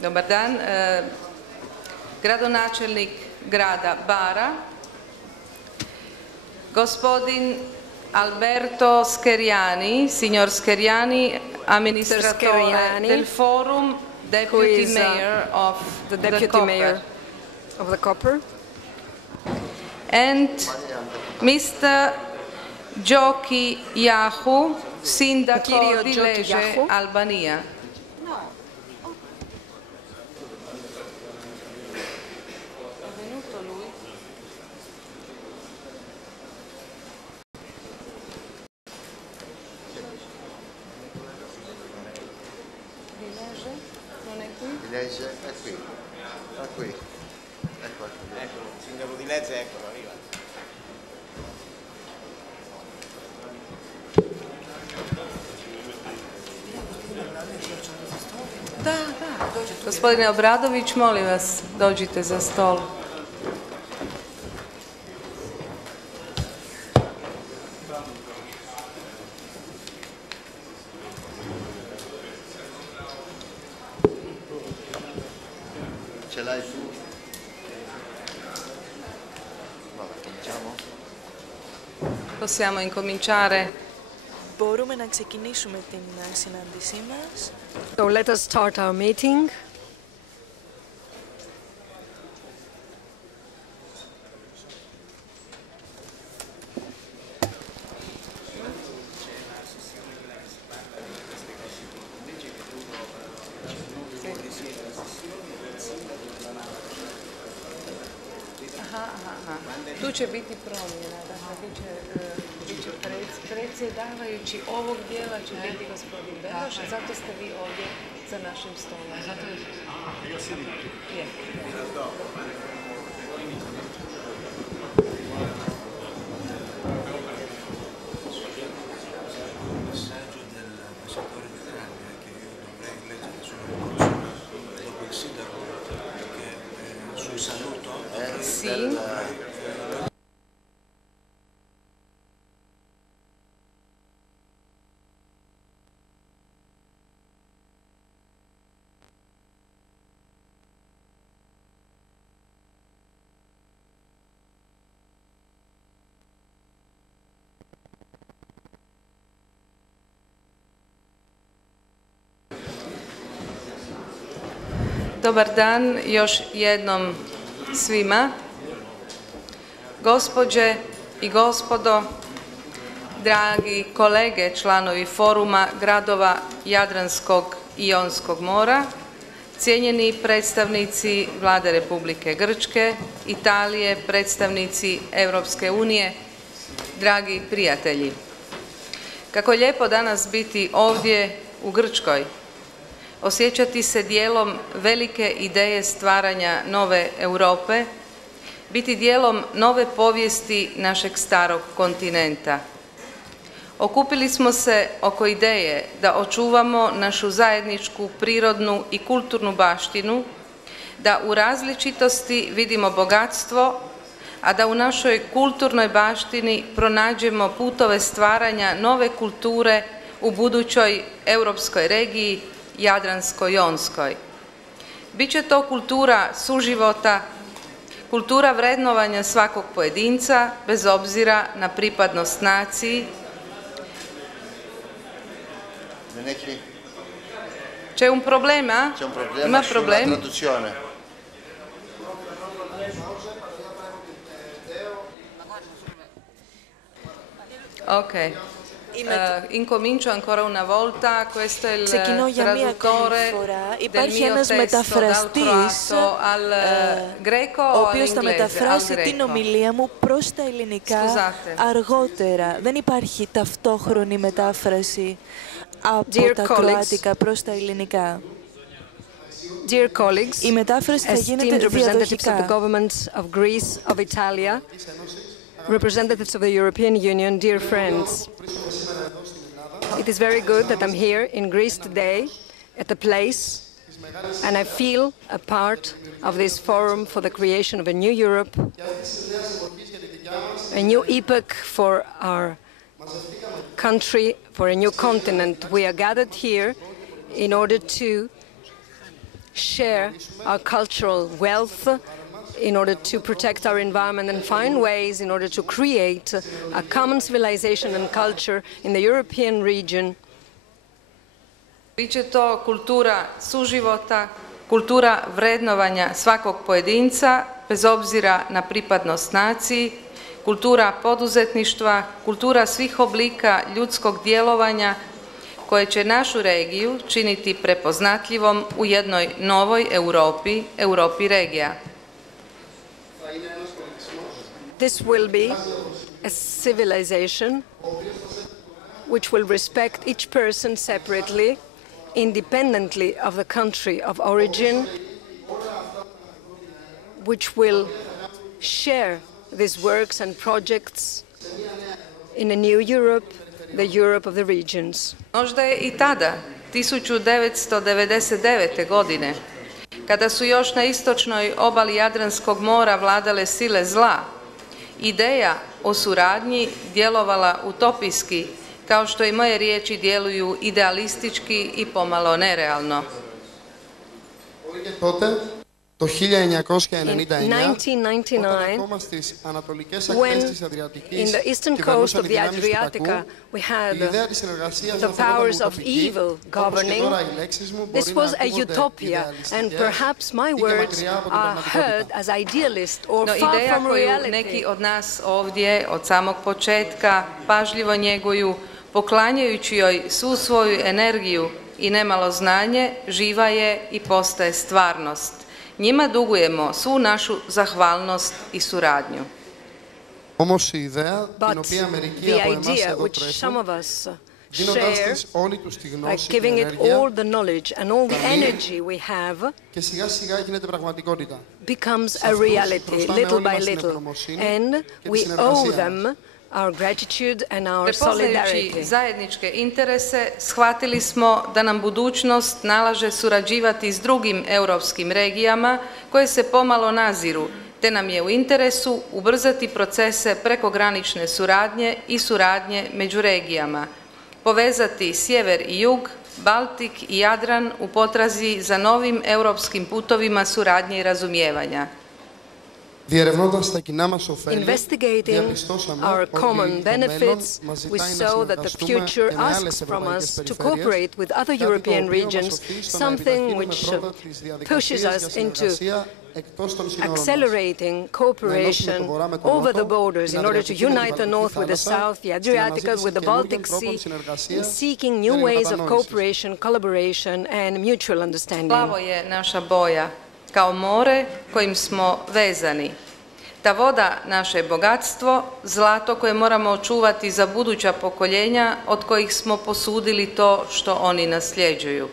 Dobar dan. Gradonačelnik grada Bara, gospodin Alberto Scheriani, signor Scheriani, amministratore del Φόρουμ, deputy mayor of the Copper. And Mr. Giochi Yahu, sindaco di Legge, Albania. È qui, è qui. Ecco, il sindaco di Lecce, eccolo, arriva. Da. Gospodine Obradović, molim vas, dođite za stol. Ce l'hai su? Vabbè, cominciamo. Possiamo incominciare. Μπορούμε να ξεκινήσουμε την συνάντησή μας. So let us start our meeting. Tu će biti promjena, dakle, bit će predsjedavajući ovog dijela će biti gospodin Beroš, a zato ste vi ovdje za našim stolom. Zato io si je. Sì. Dobar dan još jednom svima. Gospođe i gospodo, dragi kolege, članovi Foruma gradova Jadranskog i Jonskog mora, cijenjeni predstavnici Vlade Republike Grčke, Italije, predstavnici Europske unije, dragi prijatelji. Kako je lijepo danas biti ovdje u Grčkoj, osjećati se dijelom velike ideje stvaranja nove Europe, biti dijelom nove povijesti našeg starog kontinenta. Okupili smo se oko ideje da očuvamo našu zajedničku prirodnu i kulturnu baštinu, da u različitosti vidimo bogatstvo, a da u našoj kulturnoj baštini pronađemo putove stvaranja nove kulture u budućoj europskoj regiji, Jadransko-jonskoj. Biće to kultura suživota, kultura vrednovanja svakog pojedinca, bez obzira na pripadnost naciji. C'è un problema? C'è un problema. Ima sulla problem? traduzione. Ok. Incomincio ancora una volta, questo è il Ξεκινώ για μία ακόμη φορά. Υπάρχει ένας μεταφραστής ο οποίος θα μεταφράσει την ομιλία μου προς τα ελληνικά αργότερα. Δεν υπάρχει ταυτόχρονη μετάφραση από τα κροατικά προς τα ελληνικά. Dear colleagues, Η μετάφραση θα γίνεται esteemed representatives of the διαδοχικά. governments of Greece, of Italia, representatives of the European Union, dear friends. It is very good that I'm here in Greece today at a place, and I feel a part of this forum for the creation of a new Europe, a new epoch for our country, for a new continent. We are gathered here in order to share our cultural wealth, in order to protect our environment and find ways in order to create a common civilization and culture in the European region. Biće to kultura suživota, kultura vrednovanja svakog pojedinca, bez obzira na pripadnost naciji, kultura poduzetništva, kultura svih oblika ljudskog djelovanja koje će našu regiju činiti prepoznatljivom u jednoj novoj Europi, Europi regija. This will be a civilization which will respect each person separately, independently of the country of origin, which will share these works and projects in a new Europe, the Europe of the regions. Možda je i tada, 1999. godine, kada su još na istočnoj obali Jadranskog mora vladale sile zla, ideja o suradnji djelovala utopijski, kao što i moje riječi djeluju idealistički i pomalo nerealno. Το 1999, when in the eastern coast of the Adriatica we had the powers of evil governing, this was a utopia, and perhaps my words are heard as idealist or far from reality. Neki od nas ovdje od samog početka pažljivo njeguju, poklanjajući joj svu svoju energiju i nemalo znanje, živa je i postaje stvarnost. Njima dugujemo svu našu zahvalnost i suradnju. But the idea which some of us share, like giving it all the knowledge and all the energy we have, becomes a reality little by little, and we owe them our gratitude and our solidarity. Prepoznajući zajedničke interese, shvatili smo da nam budućnost nalaže surađivati s drugim europskim regijama koje se pomalo naziru, te nam je u interesu ubrzati procese prekogranične suradnje i suradnje među regijama, povezati sjever i jug, Baltik i Jadran u potrazi za novim europskim putovima suradnje i razumijevanja. Investigating our common benefits, we saw that the future asks from us to cooperate with other European regions, something which pushes us into accelerating cooperation over the borders in order to unite the North with the South, the Adriatic with the Baltic Sea, and seeking new ways of cooperation, collaboration and mutual understanding. Plavo je naša boja, kao more kojim smo vezani. Ta voda naše bogatstvo, zlato koje moramo očuvati za buduća pokoljenja od kojih smo posudili to što oni nasljeđuju.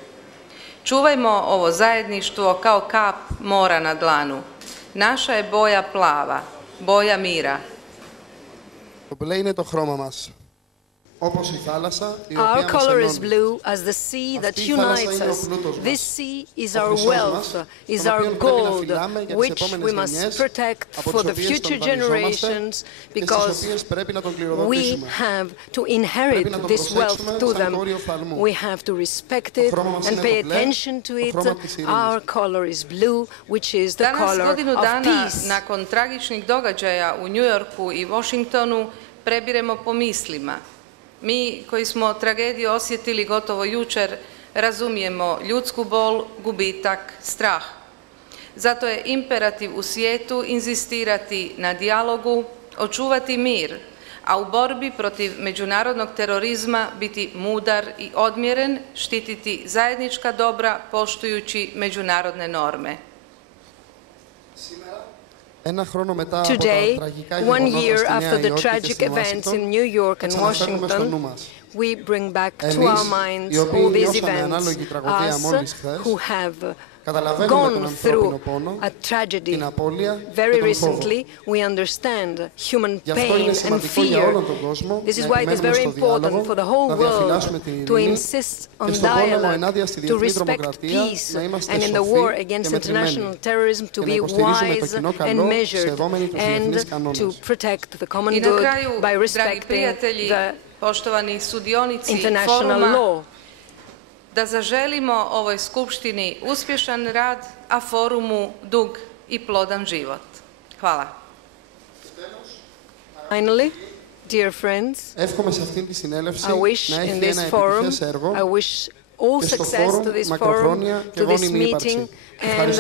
Čuvajmo ovo zajedništvo kao kap mora na dlanu. Naša je boja plava, boja mira. Our color is blue as the sea that unites us. This sea is our wealth, is our gold, which we must protect for the future generations, because we have to inherit this wealth to them. We have to respect it and pay attention to it. Our color is blue, which is the color of peace. Nakon tragičnih događaja u New Yorku i Washingtonu prebiremo po mislima. Mi koji smo tragediju osjetili gotovo jučer razumijemo ljudsku bol, gubitak, strah. Zato je imperativ u svijetu inzistirati na dijalogu, očuvati mir, a u borbi protiv međunarodnog terorizma biti mudar i odmjeren, štititi zajednička dobra poštujući međunarodne norme. Today, 1 year after the tragic events in New York and Washington, we bring back to our minds all these events. Us who have gone through a tragedy very recently, we understand human pain and fear. This is why it is very important for the whole world to insist on dialogue, to respect peace, and in the war against international terrorism to be wise and measured, and to protect the common good by respecting the poštovani sudionici Foruma, da zaželimo ovoj Skupštini uspješan rad, a Forumu dug i plodan život. Hvala. Finally, dear friends, I wish in this forum, I wish all success to this forum, to this meeting, and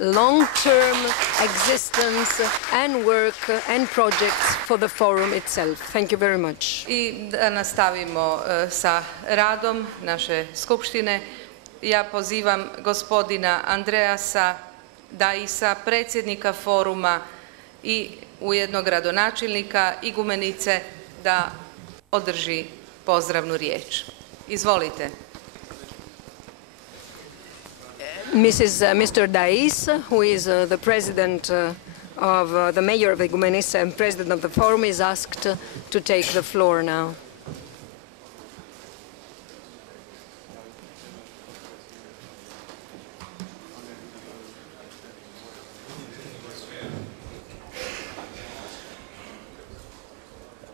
long-term existence and work and projects for the forum itself. Thank you very much. I da nastavimo sa radom naše Skupštine. Ja pozivam gospodina Andreasa Daisa, predsjednika Foruma i ujedno gradonačelnika Igumenice, da održi pozdravnu riječ. Izvolite. Mr. Dais, who is the president of the mayor of Igumenitsa and president of the forum, is asked to take the floor now.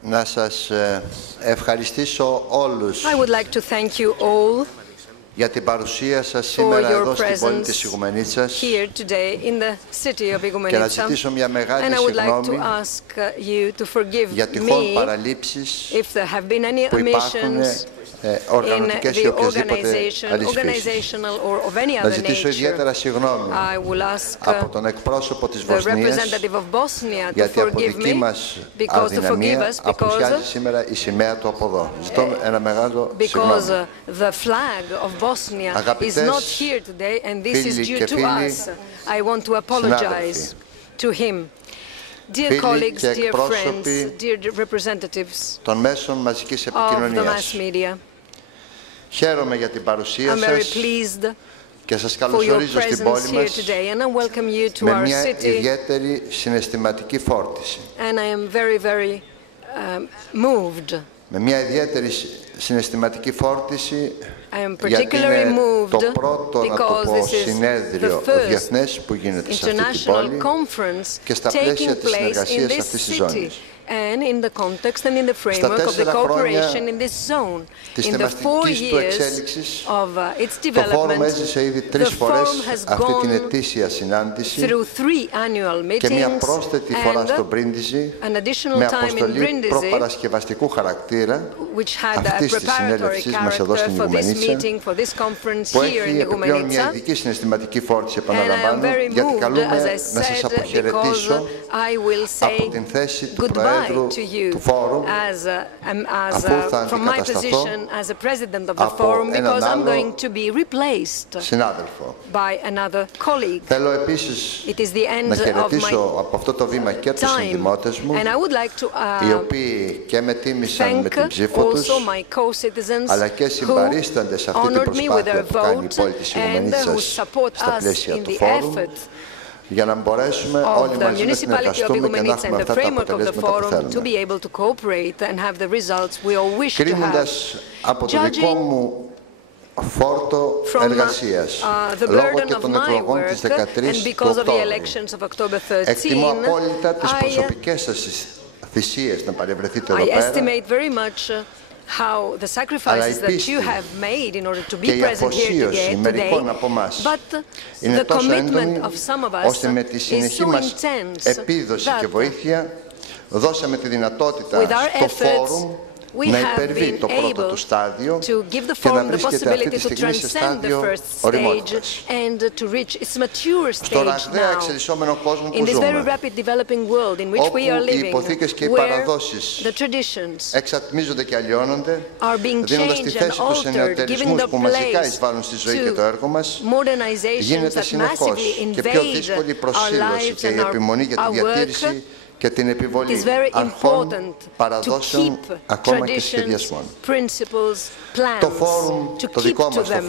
Να σας ευχαριστήσω όλους I would like to thank you all για την παρουσία σας σήμερα εδώ στην πόλη της Ηγουμενίτσας και να ζητήσω μια μεγάλη συγγνώμη για τυχόν παραλήψεις που υπάρχουν οργανωτικές ή οποιασδήποτε άλλης φύσης. Να ζητήσω ιδιαίτερα συγγνώμη από τον εκπρόσωπο της Βοσνίας, γιατί από δική μας αδυναμία απουσιάζει σήμερα η σημαία του από εδώ. Ζητώ ένα μεγάλο συγγνώμη. Αγαπητές φίλοι και φίλοι, συνάδελφοι, φίλοι και εκπρόσωποι των μέσων μαζικής επικοινωνίας, χαίρομαι για την παρουσία σας και σας καλωσορίζω στην πόλη μας με μια ιδιαίτερη συναισθηματική φόρτιση. Με μια ιδιαίτερη συναισθηματική φόρτιση γιατί είναι το πρώτο, να το πω, συνέδριο διεθνές που γίνεται σε αυτή την πόλη και στα πλαίσια της συνεργασίας αυτής της ζώνης. Στα 4 χρόνια της θεματικής του εξέλιξης, το Φόρουμ έζησε ήδη 3 φορές αυτή την ετήσια συνάντηση και μια πρόσθετη φορά στο Μπρίντιζι με αποστολή προπαρασκευαστικού χαρακτήρα αυτής της συνέλευσης μας εδώ στην Ηγουμενίτσα, που έχει επιπλέον μια ειδική συναισθηματική φόρτιση, επαναλαμβάνω, γιατί καλούμε να σας αποχαιρετήσω από την θέση του Προέδρου του Φόρουμ, αφού θα αντικατασταθώ από έναν άλλο συνάδελφο. Θέλω επίσης να χαιρετήσω από αυτό το βήμα και τους συνδημότες μου, οι οποίοι και με τίμησαν με την ψήφο τους, αλλά και συμπαρίστανται σε αυτή την προσπάθεια που κάνει η πόλη της Ηγουμενίτσας στα πλαίσια του Φόρουμ, για να μπορέσουμε όλοι μαζί να συνεργαστούμε και να έχουμε αυτά τα αποτελέσματα που θέλουμε. Κρίνοντας από το δικό μου φόρτο εργασίας, λόγω και των εκλογών της 13 του Οκτώβρη, εκτιμώ απόλυτα τις προσωπικές σας θυσίες να παρευρεθείτε εδώ πέρα, αλλά επίσης και η αφοσίωση μερικών από εμάς είναι τόσο έντονη, ώστε με τη συνεχή μας επίδοση και βοήθεια δώσαμε τη δυνατότητα στο Φόρουμ να υπερβεί το πρώτο του στάδιο και να βρίσκεται αυτή τη στιγμή σε στάδιο οριμότητας. Στο ραγδαία εξελισσόμενο κόσμο που ζούμε, όπου οι υποθήκες και οι παραδόσεις εξατμίζονται και αλλοιώνονται, δίνοντας τη θέση τους σε νεωτερισμούς που μαζικά εισβάλλουν στη ζωή και το έργο μας, γίνεται συνεχώς και πιο δύσκολη η προσήλωση και η επιμονή για τη διατήρηση και την επιβολή αρχών, παραδόσεων, ακόμα και σχεδιασμών. Το Φόρουμ, το δικό μας το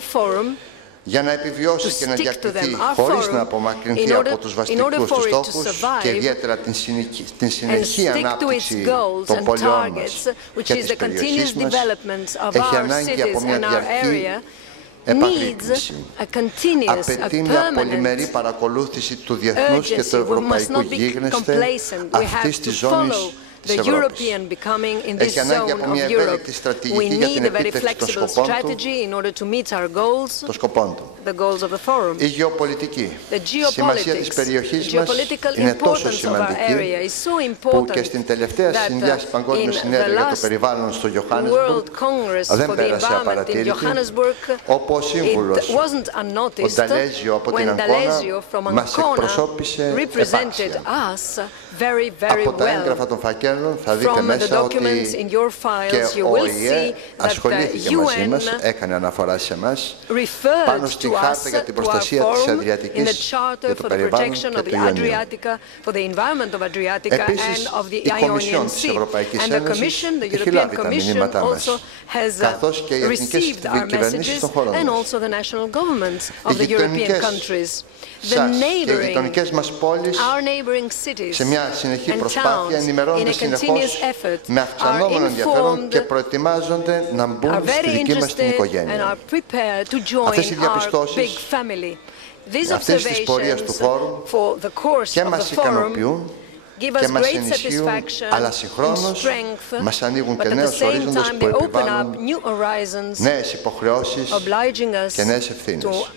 Φόρουμ, για να επιβιώσει και να διακριθεί χωρίς να απομακρυνθεί από τους βαστικούς του στόχους και ιδιαίτερα την συνεχή ανάπτυξη των πολιών μας και της περιοχής μας, έχει ανάγκη από μια διαρκή επαγρύπνηση. Απαιτεί μια πολυμερή παρακολούθηση του διεθνούς και του ευρωπαϊκού γίγνεσθε αυτής της ζώνης the European becoming in this zone of Europe. We need a very flexible strategy in order to meet our goals, the goals of the Forum. Η γεωπολιτική σημασία της περιοχής μας είναι τόσο σημαντική που και στην τελευταία συνδιάσκεψη παγκόσμια συνέδρια για το περιβάλλον στο Johannesburg δεν πέρασε απαρατήρητη, όπου ο σύμβουλος ο Νταλέζιο από την Αγκώνα μας εκπροσώπησε επάξια. Από τα έγγραφα των φακέλων θα δείτε μέσα ότι και ο ΟΗΕ ασχολήθηκε μαζί μας, έκανε αναφορά σε εμάς πάνω στη χάρτα για την προστασία της Αδριατικής για το περιβάλλον και του Ιονίου. Επίσης, η Κομισιόν της Ευρωπαϊκής Ένωσης έχει λάβει τα μηνύματά μας, καθώς και οι εθνικές κυβερνήσεις των χωρών μας. Οι γειτονικές μας πόλεις σε μια συνεχή προσπάθεια ενημερώνονται συνεχώς με αυξανόμενο ενδιαφέρον και προετοιμάζονται να μπουν στη δική μας την οικογένεια. Αυτές οι διαπιστώσεις αυτής της πορείας του Φόρουμ και μας ικανοποιούν και μας ενισχύουν, αλλά συγχρόνως μας ανοίγουν και νέους ορίζοντες που επιβάλλουν νέες υποχρεώσεις και νέες ευθύνες.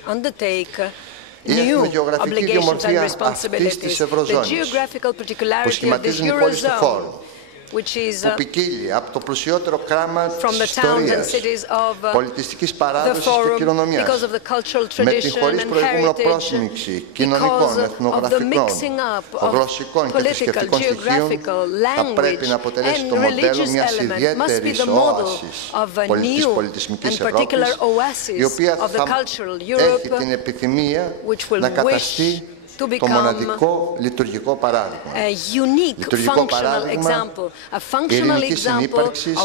Η εθνογεωγραφική ομορφιά αυτής της Ευρωζώνης που σχηματίζουν οι πόλεις του Φόρουμ, που ποικίλει από το πλουσιότερο κράμα της ιστορίας, πολιτιστικής παράδοσης και κληρονομιάς, με τη χωρίς προηγούμενο πρόσμιξη κοινωνικών, εθνογραφικών, γλωσσικών και θρησκευτικών στοιχείων, θα πρέπει να αποτελέσει το μοντέλο μιας ιδιαίτερης όασης της πολιτισμικής Ευρώπης, η οποία θα έχει την επιθυμία να καταστεί το μοναδικό λειτουργικό παράδειγμα. Λειτουργικό παράδειγμα ειρηνικής συνύπαρξης,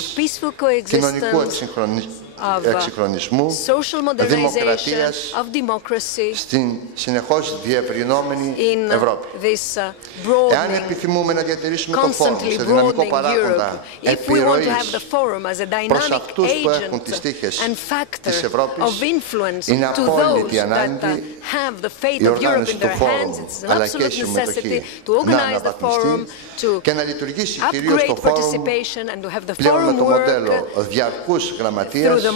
κοινωνικού εξυγχρονισμού, δημοκρατίας στην συνεχώς διευρυνόμενη Ευρώπη. Εάν επιθυμούμε να διατηρήσουμε το Φόρουμ σε δυναμικό παράγοντα επιρροής προς αυτούς που έχουν τις τύχες της Ευρώπης, είναι απόλυτη ανάγκη η οργάνωση του Φόρουμ αλλά και η συμμετοχή να αναβαθμιστεί και να λειτουργήσει κυρίως το Φόρουμ πλέον με το μοντέλο διαρκούς γραμματείας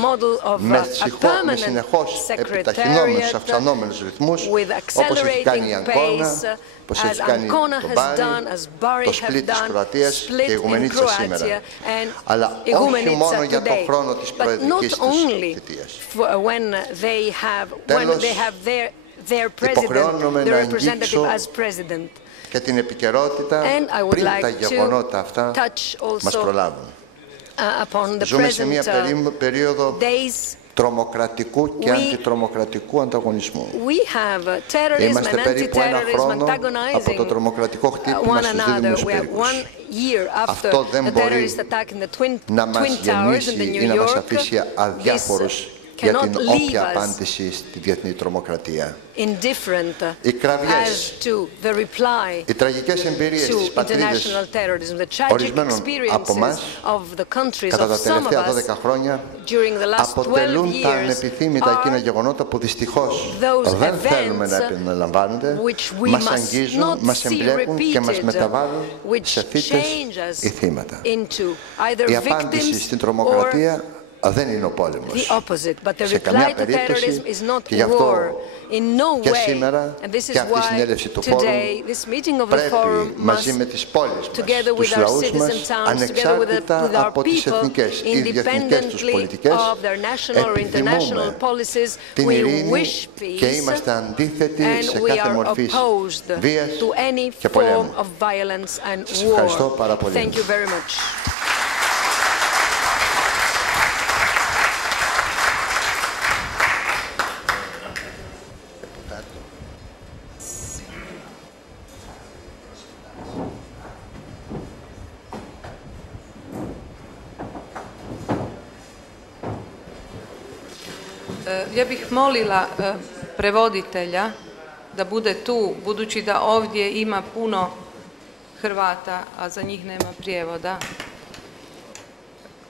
με συνεχώς επιταχυνόμενους, αυξανόμενους ρυθμούς, όπως έχει κάνει η Αγκώνα, όπως έχει κάνει το Μπάρι, το σπλίτ της Κροατίας και η Ηγουμενίτσα σήμερα. Αλλά όχι μόνο για τον χρόνο της προεδρικής τους θητείας. Τέλος, υποχρεώνομαι να αγγίξω και την επικαιρότητα πριν τα γεγονότα αυτά μας προλάβουν. Ζούμε σε μια περίοδο τρομοκρατικού και αντιτρομοκρατικού ανταγωνισμού. Είμαστε περίπου ένα χρόνο από το τρομοκρατικό χτύπημα στους δίδυμους πύργους. Αυτό δεν μπορεί να μας γεμίσει ή να μας αφήσει αδιάφορους για την όποια απάντηση στη διεθνή τρομοκρατία. Οι κραυγές, οι τραγικές εμπειρίες της πατρίδας ορισμένων από εμάς κατά τα τελευταία 12 χρόνια αποτελούν τα ανεπιθύμητα εκείνα γεγονότα που δυστυχώς δεν θέλουμε να επαναλαμβάνονται, μας αγγίζουν, μας εμπλέκουν και μας μεταβάλλουν σε θύτες ή θύματα. Η απάντηση στην τρομοκρατία δεν είναι ο πόλεμος. Σε καμιά περίπτωση και γι' αυτό και σήμερα και αυτή η συνέλευση του Φόρουμ πρέπει μαζί με τις πόλεις μας, τους λαούς μας, ανεξάρτητα από τις εθνικές ή διεθνικές τους πολιτικές, επιθυμούμε την ειρήνη και είμαστε αντίθετοι σε κάθε μορφή βίας και πολέμου. Σας ευχαριστώ πάρα πολύ. Ja bih molila prevoditelja da bude tu, budući da ovdje ima puno Hrvata, a za njih nema prijevoda.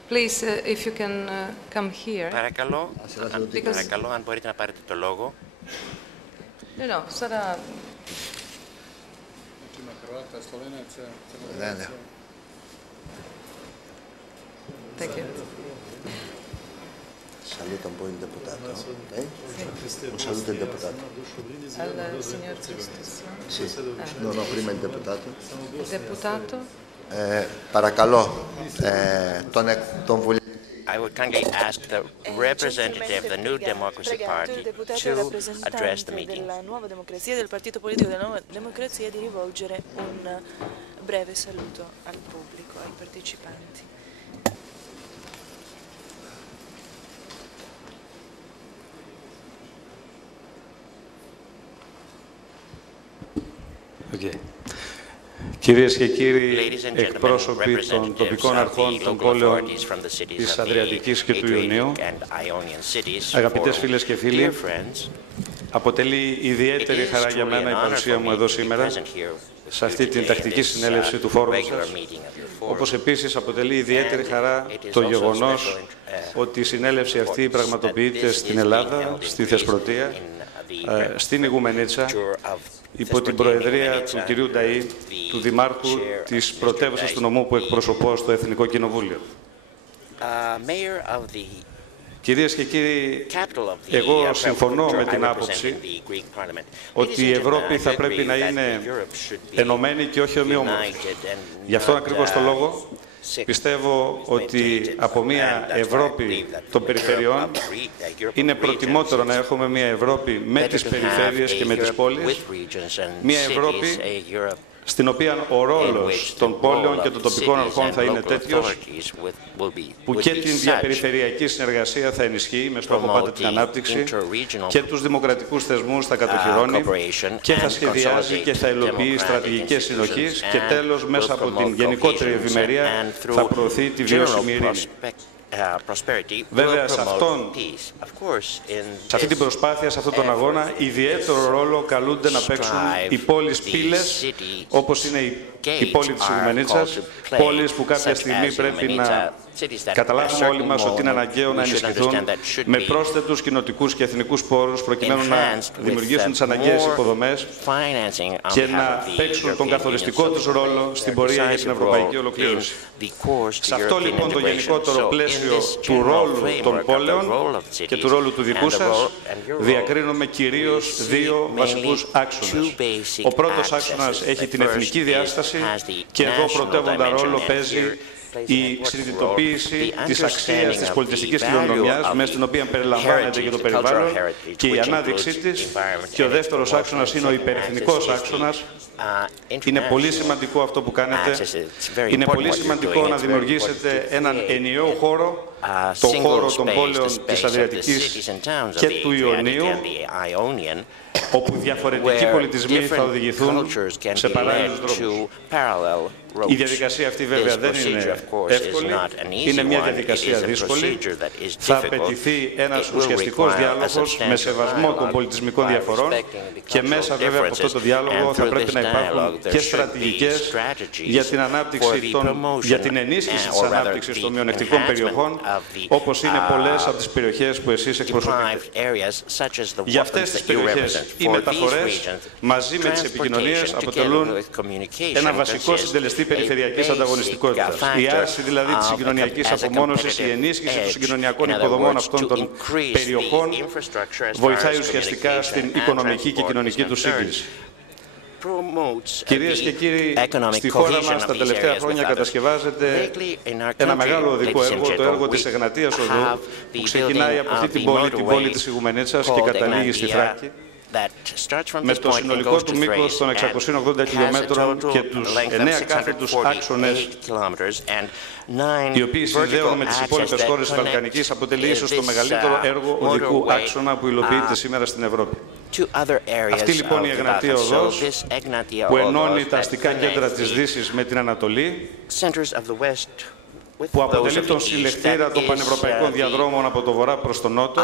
Please, if you can come here. Παρακαλώ, αν μπορείτε να πάρετε το λόγο. No, sada... Thank you. Saluta un po' il deputato. Un saluto al deputato. Al signor Christus. Sì. No, prima il deputato. Il deputato. Παρακαλώ, τον βουλευτή. I would kindly ask the representative of the New Democracy Party to address the meeting. Della nuova democrazia, del partito politico della nuova democrazia, di rivolgere un breve saluto al pubblico, ai partecipanti. Okay. Κυρίες και κύριοι εκπρόσωποι των τοπικών αρχών των πόλεων της Αδριατικής και του Ιονίου, αγαπητές φίλες και φίλοι, αποτελεί ιδιαίτερη χαρά για μένα η παρουσία μου εδώ σήμερα, σε αυτή την τακτική συνέλευση του Φόρουμ σας, όπως επίσης αποτελεί ιδιαίτερη χαρά το γεγονός ότι η συνέλευση αυτή πραγματοποιείται στην Ελλάδα, στη Θεσπρωτεία, στην Ηγουμενίτσα, υπό την προεδρία του κυρίου Νταΐ, του Δημάρχου της πρωτεύουσας του νομού που εκπροσωπώ στο Εθνικό Κοινοβούλιο. Κυρίες και κύριοι, εγώ συμφωνώ με την άποψη ότι η Ευρώπη θα πρέπει να είναι ενωμένη και όχι ομοιόμορφη. Γι' αυτό ακριβώς το λόγο πιστεύω ότι από μια Ευρώπη των περιφερειών είναι προτιμότερο να έχουμε μια Ευρώπη με τις περιφέρειες και με τις πόλεις, μια Ευρώπη στην οποία ο ρόλος των πόλεων και των τοπικών αρχών θα είναι τέτοιος που και την διαπεριφερειακή συνεργασία θα ενισχύει με στόχο πάντα την ανάπτυξη και τους δημοκρατικούς θεσμούς θα κατοχυρώνει και θα σχεδιάζει και θα υλοποιεί στρατηγικές συνοχής και τέλος μέσα από την γενικότερη ευημερία θα προωθεί τη βιώσιμη ειρήνη. Βέβαια, σε αυτή την προσπάθεια, σε αυτόν τον αγώνα, ιδιαίτερο ρόλο καλούνται να παίξουν οι πόλεις πύλες, όπως είναι η πόλη της Ηγουμενίτσας, πόλεις που κάποια στιγμή πρέπει να καταλάβουμε όλοι μας ότι είναι αναγκαίο να ενισχυθούν με πρόσθετους κοινοτικούς και εθνικούς πόρους προκειμένου να δημιουργήσουν τις αναγκαίες υποδομές και να παίξουν τον καθοριστικό τους ρόλο στην πορεία για την ευρωπαϊκή ολοκλήρωση. Σε αυτό λοιπόν το γενικότερο πλαίσιο του ρόλου των πόλεων και του ρόλου του δικού σας διακρίνουμε κυρίως δύο βασικούς άξονες. Ο πρώτος άξονας έχει την εθνική διάσταση και εδώ πρωτεύοντα ρόλο παίζει η συνειδητοποίηση της αξίας της πολιτιστικής κληρονομιάς, μέσα στην οποία περιλαμβάνεται και το περιβάλλον και η ανάδειξή της. Και ο δεύτερος άξονας είναι ο υπερεθνικός άξονας. Είναι πολύ σημαντικό αυτό που κάνετε. Είναι πολύ σημαντικό να δημιουργήσετε έναν ενιαίο χώρο, το χώρο των πόλεων της Αδριατικής και του Ιονίου, όπου διαφορετικοί πολιτισμοί θα οδηγηθούν σε παράλληλους δρόμους. Η διαδικασία αυτή βέβαια δεν είναι εύκολη, είναι μια διαδικασία δύσκολη. Θα απαιτηθεί ένας ουσιαστικός διάλογος με σεβασμό των πολιτισμικών διαφορών και μέσα βέβαια από αυτό το διάλογο θα πρέπει να υπάρχουν και στρατηγικές για την ανάπτυξη για την ενίσχυση της ανάπτυξης των μειονεκτικών περιοχών, όπως είναι πολλές από τις περιοχές που εσείς εκπροσωπείτε. Για αυτές τις περιοχές οι μεταφορές μαζί με τις επικοινωνίες αποτελούν ένα βασικό συντελεστή περιφερειακής ανταγωνιστικότητας. Η άρση δηλαδή της συγκοινωνιακής απομόνωσης, η ενίσχυση των συγκοινωνιακών υποδομών αυτών των περιοχών βοηθάει ουσιαστικά στην οικονομική και κοινωνική του σύγκληση. Κυρίες και κύριοι, στη χώρα μας τα τελευταία χρόνια κατασκευάζεται ένα μεγάλο οδικό έργο, το έργο της Εγνατίας Οδού, που ξεκινάει από αυτή την πόλη της Ηγουμενίτσας και καταλήγει στη Θράκη, με το συνολικό του μήκος των 680 χιλιόμετρων και τους 9 κάθετους άξονες, οι οποίοι συνδέουν με τις υπόλοιπες χώρες της Βαλκανικής, αποτελεί ίσως το μεγαλύτερο έργο οδικού άξονα που υλοποιείται σήμερα στην Ευρώπη. Αυτή λοιπόν η Εγνατία Οδός, που ενώνει τα αστικά κέντρα της Δύσης με την Ανατολή, που αποτελεί τον συλλεκτήρα των πανευρωπαϊκών διαδρόμων από το βορρά προς τον νότο,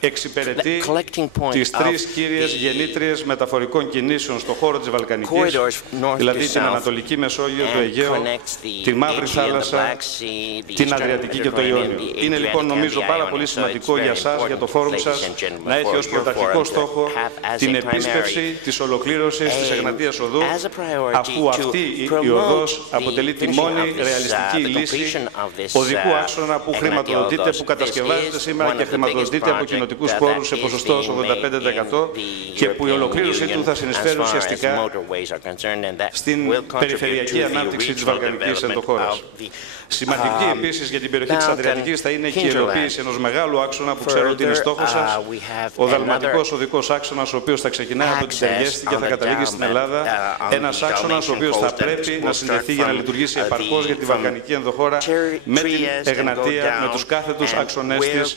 εξυπηρετεί τις τρεις κύριες γεννήτριες μεταφορικών κινήσεων στον χώρο της Βαλκανικής, δηλαδή την Ανατολική Μεσόγειο, το Αιγαίο, τη Μαύρη Θάλασσα, την Αδριατική και το Ιόνιο. Είναι λοιπόν νομίζω πάρα πολύ σημαντικό για σας, για το φόρουμ σας, να έχει ως πρωταρχικό στόχο την επίσπευση της ολοκλήρωσης της Εγνατίας Οδού, αφού αυτή η οδός αποτελεί τη μόνη ρεαλιστική λύση οδικού άξονα που χρηματοδοτείται, που κατασκευάζεται σήμερα και χρηματοδοτείται από κοινοτικούς πόρους σε ποσοστό 85% και που η ολοκλήρωσή του θα συνεισφέρει ουσιαστικά στην περιφερειακή ανάπτυξη της Βαλκανικής ενδοχώρας. Σημαντική επίσης για την περιοχή της Αδριατικής θα είναι και η υλοποίηση ενός μεγάλου άξονα που ξέρω ότι είναι στόχος σας, ο δαλματικός οδικός άξονας, ο οποίος θα ξεκινάει από την Τεργέστη και θα καταλήγει στην Ελλάδα. Ένας άξονας ο οποίος θα πρέπει να συνδεθεί για να λειτουργήσει επαρκώς για τη Βαλκανική ενδοχώρα με την Εγνατία, με τους κάθετους άξονές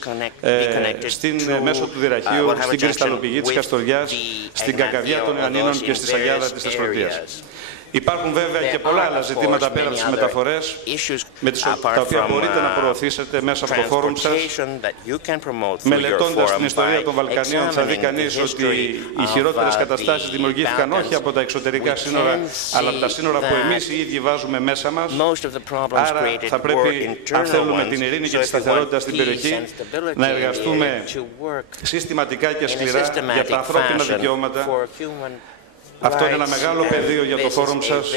της, μέσω του Δυραχείου, στην κρυσταλλοπηγή της Καστοριάς, στην Κακαβιά των Ιωαννίνων και στη Σαγιάδα της Θεσπρωτείας. Υπάρχουν βέβαια και πολλά άλλα ζητήματα πέρα από τις μεταφορές, τα οποία μπορείτε να προωθήσετε μέσα από το φόρουμ σας. Μελετώντας την ιστορία των Βαλκανίων θα δει κανείς ότι οι χειρότερες καταστάσεις δημιουργήθηκαν όχι από τα εξωτερικά σύνορα, αλλά από τα σύνορα που εμείς οι ίδιοι βάζουμε μέσα μας. Άρα θα πρέπει, αν θέλουμε την ειρήνη και τη σταθερότητα στην περιοχή, να εργαστούμε συστηματικά και σκληρά για τα ανθρώπινα δικαιώματα. Αυτό είναι ένα μεγάλο πεδίο για το φόρουμ σας,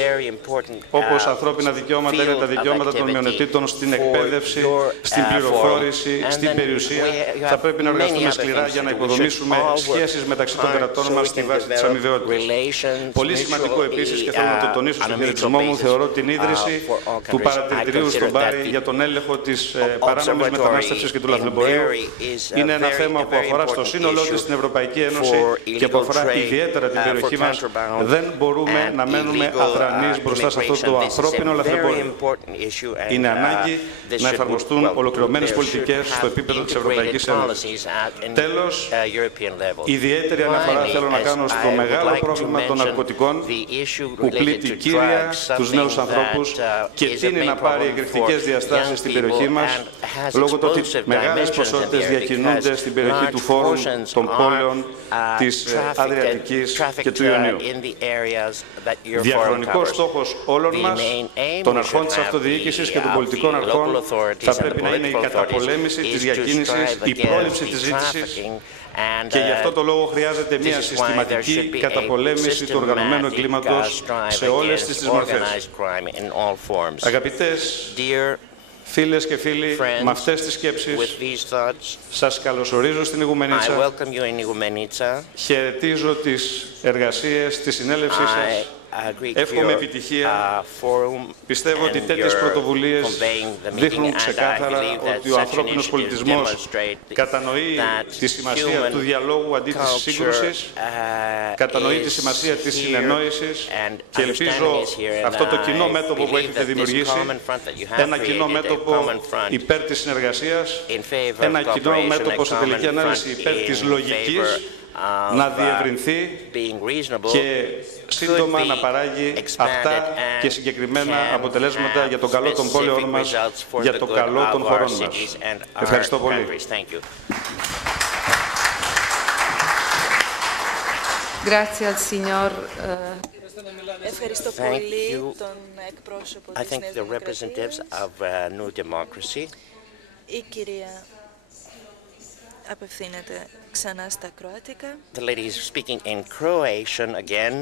όπως ανθρώπινα δικαιώματα είναι τα δικαιώματα των μειονοτήτων στην εκπαίδευση, στην πληροφόρηση, στην περιουσία. Θα πρέπει να εργαστούμε σκληρά για να υποδομήσουμε σχέσεις μεταξύ των κρατών μας στη βάση της αμοιβαιότητας. Πολύ σημαντικό επίσης, και θέλω να το τονίσω στον χαιρετισμό μου, θεωρώ την ίδρυση του παρατηρητηρίου στον Μπάρι για τον έλεγχο της παράνομης μετανάστευσης και του λαθρεμπορίου. Είναι ένα θέμα που αφορά στο σύνολό της στην Ευρωπαϊκή Ένωση και που αφορά ιδιαίτερα την περιοχή μας. Δεν μπορούμε να μένουμε αδρανείς μπροστά σε αυτό το ανθρώπινο λαθρεμπόριο. Είναι ανάγκη να εφαρμοστούν ολοκληρωμένες πολιτικές στο επίπεδο της Ευρωπαϊκής Ένωσης. Τέλος, ιδιαίτερη αναφορά θέλω να κάνω στο μεγάλο πρόβλημα των ναρκωτικών που πλήττει κύρια τους νέους ανθρώπους και τείνει να πάρει εκρηκτικές διαστάσεις στην περιοχή μας, λόγω του ότι μεγάλες ποσότητες διακινούνται στην περιοχή του Φόρουμ, των Πόλεων, της Αδριατικής και του Ιονίου. Διαχρονικός στόχος όλων μας, των αρχών της αυτοδιοίκησης και των πολιτικών αρχών, θα πρέπει να είναι η καταπολέμηση της διακίνησης, η πρόληψη της ζήτησης, και γι' αυτό το λόγο χρειάζεται μια συστηματική καταπολέμηση του οργανωμένου εγκλήματος σε όλες τις μορφές. Αγαπητές φίλες και φίλοι, με αυτές τις σκέψεις σας καλωσορίζω στην Ηγουμενίτσα. Χαιρετίζω τις εργασίες της συνέλευσής σας. Εύχομαι επιτυχία. Πιστεύω ότι τέτοιες πρωτοβουλίες δείχνουν ξεκάθαρα ότι ο ανθρώπινος πολιτισμός κατανοεί τη σημασία του διαλόγου αντί της σύγκρουσης, κατανοεί τη σημασία της συνεννόησης και ελπίζω αυτό το κοινό μέτωπο που έχετε δημιουργήσει, ένα κοινό μέτωπο υπέρ της συνεργασίας, ένα κοινό μέτωπο σε τελική ανάλυση υπέρ της λογικής, να διευρυνθεί και σύντομα να παράγει αυτά και συγκεκριμένα αποτελέσματα για το καλό των πόλεων μας, για το καλό των χωρών μας. Ευχαριστώ πολύ. Ευχαριστώ πολύ τον εκπρόσωπο της Νέας Δημοκρατίας. Η κυρία απευθύνεται ξανά στα κροατικά. The lady is speaking in Croatian again.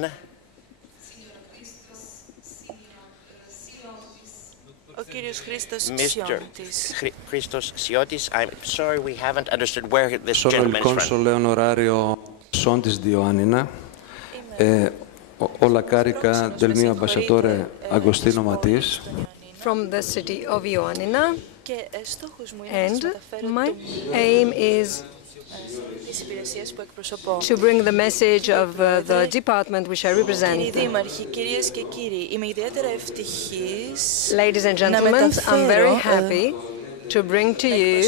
Ο κύριος Christos Siotis, I'm sorry we haven't understood where this Sono il gentleman is from. console onorario Sontis Ioannina. Ho la carica del mio ambasciatore Agostino Mattis. From the city of Ioannina, and my aim is to bring the message of the department which I represent. Ladies and gentlemen, I'm very happy to bring to you,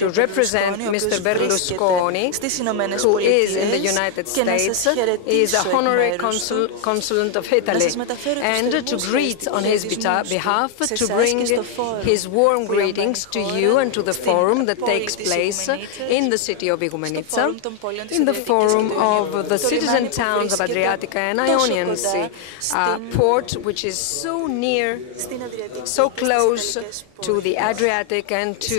to represent Mr. Berlusconi, who is in the United States. He is a honorary consul of Italy, and to greet on his behalf, to bring his warm greetings to you and to the forum that takes place in the city of Igumenitsa, in the forum of the citizen towns of Adriatica and Ionian Sea, a port which is so near, so close to the Adriatic and to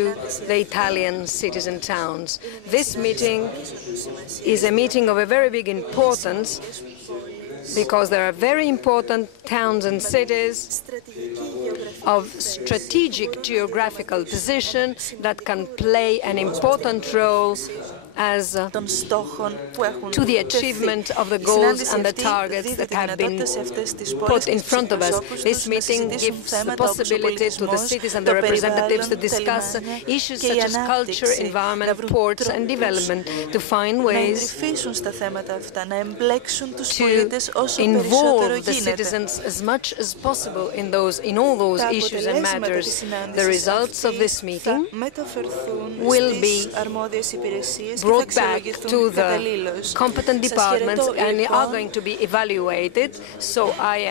the Italian citizen towns. This meeting is a meeting of a very big importance because there are very important towns and cities of strategic geographical position that can play an important role as to the achievement of the goals and the targets that have been put in front of us. This meeting gives the possibility to the cities and the representatives to discuss issues such as culture, environment, ports and development, to find ways to involve the citizens as much as possible in all those issues and matters. The results of this meeting will be brought back to the competent departments and are going to be evaluated. So I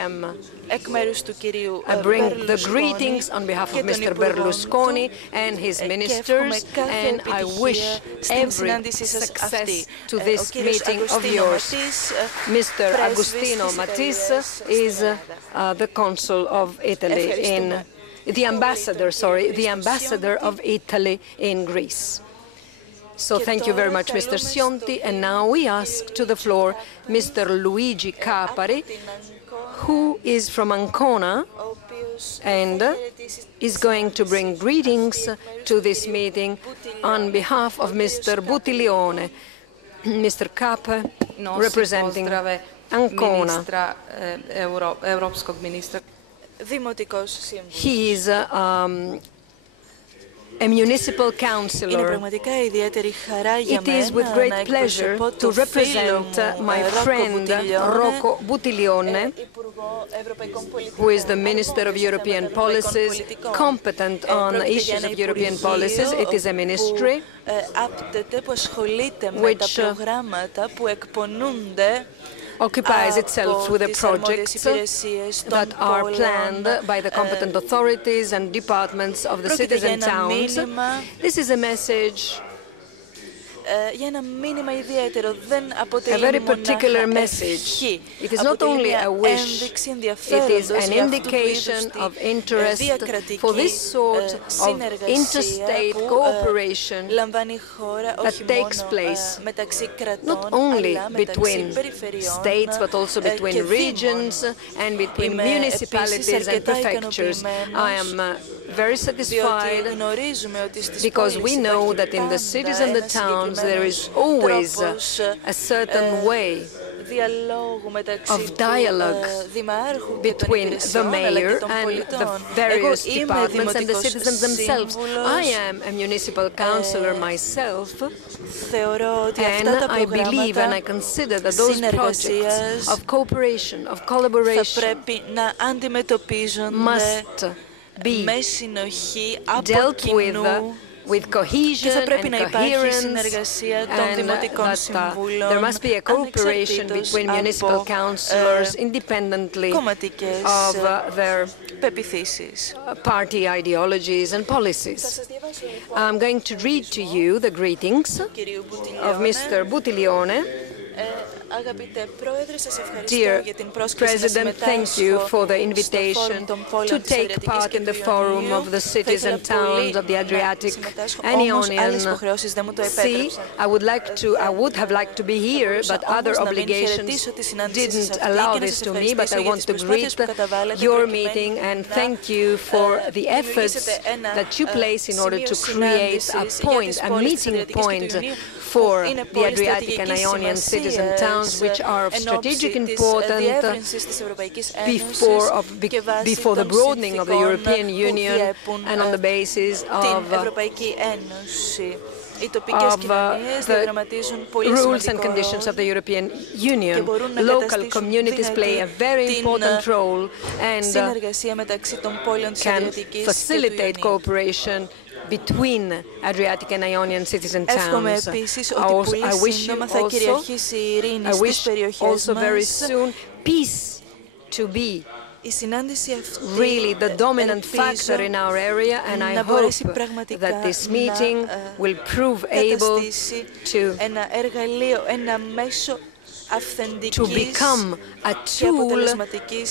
bring the greetings on behalf of Mr. Berlusconi and his ministers, and I wish every success to this meeting of yours. Mr. Agostino Matisse is the consul of Italy the ambassador of Italy in Greece. So thank you very much, Mr. Sionti. And now we ask to the floor Mr. Luigi Capari, who is from Ancona and is going to bring greetings to this meeting on behalf of Mr. Buttiglione. Mr. Capari, representing Ancona. He is a municipal councillor. It is with great pleasure to represent my friend Rocco Buttiglione, who is the Minister of European Policies, competent on issues of European policies. It is a ministry which occupies itself with the projects that are planned by the competent authorities and departments of the cities and towns. This is a message, a very particular message. It is not only a wish, it is an indication of interest for this sort of interstate cooperation that takes place not only between states but also between regions and between municipalities and prefectures. I am very satisfied because we know that in the cities and the towns there is always a certain way of dialogue between the mayor and the various departments and the citizens themselves. I am a municipal councillor myself, and I believe and I consider that those projects of cooperation, of collaboration, must be dealt with cohesion and coherence, and that there must be a cooperation between municipal councillors independently of their party ideologies and policies. I'm going to read to you the greetings of Mr. Buttiglione. Dear President, thank you for the invitation to take part in the Forum of the Cities and Towns of the Adriatic and Ionian Sea. I would have liked to be here, but other obligations didn't allow this to me. But I want to greet your meeting and thank you for the efforts that you place in order to create a meeting point for the Adriatic and Ionian cities and towns, which are of strategic importance before the broadening of the European Union and on the basis of the rules and conditions of the European Union. Local communities play a very important role and can facilitate cooperation between Adriatic and Ionian cities and towns. I wish also very soon peace to be really the dominant factor in our area, and I hope that this meeting will prove able to become a tool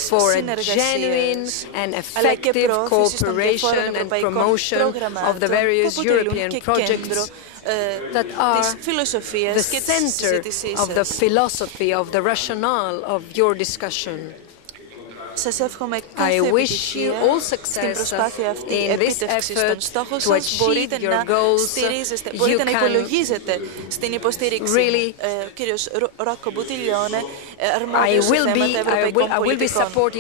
for a genuine and effective cooperation and promotion of the various European projects that are the center of the philosophy, of the rationale of your discussion. Σας εύχομαι κάθε επιτυχία στην προσπάθεια αυτή επίτευξης των στόχων σας. Μπορείτε να στηρίζεστε, μπορείτε να υπολογίζετε στην υποστήριξη. Ο κύριος Ρόκο Μπουτιλιώνε, αρμόδιος σε θέματα ευρωπαϊκών πολιτικών.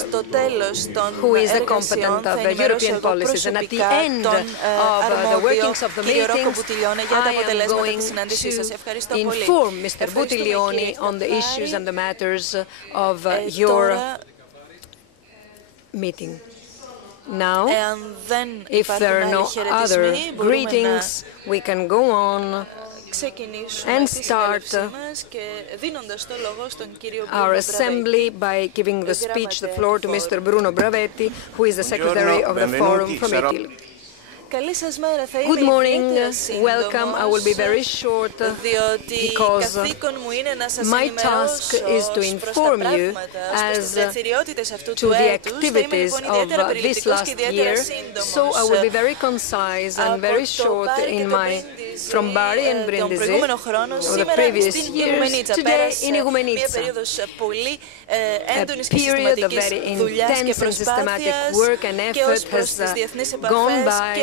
Στο τέλος των εργασιών θα ενημερώσω εγώ προσωπικά τον αρμόδιο κύριο Ρόκο Μπουτιλιώνε για τα αποτελέσματα της συνάντησής σας. Ευχαριστώ πολύ. Now, if there are no other greetings, we can go on and start our assembly by giving the speech, the floor to Mr. Bruno Bravetti, who is the Secretary of the Forum from Italy. Good morning, welcome. I will be very short because my task is to inform you as to the activities of this last year. So I will be very concise and very short in my from Bari and Brindisi of the previous years. Today in Igumenitsa, a period of very intense and systematic work and effort has gone by,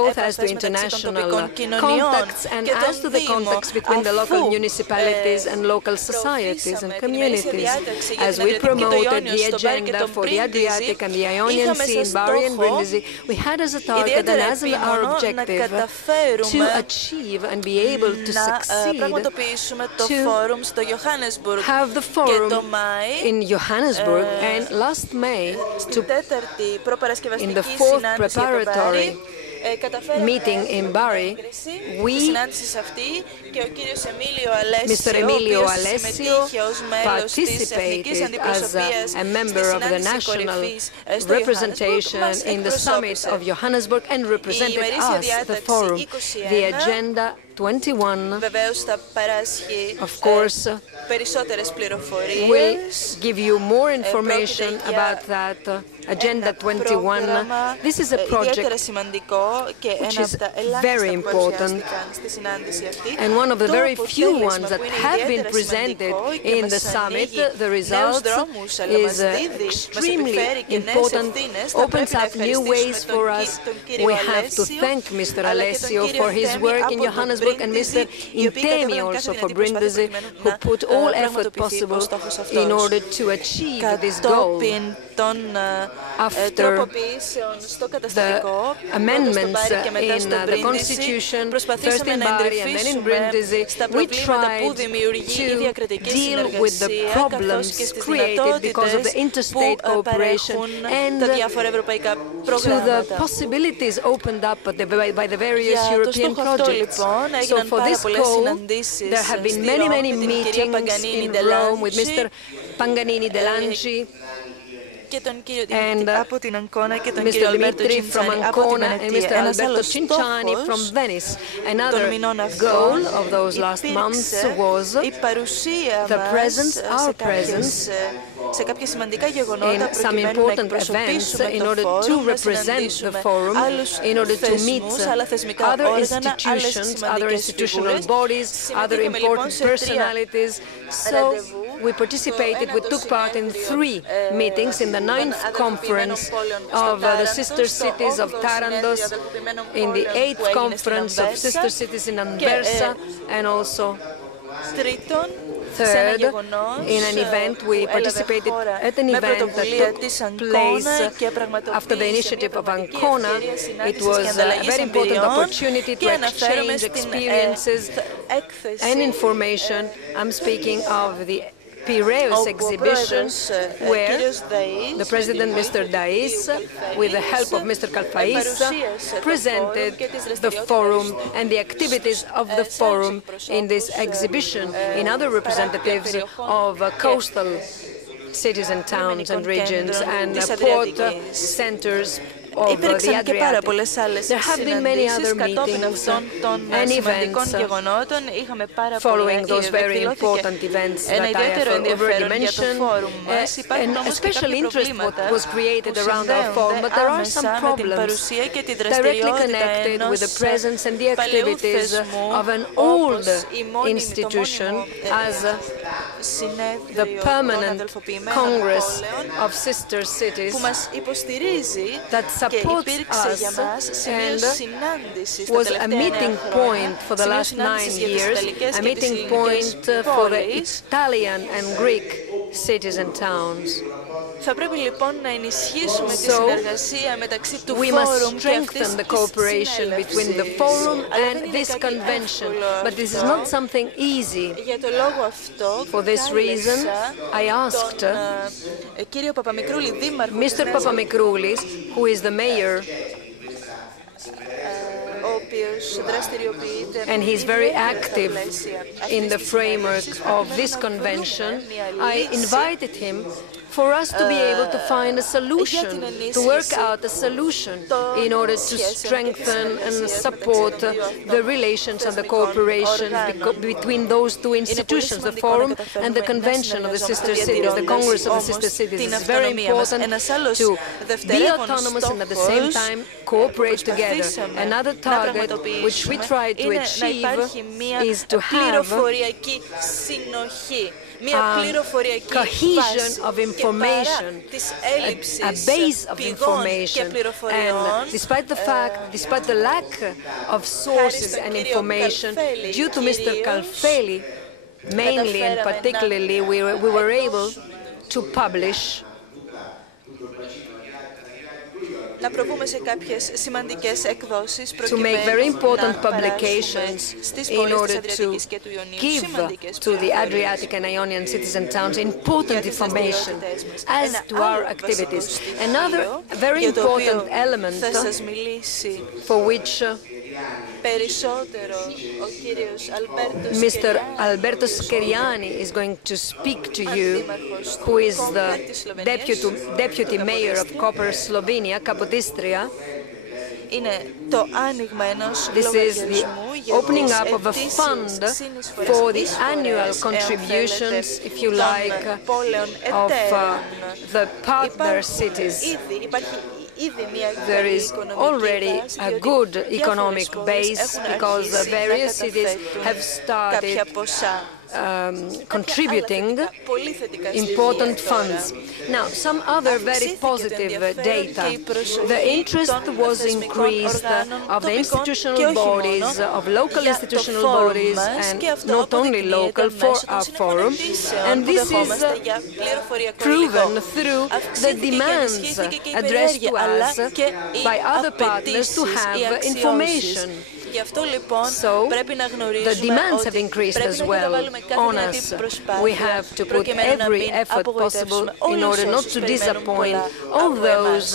both as to international contacts and as to the contacts between the local municipalities and local societies and communities. As we promoted the agenda for the Adriatic and the Ionian Sea in Bari and Brindisi, we had as a target and as our objective to achieve and be able to succeed to have the forum in Johannesburg, and last May, in the fourth preparatory meeting in Bari, Mr. Emilio Alessio participated as a member of the national representation in the summit of Johannesburg and represented us, the forum. The Agenda 21, of course, will give you more information about that. Agenda 21. This is a project which is very important and one of the very few ones that have been presented in the summit. The result is extremely important, opens up new ways for us. We have to thank Mr. Alessio for his work in Johannesburg and Mr. Intemi also for Brindisi, who put all effort possible in order to achieve this goal. After the amendments in the Constitution, first in Bari and then in Brindisi, we tried to deal with the problems created because of the interstate cooperation and to the possibilities opened up by the various European projects. So for this goal, there have been many meetings in Rome with Mr. Paganini Delanci, and Mr. Dimitri from Ancona and Mr. Alberto Cinciani from Venice. Another goal of those last months was the presence, our presence, in some important events in order to represent the forum, in order to meet other institutions, other institutional bodies, other important personalities. So we participated, we took part in 3 meetings in the 9th conference of the sister cities of Tarantos, in the 8th conference of sister cities in Anversa, and also third, in an event, we participated at an event that took place after the initiative of Ancona. It was a very important opportunity to exchange experiences and information. I'm speaking of the Piraeus exhibition, where the President, Mr. Dais, with the help of Mr. Kalfais, presented the forum and the activities of the forum in this exhibition. In other representatives of coastal cities and towns and regions and port centers of the Adriatic. There have been many other meetings and events following those very important events that I have already mentioned. A special interest was created around our forum, but there are some problems directly connected with the presence and the activities of an old institution as the permanent Congress of sister cities that supports us and was a meeting point for the last 9 years, a meeting point for the Italian and Greek cities and towns. Θα πρέπει λοιπόν να ενισχύσουμε τη συνεργασία μεταξύ του we Φόρουμ must strengthen the cooperation between the Forum and this convention. But this is not something easy. Για το λόγο αυτό, for this reason, I asked κύριο Παπαμικρούλη, δήμαρχο Mr. Papamikroulis, who is the mayor, and he is very active in the framework of this convention, I invited him for us to be able to find a solution, to work out a solution in order to strengthen and support the relations and the cooperation between those two institutions, the Forum and the Convention of the Sister Cities, the Congress of the Sister Cities. It's very important to be autonomous and at the same time cooperate together. Another target which we try to achieve is to have cohesion of information, a base of information, and despite the lack of sources and information, due to Mr. Calfeli, mainly and particularly, we were able to publish να προβούμε σε κάποιες σημαντικές εκδόσεις to make very important publications in order to give to the Adriatic and Ionian cities and towns important information as to our activities. Another very important element for which Mr. Alberto Scheriani is going to speak to you, who is the deputy mayor of Koper, Slovenia, Kapodistria. This is the opening up of a fund for the annual contributions, if you like, of the partner cities. There is already a good economic base because the various cities have started contributing important funds. Now, some other very positive data. The interest was increased of the institutional bodies, of local institutional bodies, and not only local, for our Forum. And this is proven through the demands addressed to us by other partners to have information. So, the demands have increased as well on us. We have to put every effort possible in order not to disappoint all those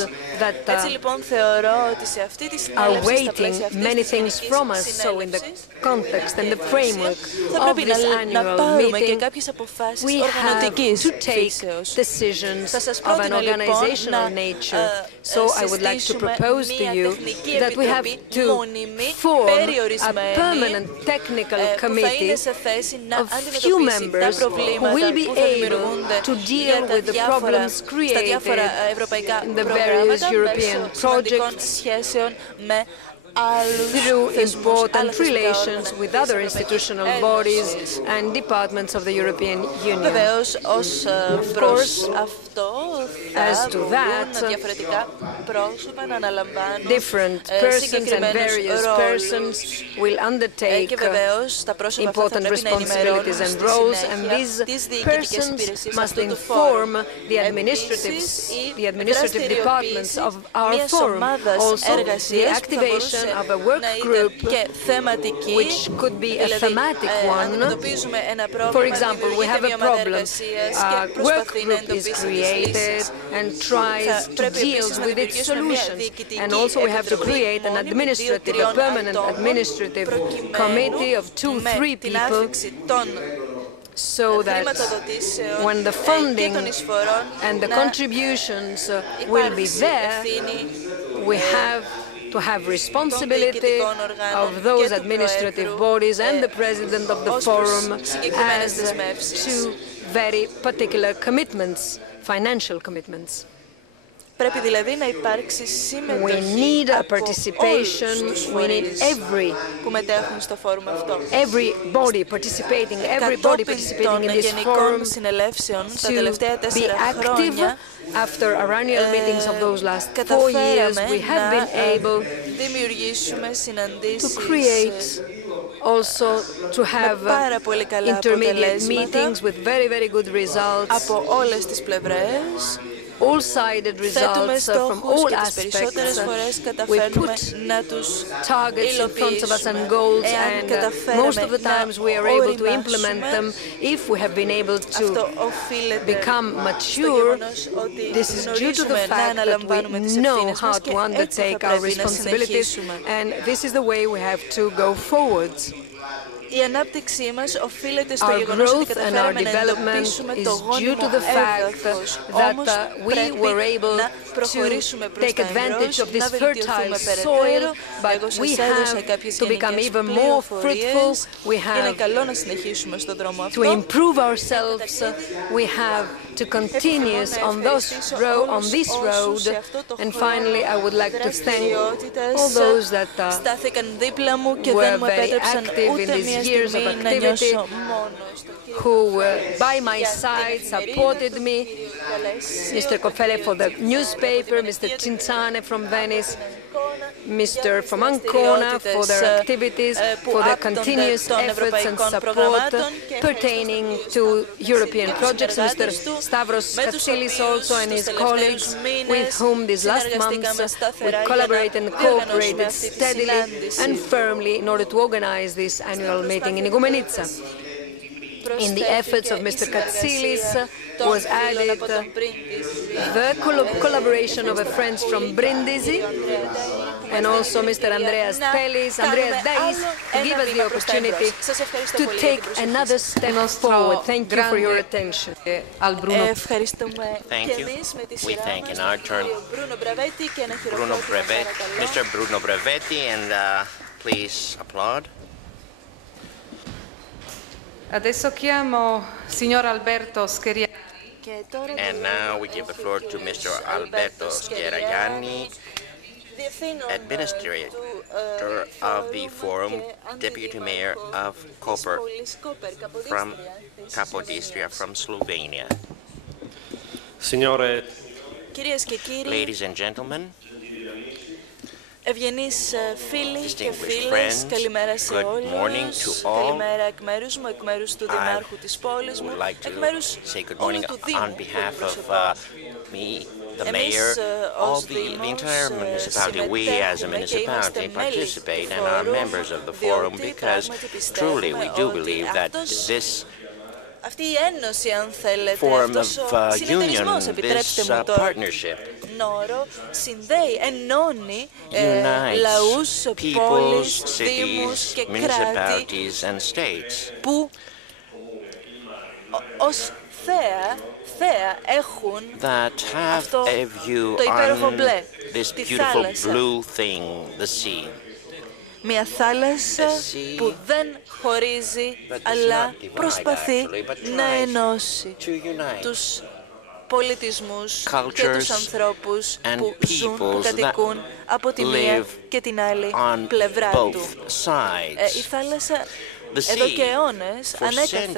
that are waiting many things from us. So, in the context and the framework of this annual meeting, we have to take decisions of an organizational nature. So, I would like to propose to you that we have to form a permanent technical committee of few members who will be able to deal with the problems created in the various European projects through important relations with other institutional bodies and departments of the European Union. Of course, as to that, different persons and various persons will undertake important responsibilities and roles, and these persons must inform the administrative departments of our Forum. Also, the activation of a work group, which could be a thematic one. For example, we have a problem. A work group is created and tries to deal with its solutions. And also we have to create a permanent administrative committee of 2-3 people, so that when the funding and the contributions will be there, we have to have responsibility of those administrative bodies and the president of the Forum as to very particular commitments, financial commitments. Πρέπει δηλαδή να υπάρξει συμμετοχή από όλους που μετέχουν στο φόρουμ αυτό. Κατόπιν των γενικών συνελεύσεων τα τελευταία 4 χρόνια, καταφέραμε να δημιουργήσουμε συναντήσεις με πάρα πολύ καλά αποτελέσματα από όλες τις πλευρές. Θέτουμε στόχους και τις περισσότερες φορές καταφέρνουμε να τους υλοποιήσουμε. Εάν καταφέραμε να οριμάσουμε, αυτό οφείλεται στο γεγονός ότι γνωρίζουμε να αναλαμβάνουμε τις ευθύνες μας και έτσι θα πρέπει να συνεχίσουμε. Η ανάπτυξή μας οφείλεται στο γεγονός ότι καταφέραμε να εντοπίσουμε το γόνιμο έδαφος. Όμως πρέπει να προχωρήσουμε προς τα εμπρός, να βελτιωθούμε περαιτέρω. Εγώ σας έδωσα κάποιες γενικές πληροφορίες. Είναι καλό να συνεχίσουμε στον δρόμο αυτό. To continue on this road, and finally I would like to thank all those that were very active in these years of activity, who by my side supported me, Mr. Kofele for the newspaper, Mr. Cinciane from Venice, Mr. from Ancona for their activities, for their continuous efforts and support pertaining to European projects, Mr. Stavros Katsilis also and his colleagues with whom these last months we collaborated and cooperated steadily and firmly in order to organize this annual meeting in Ηγουμενίτσα. In the efforts of Mr. Katsilis was added the collaboration of friends from Brindisi and also Mr. Andreas Deis to give us the opportunity to take another step forward. Thank you for your attention. Thank you. We thank in our turn Mr. Bruno Brevetti, and please applaud. Adesso chiamo signor Alberto Scheriani. And now we give the floor to Mr. Alberto Scheriani, Administrator of the Forum, Deputy Mayor of Koper from Capodistria from Slovenia. Ladies and gentlemen, Ευγενείς φίλοι και φίλες, καλημέρα σε όλους. Καλημέρα εκ μέρους μου, εκ μέρους του Δημάρχου της πόλης μου, εκ μέρους όλου του Δήμου. the mayor, all the entire municipality, we as a municipality participate and are members of the forum because truly we do believe that this αυτή η ένωση, αν θέλετε, form αυτός ο συνεταιρισμός, επιτρέψτε μου το νόρο, συνδέει, ενώνει λαούς, πόλεις, δήμους και κράτη που ως θέα έχουν αυτό το υπέροχο μπλε, τη θάλασσα. Μια θάλασσα που δεν χωρίζει, αλλά προσπαθεί να ενώσει τους πολιτισμούς και τους ανθρώπους που ζουν, που κατοικούν από τη μία και την άλλη πλευρά του. Η θάλασσα εδώ και αιώνες ανέκαθεν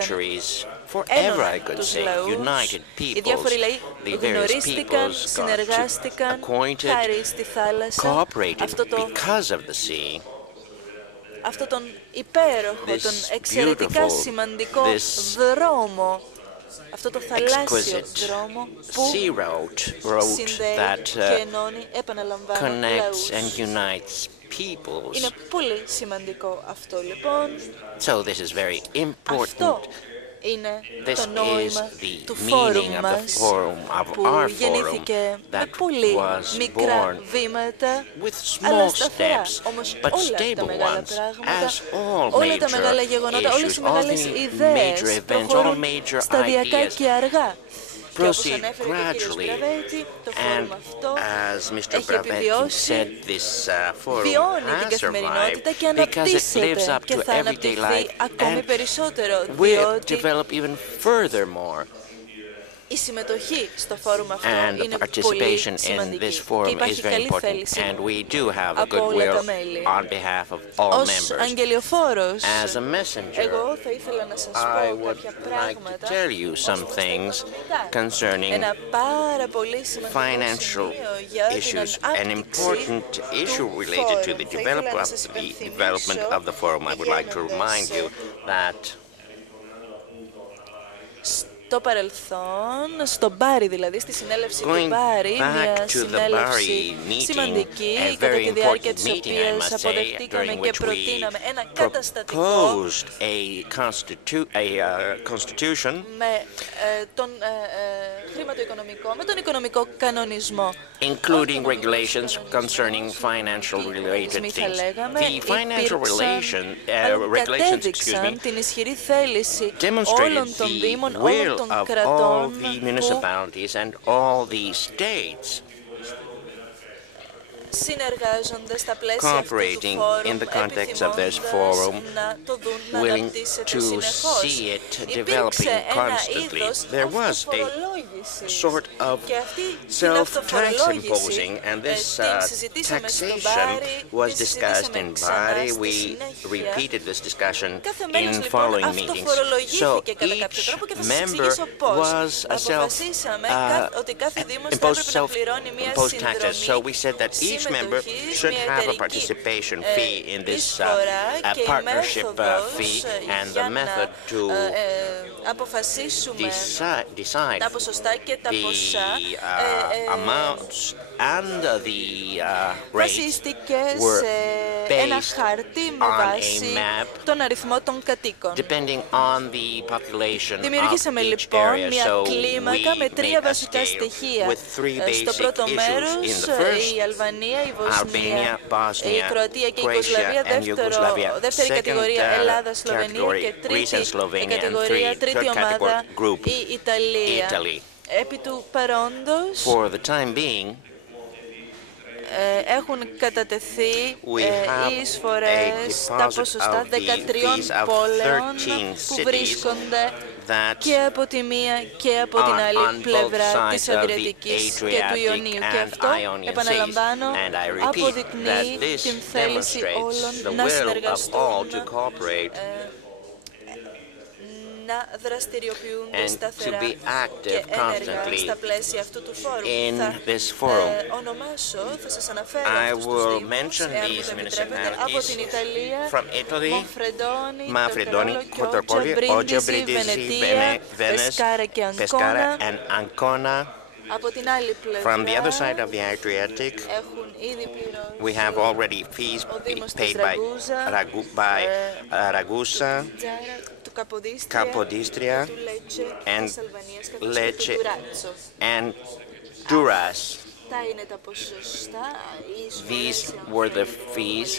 ένωνε τους λαούς. Οι διάφοροι λαοί γνωρίστηκαν, συνεργάστηκαν χάρη στη θάλασσα. Αυτό τον υπέροχο, τον εξαιρετικά σημαντικό δρόμο, αυτό το θαλάσσιο δρόμο που συνδέει και ενώνει, επαναλαμβάνω, λαούς. Είναι πολύ σημαντικό αυτό, λοιπόν. Αυτό είναι το νόημα του φόρουμ μας, που γεννήθηκε με πολύ μικρά βήματα, αλλά σταθερά. Όμως όλα τα μεγάλα πράγματα, όλα τα μεγάλα γεγονότα, όλες οι μεγάλες ιδέες προχωρούν σταδιακά και αργά. Και όπως ανέφερε και ο κ. Μπραβέτη, το φόρουμ αυτό έχει επιβιώσει, βιώνει την καθημερινότητα και αναπτύσσεται και θα αναπτυχθεί ακόμη περισσότερο, διότι Η συμμετοχή στο φόρουμ αυτό είναι πολύ σημαντική και υπάρχει καλή θέληση από όλα τα μέλη. Ως αγγελιοφόρος, εγώ θα ήθελα να σας πω κάποια πράγματα ένα πάρα πολύ σημαντικό σημείο για την ανάπτυξη του φόρουμ. Στο παρελθόν, στο Μπάρι δηλαδή, στη συνέλευση του Μπάρι, μια συνέλευση σημαντική, κατά τη διάρκεια της οποίας αποδεχτήκαμε και προτείναμε ένα καταστατικό με τον χρηματοοικονομικό, με τον οικονομικό κανονισμό. Including regulations concerning financial related things. The financial regulations, την ισχυρή θέληση demonstrated των the δήμων, will των of all κρατών the municipalities and all the states συνεργάζονται στα πλαίσια αυτού του φόρουμ, επιθυμώντας να το δουν να αναπτύσσεται συνεχώς. Υπήρξε ένα είδος αυτοφορολόγησης και αυτή την αυτοφορολόγηση την συζητήσαμε στο Μπάρι, τη συζητήσαμε ξανά στη συνέχεια. Κάθε μέλος λοιπόν αυτοφορολογήθηκε κατά κάποιο τρόπο και θα σας εξηγήσω πώς. Αποφασίσαμε ότι κάθε δήμος θα έπρεπε να πληρώνει μια συνδρομή. Each member should have a participation fee in this partnership fee, and the method to decide the amounts and the rates were based on a map depending on the population Δημιουργήσαμε of each λοιπόν area. μια So κλίμακα με τρία βασικά στοιχεία. Στο πρώτο μέρος η Αλβανία, η Βοσνία, η Κροατία και η Ιουγκοσλαβία. Δεύτερη κατηγορία Ελλάδα, Σλοβενία και τρίτη κατηγορία, τρίτη ομάδα η Ιταλία. Επί του παρόντος έχουν κατατεθεί οι εισφορές, τα ποσοστά 13 πόλεων που βρίσκονται και από τη μία και από την άλλη πλευρά της Αδριατικής και του Ιονίου. Και αυτό, επαναλαμβάνω, αποδεικνύει την θέληση όλων να συνεργαστούν, να δραστηριοποιούνται σταθερά και ένεργα στα πλαίσια αυτού του φόρουμ. Θα ονομάσω, θα σας αναφέρω αυτούς τους δήμους, εάν μου το επιτρέπετε, από την Ιταλία, Μαφρεντόνι, Κοτροπόλη, Μπρίντιζι, Βενετία, Πεσκάρα και Αγκώνα. Από την άλλη πλευρά, from the other side of the Adriatic, we have already fees paid by Ragusa, Capodistria, and Lecce, and Duras. These were the fees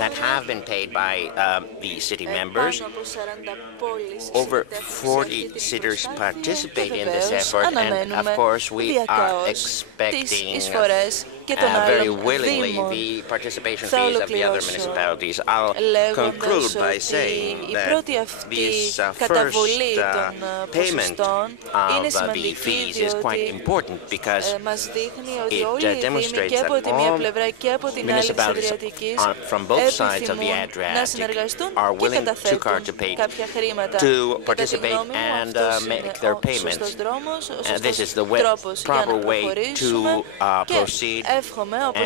that have been paid by the city members. Over 40 cities participate in this effort, and of course we are expecting very willingly the participation fees of the other municipalities. I'll conclude by saying that this first payment of the fees is quite important because it demonstrates that all municipalities from both sides of the Adriatic are willing to to participate and make their payments. This is the proper way to proceed,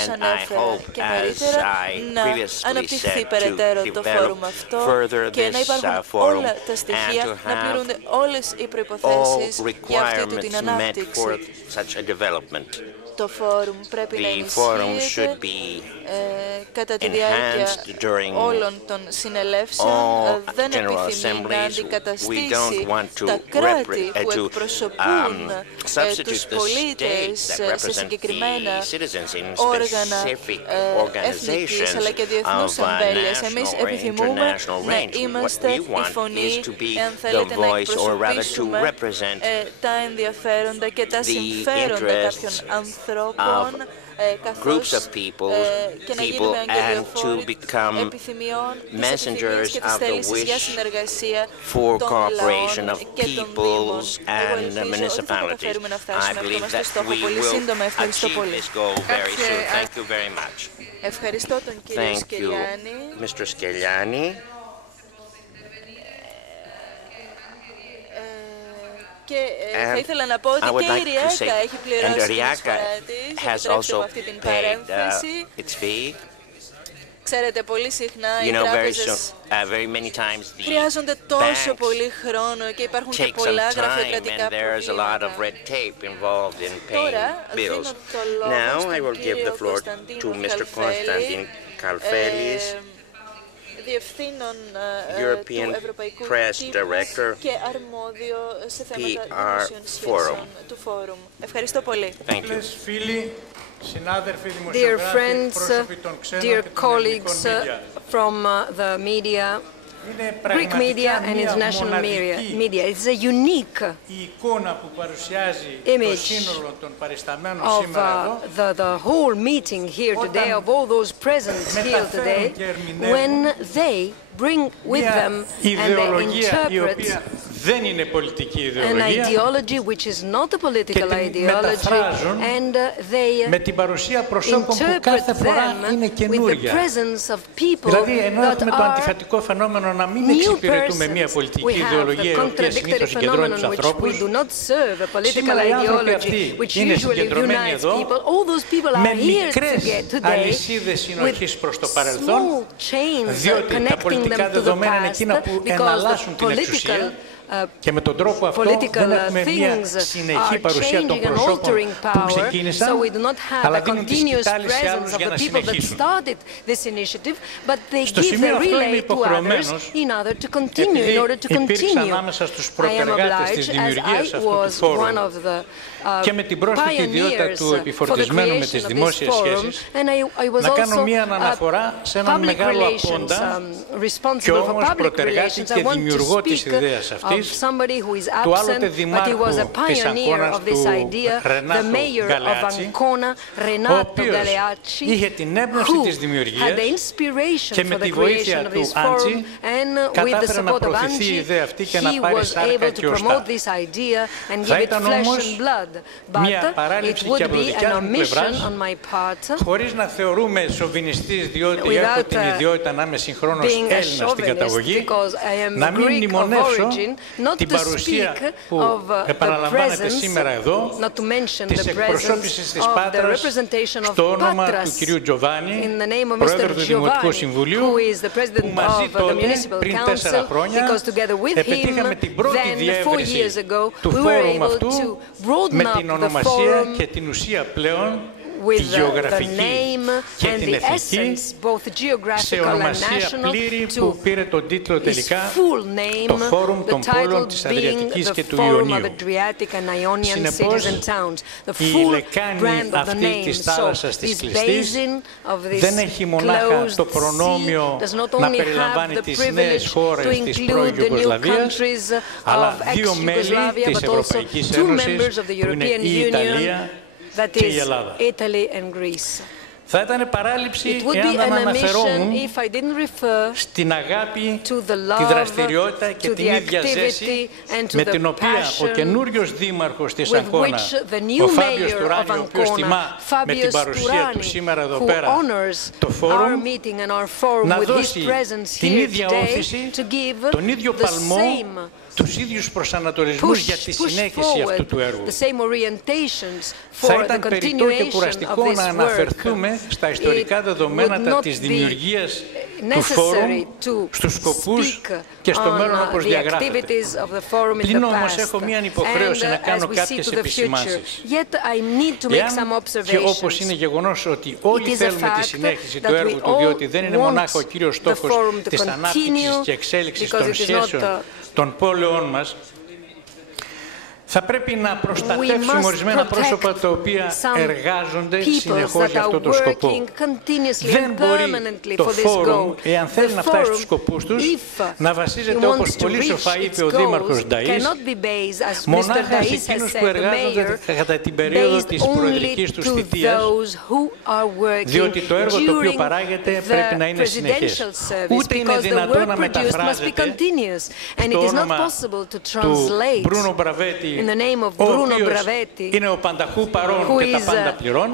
and I hope, as I previously said, to develop further this forum and to have all requirements met for such a development. Το φόρουμ πρέπει να ενισχύεται κατά τη διάρκεια όλων των συνελεύσεων. Δεν επιθυμεί να αντικαταστήσει τα κράτη που εκπροσωπούν τους πολίτες σε συγκεκριμένα όργανα εθνικής αλλά και διεθνούς εμβέλειας. Εμείς επιθυμούμε να είμαστε η φωνή, αν θέλετε, να εκπροσωπήσουμε τα ενδιαφέροντα και τα συμφέροντα κάποιων ανθρώπων ανθρώπων, groups of people and to become messengers of the wish for cooperation of peoples and municipalities. I believe that we will achieve this goal very soon. Thank you very much. Thank you, Mr. Skeliani. Και θα ήθελα να πω ότι και η Ριάκα έχει πληρώσει την εισφορά της από αυτή την παρέμφαση. Ξέρετε, πολύ συχνά οι τράπεζες χρειάζονται τόσο πολύ χρόνο και υπάρχουν και πολλά γραφειοκρατικά προβλήματα. Τώρα δίνω το λόγο στον κύριο Κωνσταντίν Καλφέλη, Διευθύνων του Ευρωπαϊκού Κύκλου και αρμόδιο σε θέματα δημοσίων σχέσεων του Φόρουμ. Ευχαριστώ πολύ. Dear friends, dear colleagues from the media, Greek media and international media. It's a unique image of the whole meeting here today, of all those present here today, when they bring with them and they interpret an ideology which is not a political ideology, and they interpret them with the presence of people that are new persons. We have the contradictory phenomenon which we do not serve a political ideology which usually unites people. All those people are here today with small chains connecting them to the past, because the political Και με τον τρόπο αυτό δεν έχουμε μια συνεχή παρουσία των προσώπων που ξεκίνησαν, αλλά δίνουν τη σκητάλη σε άλλους για να συνεχίσουν. Στο σημείο αυτό είμαι υποχρεωμένος, υπήρξα ανάμεσα στους προτεργάτες της δημιουργίας αυτού του φόρουμ και με την πρόσθετη ιδιότητα του επιφορτισμένου με τις δημόσιες σχέσεις, να κάνω μία αναφορά σε έναν μεγάλο απόντα και όμως προτεργάτη και δημιουργό της ιδέας αυτής, του άλλοτε δημάρχου της Αγκώνας του Ρενάτο Γκαλεάτσι, ο οποίος είχε την έμπνευση της δημιουργίας και με τη βοήθεια του Άντσι κατάφερε να προωθηθεί η ιδέα αυτή και να πάρει σάρκα και οστά. Θα ήταν όμως μια παράληψη και από δικιά μου πλευράς, χωρίς να θεωρούμε σοβινιστής, διότι έχω την ιδιότητα να είμαι συγχρόνως Έλληνας στην καταγωγή, να μην μνημονεύσω την παρουσία που επαναλαμβάνεται σήμερα εδώ, της εκπροσώπησης της Πάτρας στο όνομα του κυρίου Τζοβάνι, Πρόεδρου του Δημοτικού Συμβουλίου, που μαζί τότε, πριν 4 χρόνια, επιτύχαμε την πρώτη διεύρυνση του φόρουμ αυτού με την ονομασία και την ουσία πλέον, τη γεωγραφική και την εθνική, σε ονομασία πλήρη που πήρε τον τίτλο τελικά το Φόρουμ των Πόλεων της Αδριατικής και του Ιονίου. Συνεπώς, η λεκάνη αυτή της θάλασσας της κλειστής δεν έχει μονάχα το προνόμιο να περιλαμβάνει τις νέες χώρες της πρώην Ιουγκοσλαβίας, αλλά 2 μέλη της Ευρωπαϊκής Ένωσης που είναι η Ιταλία και η Ελλάδα. Θα ήταν παράληψη εάν δεν αναφερόμουν στην αγάπη, τη δραστηριότητα και την ίδια ζέση με την οποία ο καινούριος δήμαρχος της Αγκώνα, ο Φάβιος Τουράνη, ο οποίος τιμά με την παρουσία του σήμερα εδώ πέρα το φόρουμ, να δώσει την ίδια όθηση, τον ίδιο παλμό, τους ίδιους προσανατολισμούς για τη συνέχιση αυτού του έργου. Θα ήταν περιττό και κουραστικό να αναφερθούμε στα ιστορικά δεδομένα της δημιουργίας του φόρουμ, στους σκοπούς και στο μέλλον όπως διαγράφεται. Πλην όμως έχω μία υποχρέωση να κάνω κάποιες επισημάνσεις. Εάν και όπως είναι γεγονός ότι όλοι θέλουμε τη συνέχιση του έργου του, διότι δεν είναι μονάχα ο κύριος στόχος της ανάπτυξης και εξέλιξης των σχέσεων των πόλεων μας, Θα πρέπει να προστατεύσουμε ορισμένα πρόσωπα τα οποία εργάζονται συνεχώς για αυτό το σκοπό. Δεν μπορεί το φόρουμ, εάν θέλει να φτάσει στους σκοπούς τους, να βασίζεται, όπως πολύ σοφά είπε ο Δήμαρχος Νταΐς, μονάχα σε εκείνους που εργάζονται κατά την περίοδο της προεδρικής τους θητείας, διότι το έργο το οποίο παράγεται πρέπει να είναι συνεχές. Ούτε είναι δυνατόν να μεταφράζεται στο όνομα του Μπρούνο Μπραβέτη, ο οποίος είναι ο πανταχού παρόν και τα πάντα πληρών,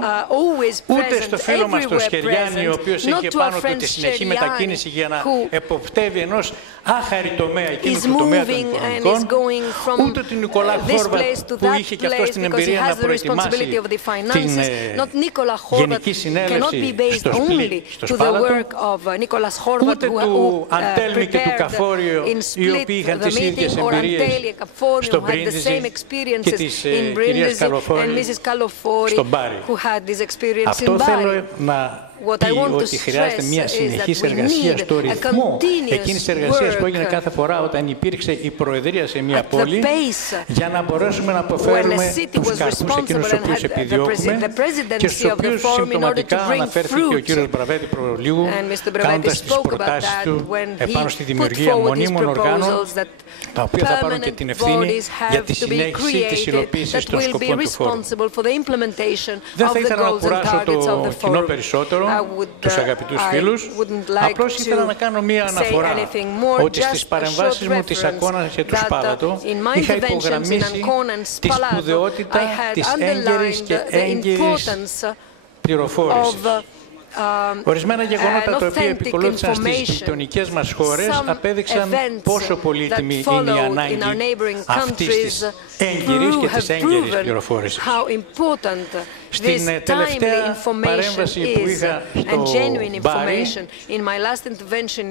ούτε στο φίλο μας το Σκεριάννη, ο οποίος έχει επάνω του τη συνεχή μετακίνηση για να εποπτεύει ενός άχαρη τομέα, εκείνου του τομέα των οικονομικών, ούτε τον Νικολά Χόρβατ που είχε και αυτό την εμπειρία να προετοιμάσει την Γενική Συνέλευση στο Σπάλατο, ούτε του Αντέλμη και του Καφόριο, οι οποίοι είχαν τις ίδιες εμπειρίες στο Μπρίντιζι και της κυρίας Καλοφόρη στον Μπάρι. Αυτό θέλω να πει ότι χρειάζεται μια συνεχής εργασία στο ρυθμό εκείνης της εργασίας που έγινε κάθε φορά όταν υπήρξε η Προεδρία σε μια πόλη, για να μπορέσουμε να αποφέρουμε τους καρπούς εκείνους τους οποίους επιδιώκουμε και στους οποίους συμπτωματικά αναφέρθηκε ο κύριος Μπραβέτη προλίγου, κάνοντας τις προτάσεις του επάνω στη δημιουργία μονίμων οργάνων, τα οποία θα πάρουν και την ευθύνη για τη συνέχιση της υλοποίησης των σκοπών του φόρου. Δεν θα ήθελα να κουράσω το κοινό περισσότερο, τους αγαπητούς φίλους, απλώς ήθελα να κάνω μία αναφορά ότι στις παρεμβάσεις μου της Ακώνα και του Σπάλατο είχα υπογραμμίσει τη σπουδαιότητα της έγκαιρης και έγκαιρης πληροφόρησης. Ορισμένα γεγονότα τα οποία επικολούθησαν στις γειτονικές μας χώρες απέδειξαν πόσο πολύτιμη είναι η ανάγκη αυτής της έγκυρης και της έγκαιρης πληροφόρησης. Στην τελευταία παρέμβαση που είχα στο Μπάρι,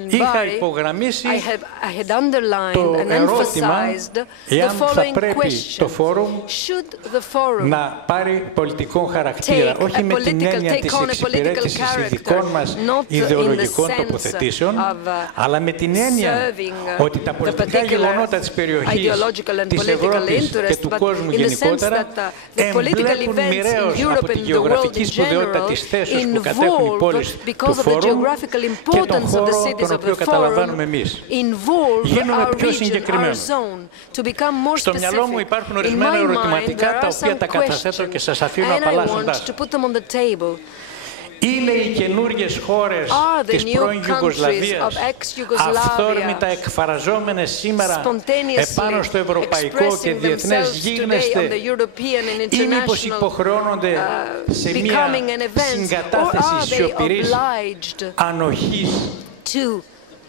είχα υπογραμμίσει το ερώτημα εάν θα πρέπει το φόρουμ να πάρει πολιτικό χαρακτήρα, όχι με την έννοια της εξυπηρέτησης ειδικών μας ιδεολογικών τοποθετήσεων, αλλά με την έννοια ότι τα πολιτικά γεγονότα της περιοχής, της Ευρώπης και του κόσμου γενικότερα εμπλέκουν μοιραίως από τη γεωγραφική σπουδαιότητα της θέσεως που κατέχουν οι πόλεις του Φόρουμ και τον χώρο τον οποίο καταλαμβάνουμε εμείς. Γίνομαι πιο συγκεκριμένο. Στο μυαλό μου υπάρχουν ορισμένα ερωτηματικά τα οποία τα καταθέτω και σας αφήνω απαλλάσσοντάς. Είναι οι καινούργιες χώρες της πρώην Ιουγκοσλαβίας αυθόρμητα εκφραζόμενες σήμερα επάνω στο ευρωπαϊκό και διεθνές γίγνεσθε, ή μήπως υποχρεώνονται σε μια συγκατάθεση σιωπηρής ανοχής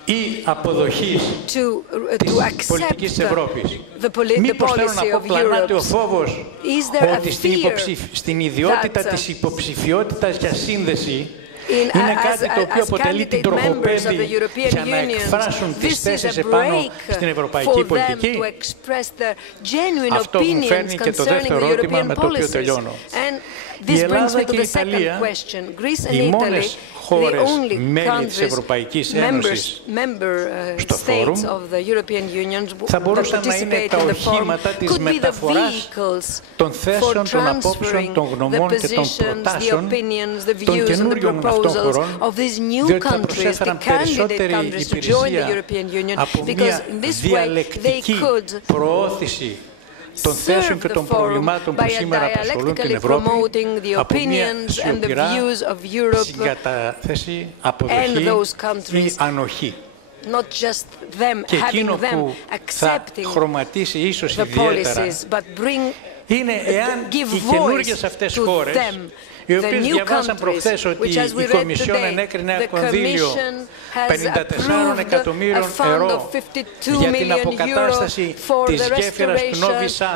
ή αποδοχής της πολιτικής της Ευρώπης. Μήπως θέλω να πω πλανάται ο φόβος ότι στην ιδιότητα της υποψηφιότητας για σύνδεση είναι κάτι το οποίο αποτελεί την τροχοπέδη για να εκφράσουν τις θέσεις επάνω στην ευρωπαϊκή πολιτική. Αυτό μου φέρνει και το δεύτερο ερώτημα με το οποίο τελειώνω. Η Ελλάδα και η Ιταλία, οι μόνες χώρες μέλη της Ευρωπαϊκής Ένωσης στο Φόρουμ, θα μπορούσαν να είναι τα οχήματα της μεταφοράς των θέσεων, των απόψεων, των γνωμών και των προτάσεων των καινούριων αυτών χωρών, διότι θα προσέφεραν περισσότερη υπηρεσία από μια διαλεκτική προώθηση των θέσεων και των προβλημάτων που σήμερα απασχολούν την Ευρώπη, από μια σιωπηρά συγκατάθεση, αποδοχή ή ανοχή. Και εκείνο που θα χρωματίσει ίσως ιδιαίτερα είναι εάν οι καινούργιες αυτές χώρες, οι οποίες διαβάσαν προχθές ότι η Κομισιόν ενέκρινε ένα κονδύλιο 54 εκατομμύριων ευρώ για την αποκατάσταση της γέφυρας του Νόβι Σάντ,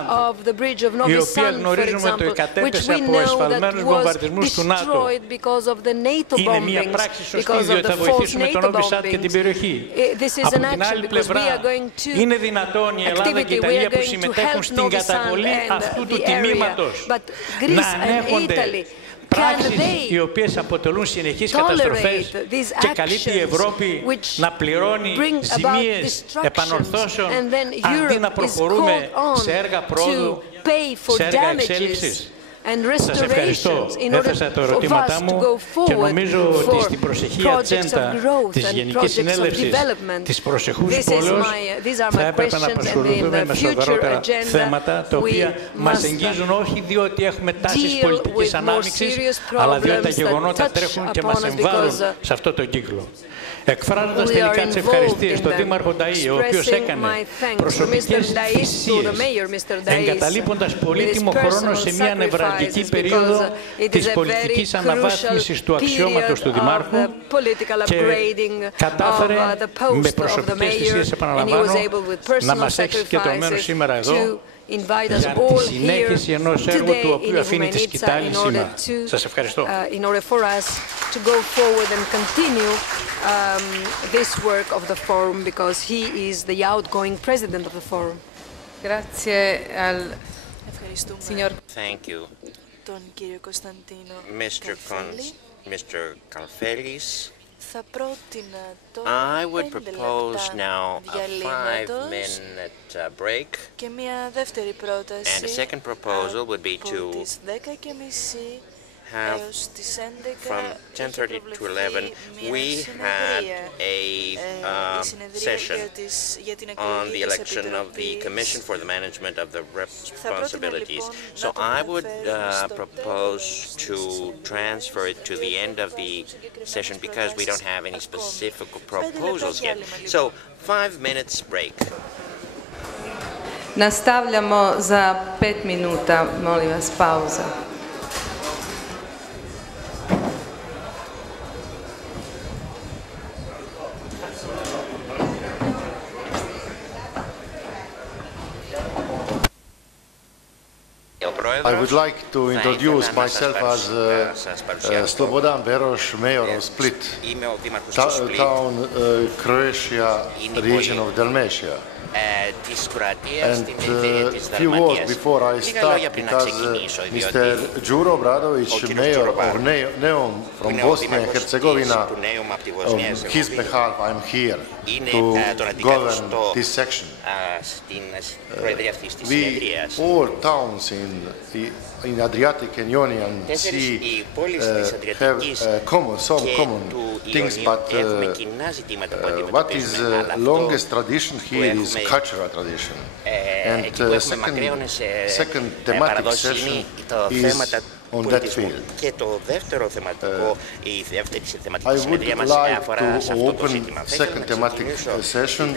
η οποία γνωρίζουμε ότι κατέπεσε από εσφαλμένους βομβαρδισμούς του ΝΑΤΟ. Είναι μια πράξη σωστή, διότι θα βοηθήσουμε τον Νόβι Σάντ και την περιοχή. Από την άλλη πλευρά, είναι δυνατόν η Ελλάδα και η Ιταλία που συμμετέχουν στην καταβολή αυτού του τιμήματος να ανέχονται πράξεις οι οποίες αποτελούν συνεχείς καταστροφές και καλείται η Ευρώπη να πληρώνει ζημίες επανορθώσεων αντί να προχωρούμε σε έργα πρόοδου, σε έργα εξέλιξης. Σας ευχαριστώ. Έθεσα το ερωτήματά μου και νομίζω ότι στην προσεχή ατζέντα της Γενικής Συνέλευσης της προσεχούς πόλεως θα έπρεπε να απασχοληθούμε με σοβαρότερα θέματα τα οποία μας εγγίζουν όχι διότι έχουμε τάσεις πολιτικής ανάμειξης αλλά διότι τα γεγονότα τρέχουν και μας εμβάλλουν σε αυτό το κύκλο. Εκφράζοντας τελικά τις ευχαριστίες στον Δήμαρχο Νταΐ, ο οποίος έκανε προσωπικές θυσίες, εγκαταλείποντας πολύτιμο χρόνο σε μια νευραλγική περίοδο της πολιτικής αναβάθμισης του αξιώματος του Δημάρχου και κατάφερε με προσωπικές θυσίες, επαναλαμβάνω, να μας έχει συγκεντρωμένο σήμερα εδώ για τη συνέχιση ενός έργου του οποίου αφήνει τη σκητάλη σήμερα. Σας ευχαριστώ. To go forward and continue this work of the Forum because he is the outgoing president of the Forum. Grazie al signor. Thank you. Τον κύριο Κωνσταντίνο Mr. Kalfelis. Θα πρότεινα I would 5 propose now a διαλύματος 5-minute break. Και μια δεύτερη πρόταση And the second proposal would be to από τις 10:30 have from 10:30 to 11 we had a session on the election of the Commission for the Management of the Responsibilities. So I would propose to transfer it to the end of the session because we don't have any specific proposals yet. So 5 minutes break. Nastavljamo za 5 minuta, molim vas, pauza. I would like to introduce myself as Slobodan Beroš, Mayor of Split, town Croatia, region of Dalmatia. And a few words before I start, because Mr. Đuro Obradović, Mayor of Neum from Bosnia and Herzegovina, on his behalf I'm here to govern this section. We, all towns in Adriatic and Ionian Sea have some common things, but what is longest tradition here is cultural tradition. And second thematic session is on that field. I would like to open second thematic session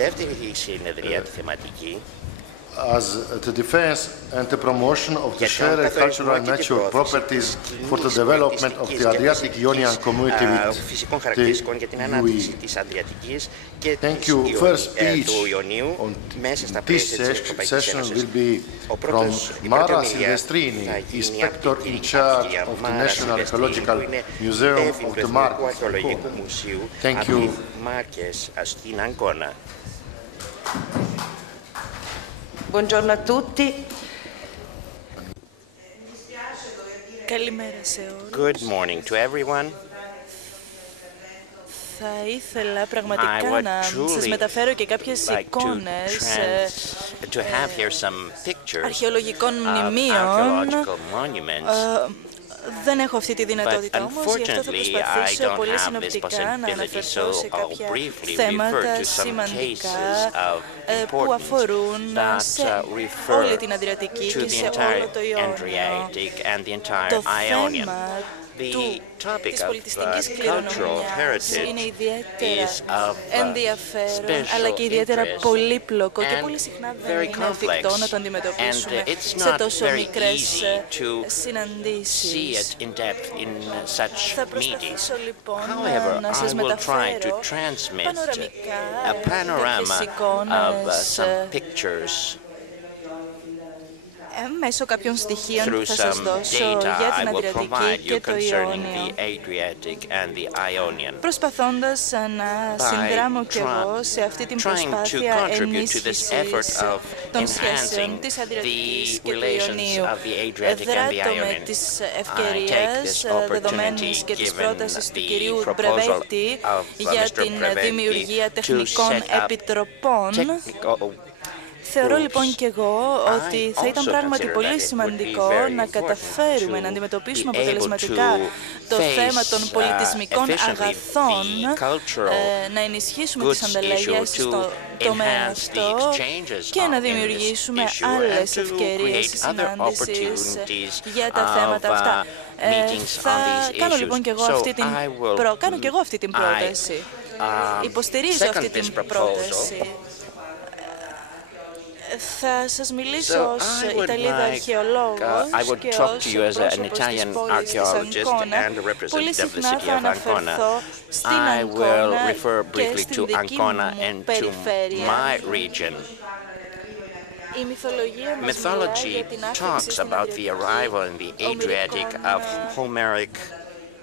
as the defense and the promotion of the shared cultural and natural properties for the development of the Adriatic Ionian community with the UAE. Thank you. First speech on this session will be from Mara Silvestrini, Inspector in charge of the National Ecological Museum of the Marques. Thank you. Buongiorno a tutti. Καλημέρα σε όλους. Good morning to everyone. Θα ήθελα πραγματικά να σας μεταφέρω και κάποιες εικόνες αρχαιολογικών μνημείων. Δεν έχω αυτή τη δυνατότητα όμως, γι' αυτό θα προσπαθήσω πολύ συνοπτικά να αναφερθώ σε κάποια θέματα σημαντικά που αφορούν σε όλη την Αδριατική και σε όλο το Ιόνιο. Το θέμα της πολιτιστικής κληρονομιάς είναι ιδιαίτερα ενδιαφέρον, αλλά και ιδιαίτερα πολύπλοκο και πολύ συχνά δεν είναι εφικτό να το αντιμετωπίσουμε σε τόσο μικρές συναντήσεις. Θα προσπαθήσω λοιπόν να σας μεταφέρω πανοραμικά κάποιες εικόνες Μέσω κάποιων στοιχείων που θα σας δώσω για την Αδριατική και το Ιόνιο, προσπαθώντας να συνδράμω κι εγώ σε αυτή την προσπάθεια ενίσχυσης των σχέσεων της Αδριατικής και του Ιονίου. Δράτω με της ευκαιρίας δεδομένης και της πρότασης του κυρίου Μπρεβέτη για την δημιουργία τεχνικών επιτροπών. Θεωρώ λοιπόν και εγώ ότι θα ήταν πράγματι πολύ σημαντικό να καταφέρουμε να αντιμετωπίσουμε αποτελεσματικά το θέμα των πολιτισμικών αγαθών, να ενισχύσουμε τις ανταλλαγές στο τομέα αυτό και να δημιουργήσουμε άλλες ευκαιρίες συνάντησης για τα θέματα αυτά. Θα κάνω λοιπόν και εγώ αυτή την πρόταση. Υποστηρίζω αυτή την πρόταση. Θα σας μιλήσω ως Ιταλίδα αρχαιολόγος και ως πρόσωπος της πόλης της Αγκώνα. Πολύ συχνά θα αναφερθώ στην Αγκώνα και στην δική μου περιφέρεια. Η μυθολογία μας μιλάει για την άφηξη στην Αδριατική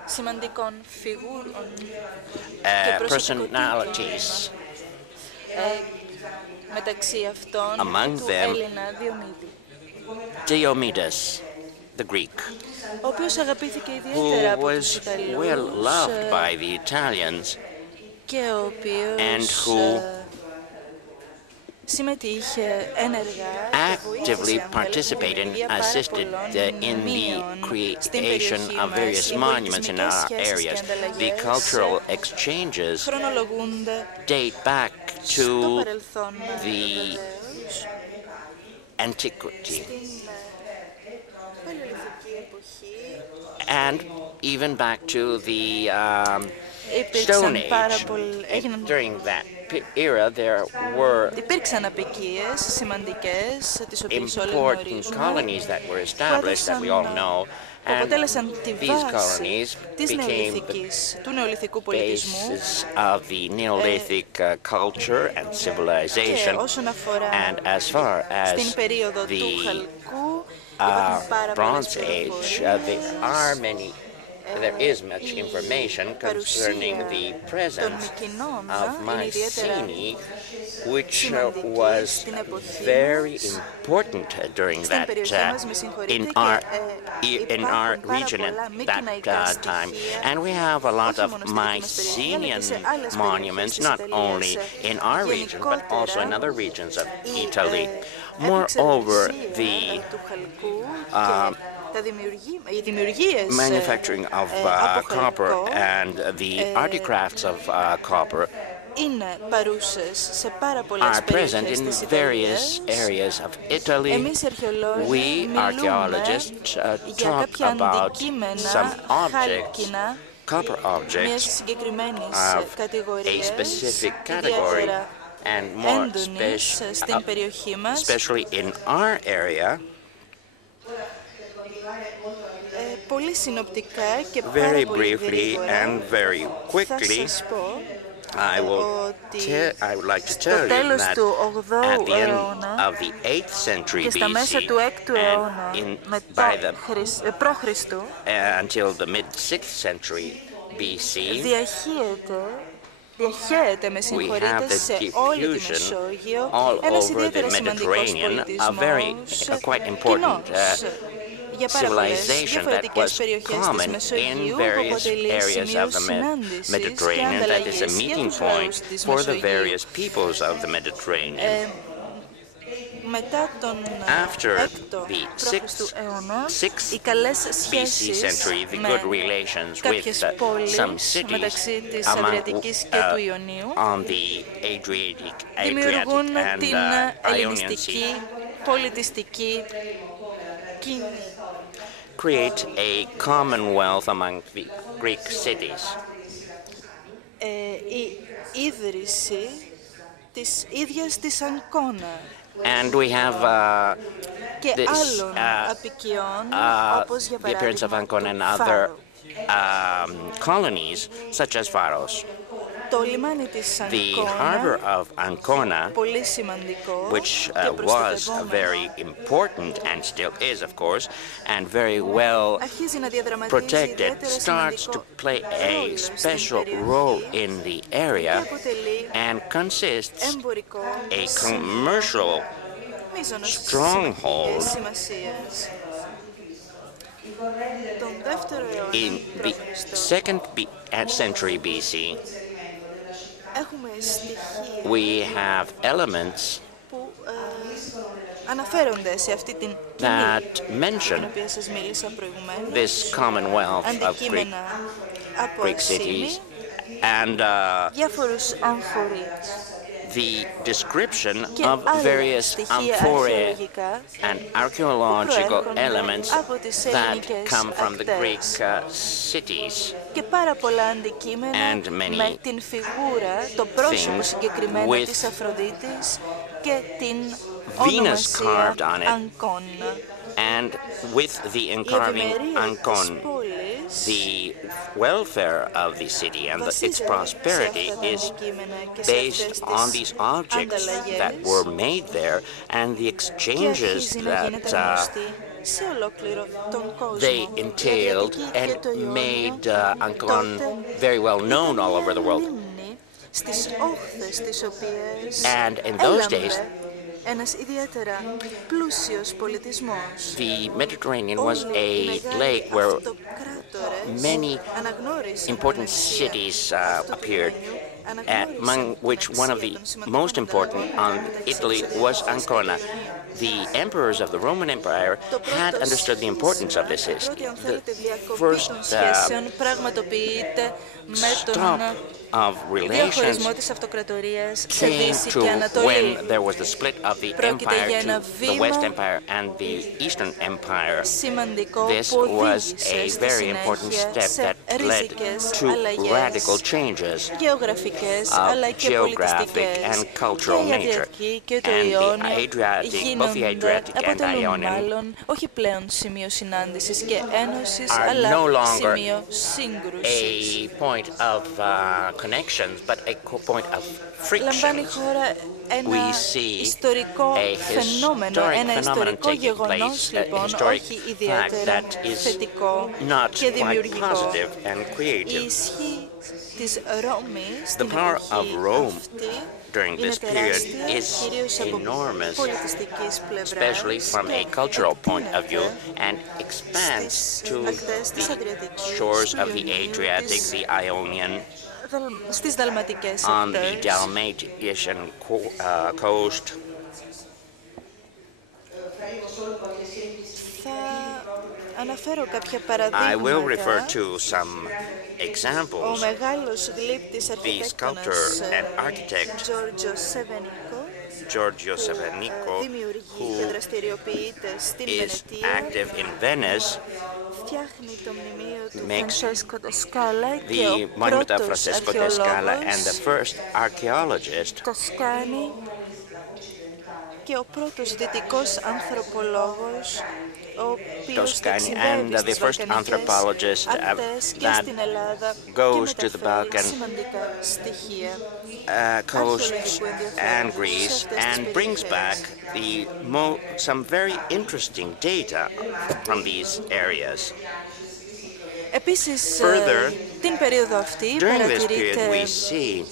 σημαντικών φιγούρων και προσωπικότητων. Μεταξύ αυτών του Έλληνα Διομήτη, the Greek, ο οποίος αγαπήθηκε ιδιαίτερα από τους Italians και ο οποίος συμμετείχε ενεργά actively participated and assisted in the creation of various monuments in our areas. The cultural exchanges date back to the antiquity and even back to the Stone Age. During that era, there were important colonies that were established that we all know, and these colonies became the basis of the Neolithic culture and civilization. And as far as the Bronze Age, there is much information concerning the presence of Mycenae, which was very important during that in our region at that time. And we have a lot of Mycenaean monuments, not only in our region but also in other regions of Italy. Moreover, the manufacturing of copper and the artifacts of copper are present in various areas of Italy. We archaeologists talk about some objects, copper objects of a specific category, and more especially in our area. Very briefly and very quickly, I would like to tell you that at the end of the 8th century BC and until the mid-6th century BC, we have the diffusion all over the Mediterranean, quite important civilization that was common in various areas of the Mediterranean, that is a meeting point for the various peoples of the Mediterranean. After the 6th BC century, the good relations with some cities on the Adriatic and Ionian Sea create a commonwealth among the Greek cities. And we have the appearance of Ancona and other colonies, such as Pharos. The harbor of Ancona, which was very important and still is, of course, and very well protected, starts to play a special role in the area and consists a commercial stronghold. In the 2nd century BC, we have elements that mention this commonwealth of Greek cities and the description of various amphorae and archaeological elements that come from the Greek cities, and many things with Venus carved on it, and with the encarving Ancon, the welfare of the city and its prosperity is based on these objects that were made there and the exchanges that they entailed and made Ancon very well known all over the world. And in those days, the Mediterranean was a lake where many important cities appeared, among which one of the most important on Italy was Ancona. The emperors of the Roman Empire had understood the importance of this city. The first stop of relations came to when there was the split of the empire to the West Empire and the Eastern Empire. This was a very important step that led to radical changes of geographic and cultural nature. And the Adriatic, both the Adriatic and Ionian, are no longer a point of connections, but a point of friction. We see a historic phenomenon taking place, a historic fact that is not quite positive and creative. The power of Rome during this period is enormous, especially from a cultural point of view, and expands to the shores of the Adriatic, the Ionian, on the Dalmatian coast. I will refer to some examples. The sculptor and architect Giorgio Sevenico, who is active in Venice, makes the monument of Francesco da Scala, and the first archaeologist Toscani, and the first anthropologist that goes to the Balkan coasts and Greece and brings back some very interesting data from these areas. Further, during this period we see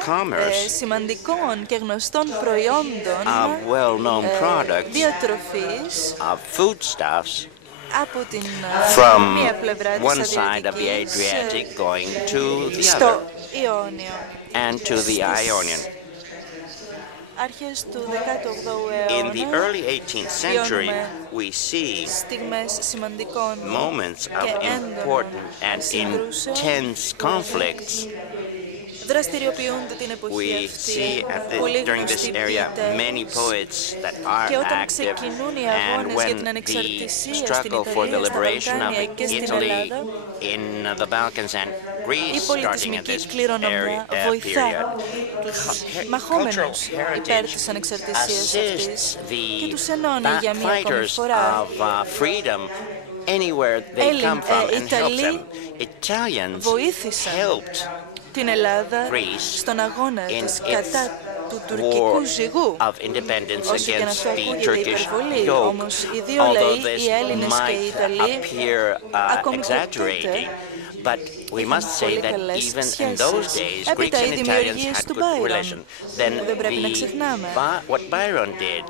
commerce of well-known products, of foodstuffs, from one side of the Adriatic going to the other, and to the Ionian. In the early 18th century, we see moments of important and intense conflicts. We see during this area many poets that are active, and when the struggle for the liberation of Italy in the Balkans and Greece starting at this period, cultural heritage assists the fighters of freedom anywhere they come from and helps them. Italians helped την Ελλάδα στον αγώνα της κατά του τουρκικού ζυγού. Όσο και να αυτό ακούγεται υπερβολή, όμως οι δύο λαοί, οι Έλληνες και οι Ιταλοί, ακόμη και τότε, but we must say that even in those days, Greeks and Italians had good relations. Then what Byron did,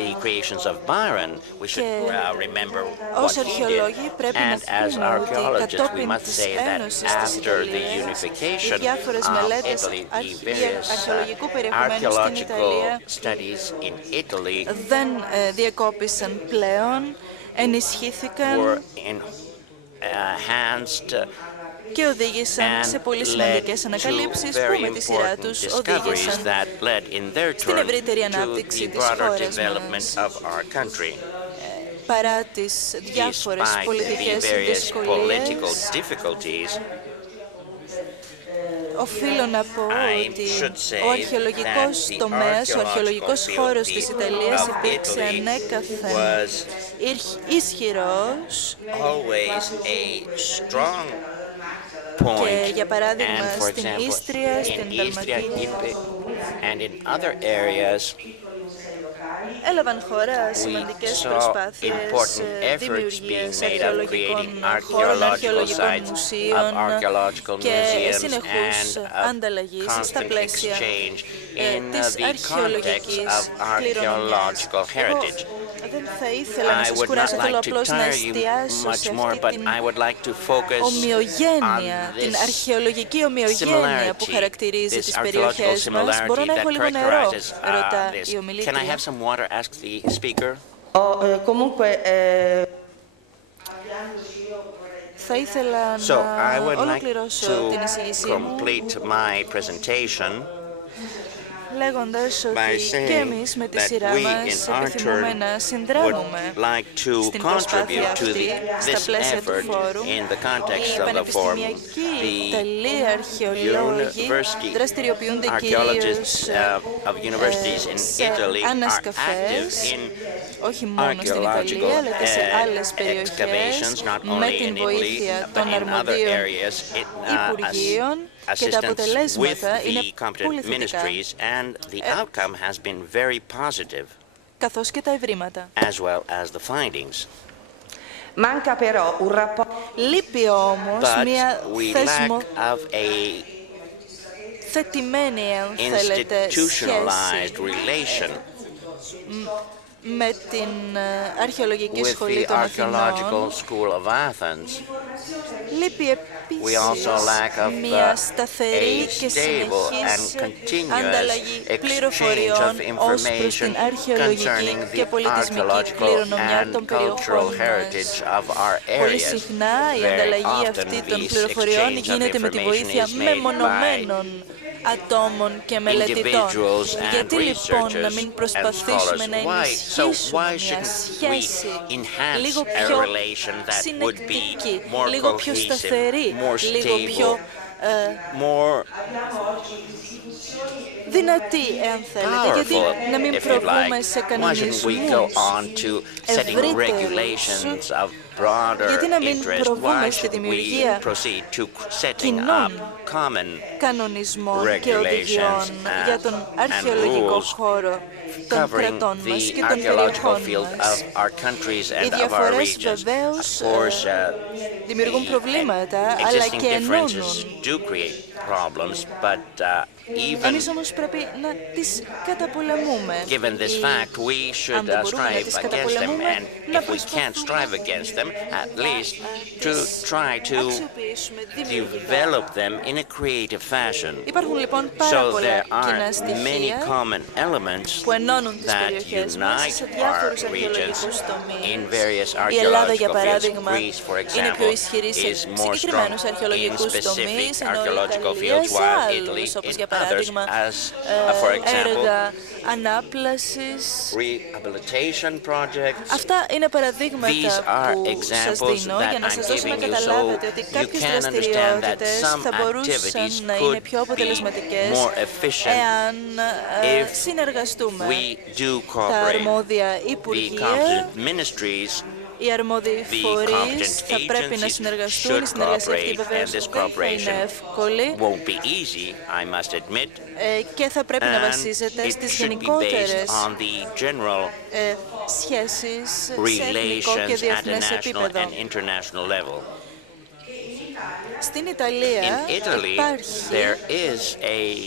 the creations of Byron, we should remember what he did. And as archaeologists, we must say that after the unification of Italy, the various archaeological studies in Italy were enhanced και οδήγησαν σε πολύ σημαντικές ανακαλύψεις που με τη σειρά τους οδήγησαν στην ευρύτερη ανάπτυξη της χώρας μας. Παρά τις διάφορες πολιτικές δυσκολίες, οφείλω να πω ότι ο αρχαιολογικός τομέας, ο αρχαιολογικός χώρος της Ιταλίας υπήρξε ανέκαθεν ισχυρός και για παράδειγμα στην Ίστρια, στην Δαλματία έλαβαν χώρα σημαντικές προσπάθειες δημιουργίας αρχαιολογικών χώρων, αρχαιολογικών μουσείων και συνεχούς ανταλλαγής στα πλαίσια της αρχαιολογικής κληρονομιάς. Δεν θα ήθελα να σας κουράσω, θέλω απλώς να εστιάσω σε αυτή την ομοιογένεια, την αρχαιολογική ομοιογένεια που χαρακτηρίζει τις περιοχές μας. Μπορώ να έχω λίγο νερό, ρωτά η ομιλήτρια. Θα ήθελα να ολοκληρώσω την εισηγήσή μου λέγοντας ότι και εμείς με τη σειρά μας επιθυμούμε να συνδράμουμε στην προσπάθεια αυτή στα πλαίσια του Φόρουμ. Οι πανεπιστημιακοί Ιταλοί αρχαιολόγοι δραστηριοποιούνται κυρίως σε ανασκαφές, όχι μόνο στην Ιταλία, αλλά και σε άλλες περιοχές, με την βοήθεια των αρμοδίων Υπουργείων, και τα αποτελέσματα είναι πολύ θετικά, καθώς και τα ευρήματα. Λείπει όμως μια θεσμοθετημένη, αν θέλετε, σχέση με την αρχαιολογική σχολή των Αθηνών. Λείπει επίσης μια σταθερή και συνεχής ανταλλαγή πληροφοριών ως προς την αρχαιολογική και πολιτισμική κληρονομιά των περιοχών μας. Πολύ συχνά η ανταλλαγή αυτή των πληροφοριών γίνεται με τη βοήθεια μεμονωμένων ατόμων και μελετητών. Γιατί λοιπόν να μην προσπαθήσουμε να ενισχύσουμε μια σχέση λίγο πιο συνεκτική, λίγο πιο σταθερή, λίγο πιο δυνατή, εάν θέλετε, γιατί να μην προβούμε σε κανονισμούς ευρύτερους, γιατί να μην προβούμε στη δημιουργία κοινών κανονισμών και οδηγιών για τον αρχαιολογικό χώρο των κρατών μας και των περιοχών μας. Οι διαφορές βεβαίως δημιουργούν προβλήματα, αλλά και ενώνουν. Εμείς όμως πρέπει να τις καταπολεμούμε. Αν δεν μπορούμε να τις καταπολεμούμε, να προσπαθούμε να αξιοποιήσουμε δημιουργικά. Υπάρχουν λοιπόν πάρα πολλά κοινά στοιχεία που ενώνουν τις περιοχές μας σε διάφορους αρχαιολογικούς τομείς. Η Ελλάδα, για παράδειγμα, είναι πιο ισχυρή σε συγκεκριμένους αρχαιολογικούς τομείς, ενώ η Ιταλία σε άλλους, όπως για παράδειγμα έργα ανάπλασης. Αυτά είναι παραδείγματα που σας δίνω για να σας δώσω να καταλάβετε ότι κάποιες δραστηριότητες θα μπορούσαν να είναι πιο αποτελεσματικές εάν συνεργαστούμε τα αρμόδια υπουργεία Οι αρμόδιοι φορείς θα πρέπει να συνεργαστούν. Η συνεργασία αυτή βεβαίως δεν θα είναι εύκολη και θα πρέπει να βασίζεται στις γενικότερες σχέσεις σε εθνικό και διεθνές επίπεδο. Στην Ιταλία υπάρχει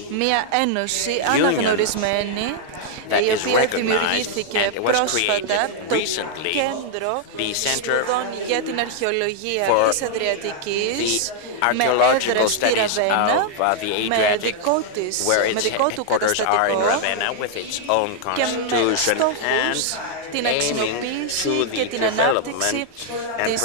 μια ένωση αναγνωρισμένη η οποία δημιουργήθηκε πρόσφατα, το Κέντρο Σπουδών για την Αρχαιολογία της Αδριατικής, με έδρα στη Ραβένα, με δικό του καταστατικό και με στόχους την αξιοποίηση και την ανάπτυξη της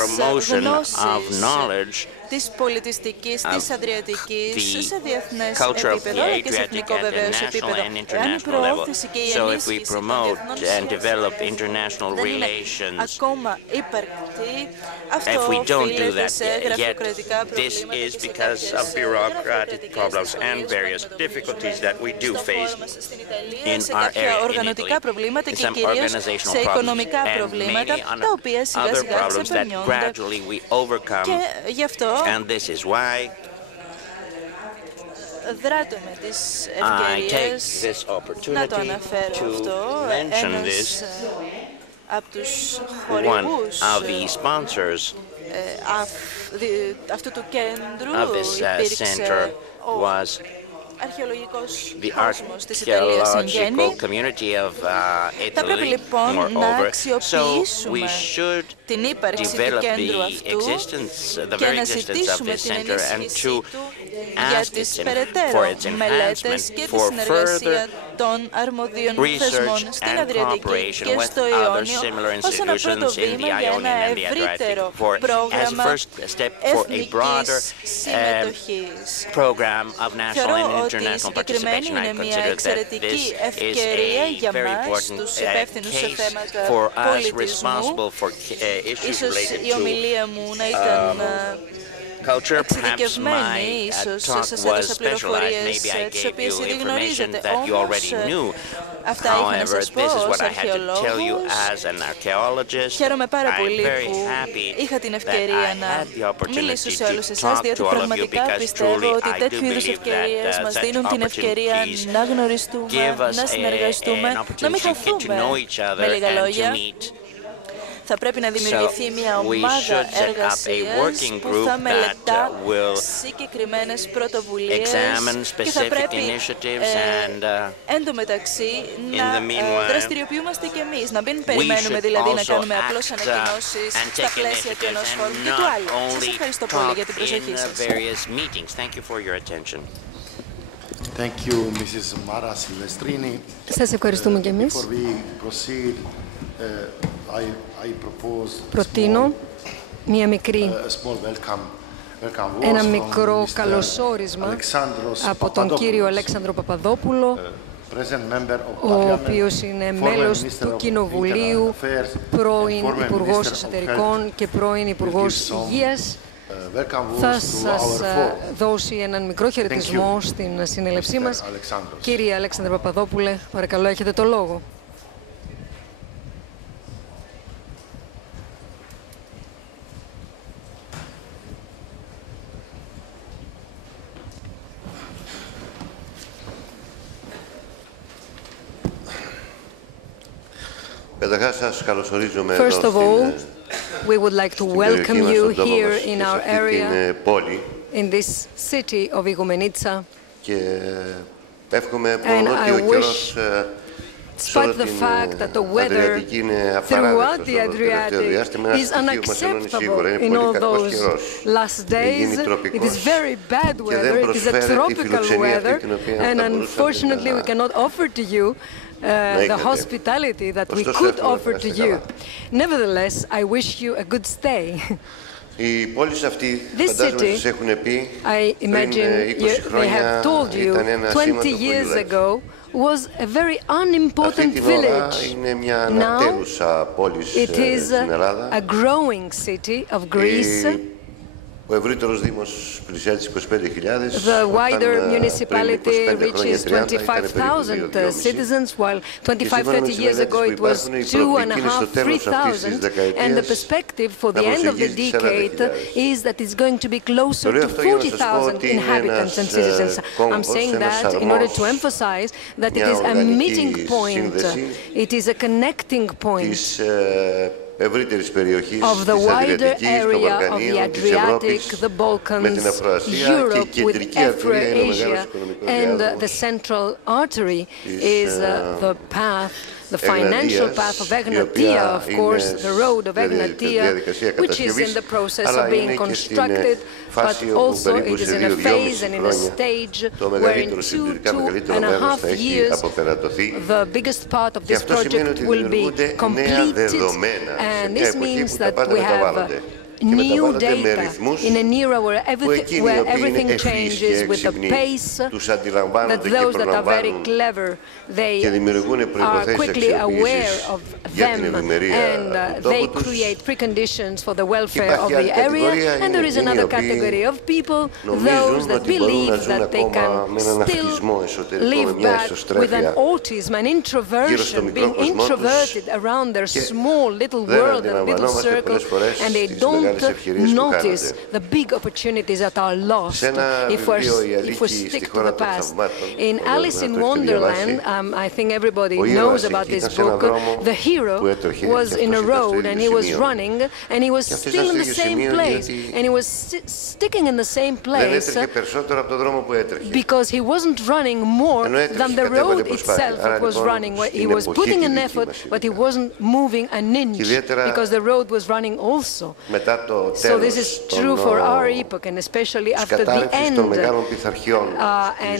γνώσης της πολιτιστικής, της Αδριατικής, σε διεθνές επίπεδο, αλλά και σε εθνικό βεβαίως επίπεδο. Εάν η προώθηση και η ενίσχυση των διεθνών σχέσεων δεν είναι ακόμα υπαρκτή, αυτό οφείλεται σε γραφειοκρατικά προβλήματα και σε στην Ιταλία, σε κάποια οργανωτικά προβλήματα και κυρίως σε οικονομικά προβλήματα, τα οποία σιγά σιγά ξεπερνιόνται. Και γι' αυτό δράτω με τις ευκαιρίες να το αναφέρω αυτό. Ένας από τους χορηγούς αυτού του κέντρου υπήρξε ο αρχαιολογικός κόσμος της Ιταλίας εν γέννη. Θα πρέπει λοιπόν να αξιοποιήσουμε την ύπαρξη του κέντρου αυτού και να ζητήσουμε την ενίσχυσή του για τις περαιτέρω μελέτες και τη συνεργασία των αρμοδίων θεσμών στην Αδριατική και στο Ιόνιο ως ένα πρώτο βήμα για ένα ευρύτερο πρόγραμμα εθνικής συμμετοχής. Θεωρώ ότι η συγκεκριμένη είναι μια εξαιρετική ευκαιρία για μας, τους υπεύθυνους σε θέματα πολιτισμού. Ίσως η ομιλία μου να ήταν εξειδικευμένη, ίσως σας έδωσα πληροφορίες τις οποίες ήδη γνωρίζετε, όμως αυτά είχα να σας πω ως αρχαιολόγος. Χαίρομαι πάρα πολύ που είχα την ευκαιρία να μιλήσω σε όλους εσάς, διότι πραγματικά πιστεύω ότι τέτοιου είδους ευκαιρίες μας δίνουν την ευκαιρία να γνωριστούμε, να συνεργαστούμε, να μην χαθούμε. Με λίγα λόγια, θα πρέπει να δημιουργηθεί μια ομάδα εργασίας που θα μελετά συγκεκριμένες πρωτοβουλίες και θα πρέπει εντωμεταξύ να δραστηριοποιούμαστε κι εμείς, να μην περιμένουμε δηλαδή να κάνουμε απλώς ανακοινώσεις στα πλαίσια του ενός φόρουμ και του άλλου. Σας ευχαριστώ πολύ για την προσοχή σας. Σας ευχαριστούμε κι εμείς. Προτείνω ένα μικρό καλωσόρισμα από τον κύριο Αλέξανδρο Παπαδόπουλο, ο οποίος είναι μέλος του Κοινοβουλίου, πρώην Υπουργός Εσωτερικών και πρώην Υπουργός Υγείας. Θα σας δώσει έναν μικρό χαιρετισμό στην συνέλευσή μας. Κύριε Αλέξανδρο Παπαδόπουλε, παρακαλώ, έχετε το λόγο. First of all, we would like to welcome you here in our area, in this city of Ηγουμενίτσα. And I wish, despite the fact that the weather throughout the Adriatic is unacceptable in all those last days, it is very bad weather, it is a tropical weather, and unfortunately we cannot offer to you the hospitality that we could offer to you. Nevertheless, I wish you a good stay. This city, I imagine they have told you, 20 years ago, was a very unimportant village. Now, it is a growing city of Greece. Ο ευρύτερος δήμος πλησιάζει τις 25.000. The wider municipality reaches 25,000 citizens, while 25-30 years ago it was 2,500-3,000. And the perspective for the end of the decade is that it's going to be closer to 40,000 inhabitants and citizens. I'm saying that in order to emphasize that it is a meeting point, it is a connecting point of the wider area of the Adriatic, the Balkans, Europe with Afro-Asia, and the central artery is the path, the financial path of Egnatia, of course, the road of Egnatia, which is in the process of being constructed, but also it is in a phase and in a stage where in 2.5 years the biggest part of this project will be completed, and this means that we have new data in an era where everything changes with the pace that those that are very clever, they are quickly aware of them, and they create preconditions for the welfare of the area. And there is another category of people, those that believe that they can still live back with an autism, an introversion, being introverted around their small little world and little circle, and they don't notice the big opportunities that are lost if we stick to the past. In Alice in Wonderland, I think everybody knows about this book, the hero was in a road and he was running and he was still in the same place, and he was sticking in the same place because he wasn't running more than the road itself was running. He was putting an effort, but he wasn't moving an inch because the road was running also. So this is true for our epoch, and especially after the end and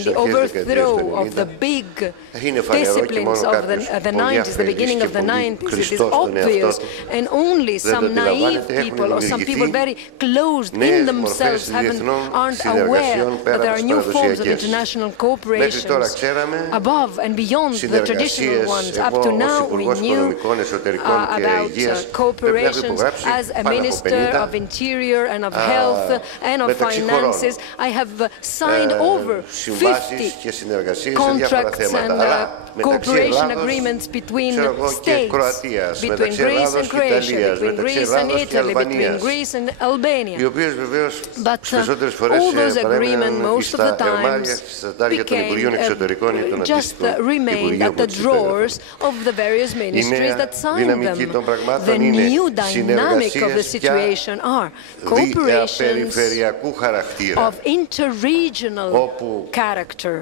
the overthrow of the big disciplines of the 90s, the beginning of the 90s. It is obvious, and only some naive people or some people very closed in themselves aren't aware that there are new forms of international cooperation above and beyond the traditional ones. Up to now, we knew about cooperations. As a minister of Interior and of Health and of Finances, I have signed over 50 contracts and cooperation agreements between states, between Greece and Croatia, between Greece and Italy, between Greece and Albania. But all those agreements, most of the times, just remained at the drawers of the various ministries that signed them. The new dynamic of the situation are cooperations of interregional character,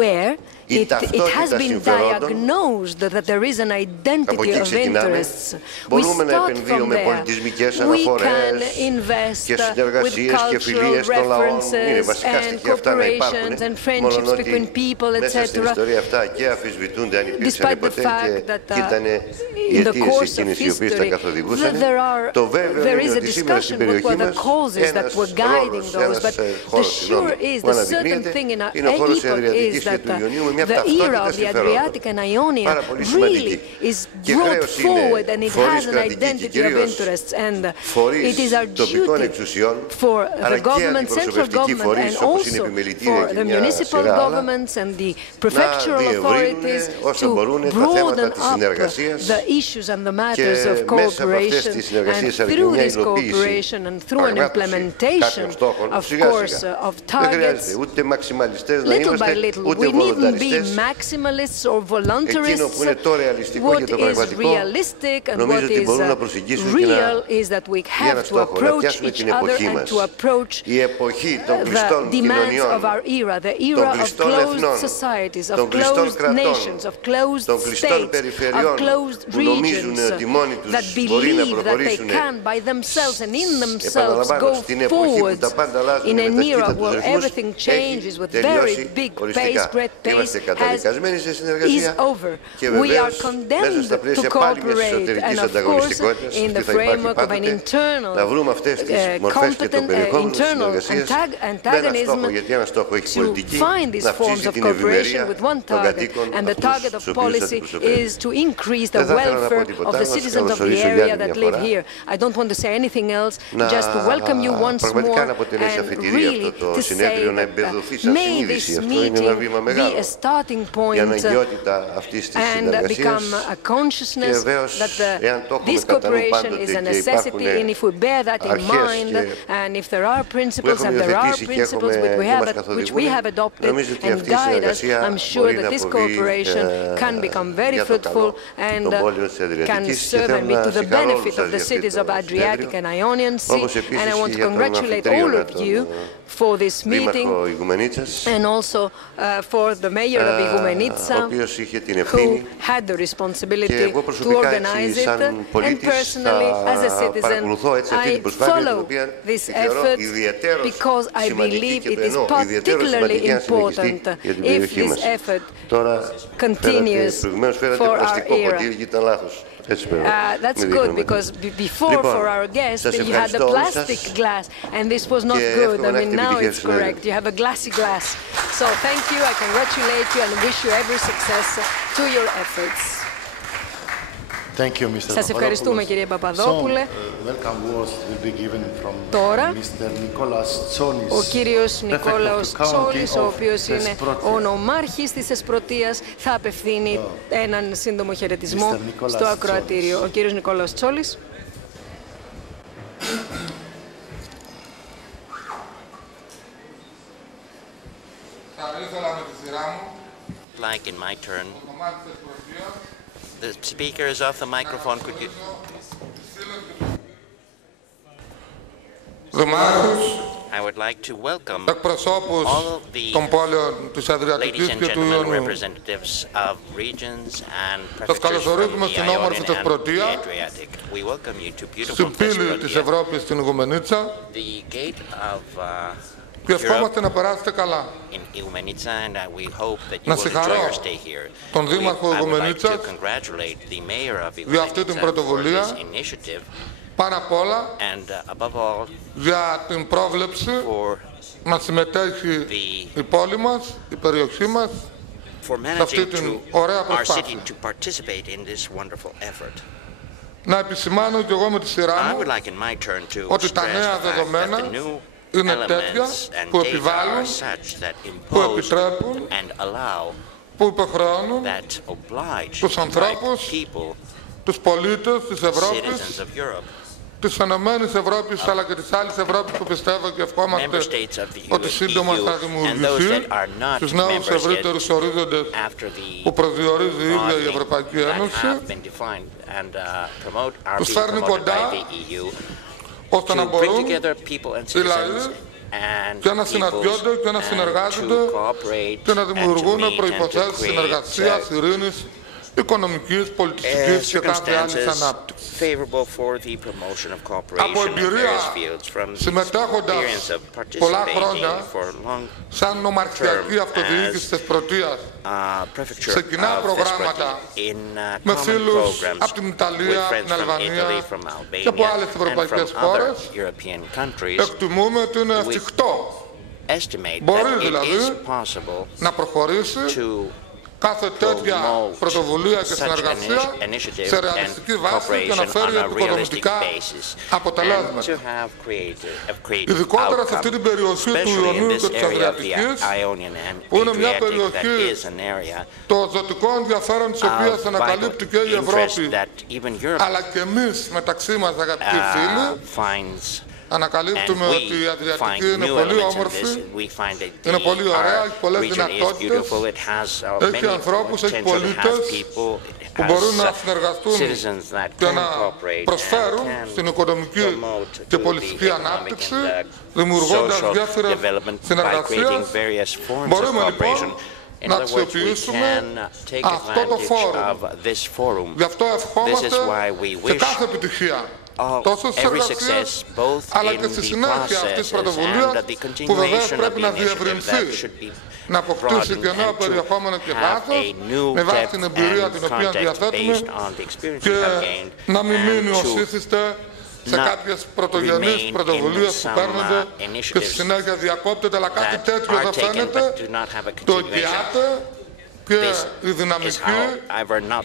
where it has been diagnosed that there is an identity of interests. We start from there. We can invest with cultural references and cooperations and friendships between people, etc. Despite the fact that in the course of history there is a discussion what were the causes that were guiding those, but the certain thing in our epoch is that the era of the Adriatic and Ionian really is brought forward, and it has an identity of interests, and it is our duty for the government, central government, and also for the municipal governments and the prefectural authorities to broaden up the issues and the matters of cooperation, and through this cooperation and through an implementation, of course, of targets, little by little. We needn't be maximalists or voluntarists. What is realistic and what is real is that we have to approach each other and to approach the demands of our era, the era of closed societies, of closed nations, of closed states, of closed regions that believe that they can by themselves and in themselves go forward in an era where everything changes with very big pace, great pace, is over. We are condemned to cooperate, and of course, in the framework of an internal competent internal antagonism, to find these forms of cooperation with one target, and the target of policy is to increase the welfare of the citizens of the area that live here. I don't want to say anything else, just to welcome you once more, and really to say that may this meeting be a starting point and become a consciousness that this cooperation is a necessity, and if we bear that in mind, and if there are principles, and there are principles which we have adopted and guide us, I'm sure that this cooperation can become very fruitful and can serve and be to the benefit of the cities of Adriatic and Ionian Sea. And I want to congratulate all of you for this meeting, and also for the mayor of Igumenitsa, who had the responsibility to organize it, and personally, as a citizen, I follow this effort because I believe it is particularly important if this effort continues for our era. That's good, because before, for our guest, you had a plastic glass, and this was not good. I mean, now it's correct. You have a glassy glass. So thank you, I congratulate you, and wish you every success to your efforts. Σας ευχαριστούμε, κύριε Παπαδόπουλε. Τώρα, ο κύριος Νικόλαος Τσόλης, ο οποίος είναι ο νομάρχης της Εσπρωτείας, θα απευθύνει έναν σύντομο χαιρετισμό στο ακροατήριο. Ο κύριος Νικόλαος Τσόλης. Like in my turn, the speaker is off the microphone. Could you? I would like to welcome all of the ladies and gentlemen, representatives of regions and prefectures from the Ionian and the Adriatic. We welcome you to beautiful Thessaloniki, the gate of Europe, in Ηγουμενίτσα, and we hope that you will enjoy your stay here. I would like to congratulate the mayor of Ηγουμενίτσα for this initiative, and above all, for managing our city to participate in this wonderful effort. I would like in my turn to stress the fact that the new elements and data are such that impose and allow, that oblige, people, citizens of Europe, της Ενωμένης Ευρώπης αλλά και της άλλης Ευρώπης που πιστεύω και ευχόμαστε ότι σύντομα θα δημιουργηθεί στους νέους ευρύτερους ορίζοντες που προσδιορίζει η ίδια η Ευρωπαϊκή Ένωση, τους φέρνει κοντά ώστε να μπορούν οι λαοί και να συναντιόνται και να συνεργάζονται και να δημιουργούν προϋποθέσεις συνεργασίας, ειρήνης, οικονομικής, πολιτιστικής και κάθε άλλης ανάπτυξης. Από εμπειρία συμμετέχοντας πολλά χρόνια σαν νομαρχιακή αυτοδιοίκηση της Πρωτείας σε κοινά προγράμματα με φίλους από την Ιταλία, την Αλβανία και από άλλες ευρωπαϊκές χώρες, εκτιμούμε ότι είναι εφικτό, μπορεί δηλαδή να προχωρήσει κάθε τέτοια πρωτοβουλία και συνεργασία σε ρεαλιστική βάση και να φέρει επικοδομητικά αποτελέσματα. Ειδικότερα σε αυτή την περιοχή του Ιονίου και της Αδριατικής, που είναι μια περιοχή το ζωτικό ενδιαφέρον της οποίας ανακαλύπτει και η Ευρώπη, αλλά και εμείς μεταξύ μας, αγαπητοί φίλοι, ανακαλύπτουμε ότι η Αδριατική είναι πολύ όμορφη, είναι πολύ ωραία, έχει πολλές δυνατότητες, έχει ανθρώπους, έχει πολίτες που μπορούν να συνεργαστούν και να προσφέρουν στην οικονομική και πολιτική ανάπτυξη, δημιουργώντας διάφορες συνεργασίες. Μπορούμε λοιπόν να αξιοποιήσουμε αυτό το φόρουμ. Γι' αυτό ευχόμαστε σε κάθε επιτυχία τόσο στις εργασίες, αλλά και στη συνέχεια αυτής της πρωτοβουλίας που βεβαίως πρέπει να διευρυνθεί, να αποκτήσει και νέο περιεχόμενο και βάθος με βάση την εμπειρία την οποία διαθέτουμε και να μην μείνει ως ήθιστε σε κάποιες πρωτογενείς πρωτοβουλίες που παίρνονται και στη συνέχεια διακόπτεται, αλλά κάτι τέτοιο δεν φαίνεται, το εγγυάται και η δυναμική,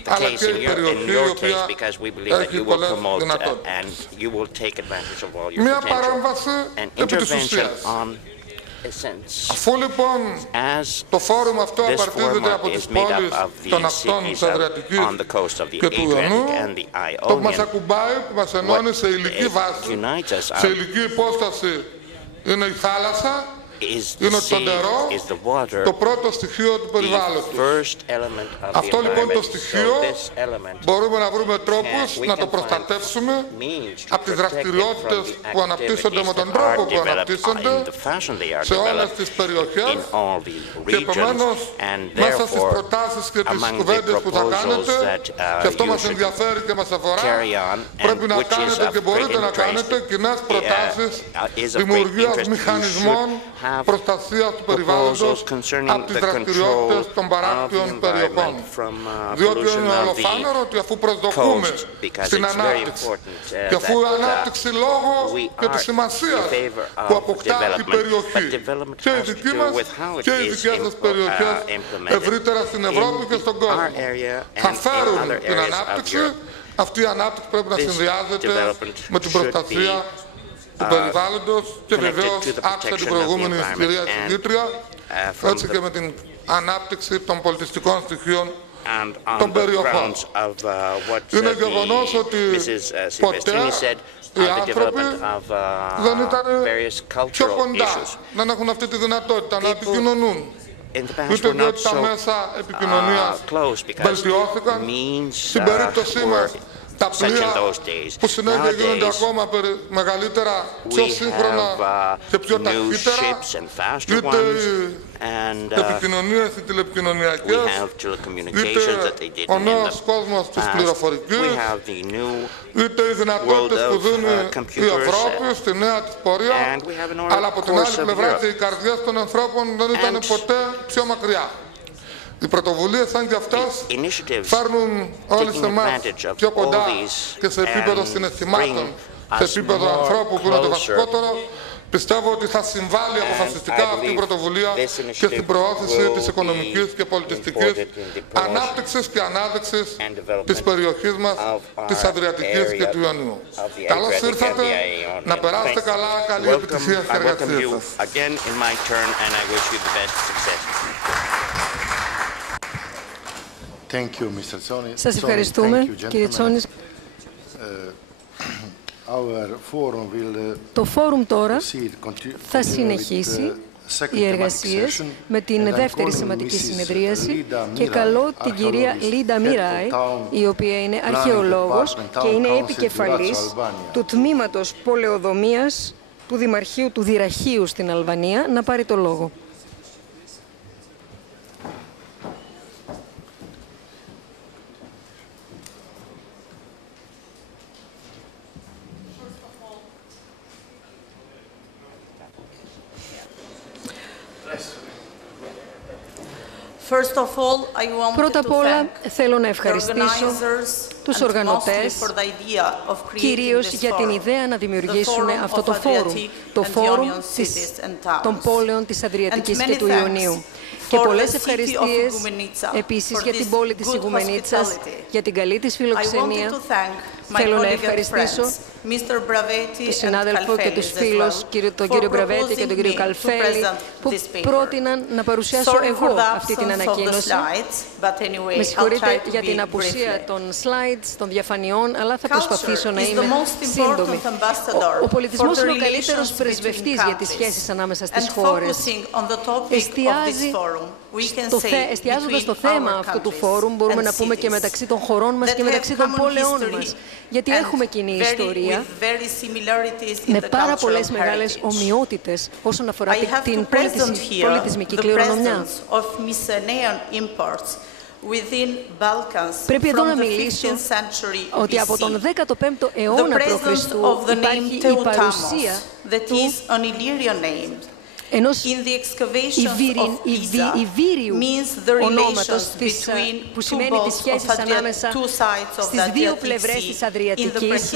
αλλά και η περιοχή η οποία έχει πολλές δυνατότητες. Μία παρέμβαση επί της ουσίας. Αφού λοιπόν το φόρουμ αυτό απαρτίζεται από τις πόλεις των ακτών της Αδριατικής και του Ιονίου, το που μας ακουμπάει, που μας ενώνει σε ηλική βάση, σε ηλική υπόσταση, είναι η θάλασσα, είναι το νερό, το πρώτο στοιχείο του περιβάλλοντος. Αυτό λοιπόν το στοιχείο μπορούμε να βρούμε τρόπους να το προστατεύσουμε από τις δραστηριότητες που αναπτύσσονται με τον τρόπο που αναπτύσσονται σε όλες τις περιοχές και επομένως μέσα στις προτάσεις και τις κουβέντες που θα κάνετε, και αυτό μας ενδιαφέρει και μας αφορά, πρέπει να κάνετε και μπορείτε να κάνετε κοινές προτάσεις δημιουργίας μηχανισμών προστασία του περιβάλλοντος από τις δραστηριότητες των παράκτιων περιοχών. Διότι είναι ολοφάνερο ότι αφού προσδοκούμε στην ανάπτυξη και αφού η ανάπτυξη λόγω και της σημασίας που αποκτά η περιοχή και η δική μας και οι δικές σας περιοχές ευρύτερα στην Ευρώπη και στον κόσμο θα φέρουν την ανάπτυξη, αυτή η ανάπτυξη πρέπει να συνδυάζεται με την προστασία του περιβάλλοντος και βεβαίως άκουσα την προηγούμενη κυρία συγγήτρια, έτσι και με την ανάπτυξη των πολιτιστικών στοιχείων των περιοχών. Είναι γεγονός ότι ποτέ οι άνθρωποι δεν ήταν πιο κοντά, δεν έχουν αυτή τη δυνατότητα να επικοινωνούν. Είτε διότι τα μέσα επικοινωνίας βελτιώθηκαν, στην περίπτωσή μας τα πλοία που συνέχεια γίνονται ακόμα μεγαλύτερα, πιο σύγχρονα και πιο ταχύτερα, είτε οι επικοινωνίες, οι τηλεπικοινωνιακές, είτε ο νέος κόσμος της πληροφορικής, είτε οι δυνατότητες που δίνει η Ευρώπη στη νέα της πορεία, αλλά από την άλλη πλευρά και οι καρδιές των ανθρώπων δεν ήταν ποτέ πιο μακριά. Οι πρωτοβουλίες σαν και αυτές φέρνουν όλοι σε εμάς πιο κοντά και σε επίπεδο συναισθημάτων, σε επίπεδο ανθρώπου που είναι το βασικότερο. Πιστεύω ότι θα συμβάλλει αποφασιστικά αυτή η πρωτοβουλία και στην προώθηση της οικονομικής και πολιτιστικής ανάπτυξης και ανάδειξης της περιοχής μας, της Αδριατικής και του Ιονίου. Καλώς ήρθατε, να περάσετε καλά, καλή επιτυχία στις εργασίες σας. Σας ευχαριστούμε, κύριε Τσόνης. Το φόρουμ τώρα θα συνεχίσει οι εργασίες με την δεύτερη θεματική συνεδρίαση και καλώ την κυρία Λίντα Μιράη, η οποία είναι αρχαιολόγος και είναι επικεφαλής του τμήματος πολεοδομίας του Δημαρχείου του Δυραχείου στην Αλβανία, να πάρει το λόγο. Πρώτα απ' όλα θέλω να ευχαριστήσω τους οργανωτές, κυρίως για την ιδέα να δημιουργήσουν αυτό το φόρουμ, το Φόρουμ των Πόλεων της Αδριατικής και του Ιονίου. Και πολλές ευχαριστίες επίσης για την πόλη της Ηγουμενίτσας, για την καλή της φιλοξενία. Θέλω να ευχαριστήσω τον συνάδελφο και τους φίλους, τον κύριο Μπραβέτη και τον κύριο Καλφέλη, που πρότειναν να παρουσιάσω εγώ αυτή την ανακοίνωση. Με συγχωρείτε για την απουσία των slides, των διαφανειών, αλλά θα προσπαθήσω να είμαι σύντομη. Ο πολιτισμός είναι ο καλύτερος πρεσβευτής για τις σχέσεις ανάμεσα στις χώρες. Εστιάζοντας το θέμα αυτού του φόρουμ, μπορούμε να πούμε και μεταξύ των χωρών μας και μεταξύ των πόλεων μας. Γιατί έχουμε κοινή ιστορία με πάρα πολλές μεγάλες ομοιότητες όσον αφορά την πολιτισμική κληρονομιά. Πρέπει εδώ να μιλήσω ότι από τον 15ο αιώνα π.Χ. υπάρχει η παρουσία ενός Ιβύριου ονόματος, που σημαίνει τις σχέσεις ανάμεσα στις δύο πλευρές της Αδριατικής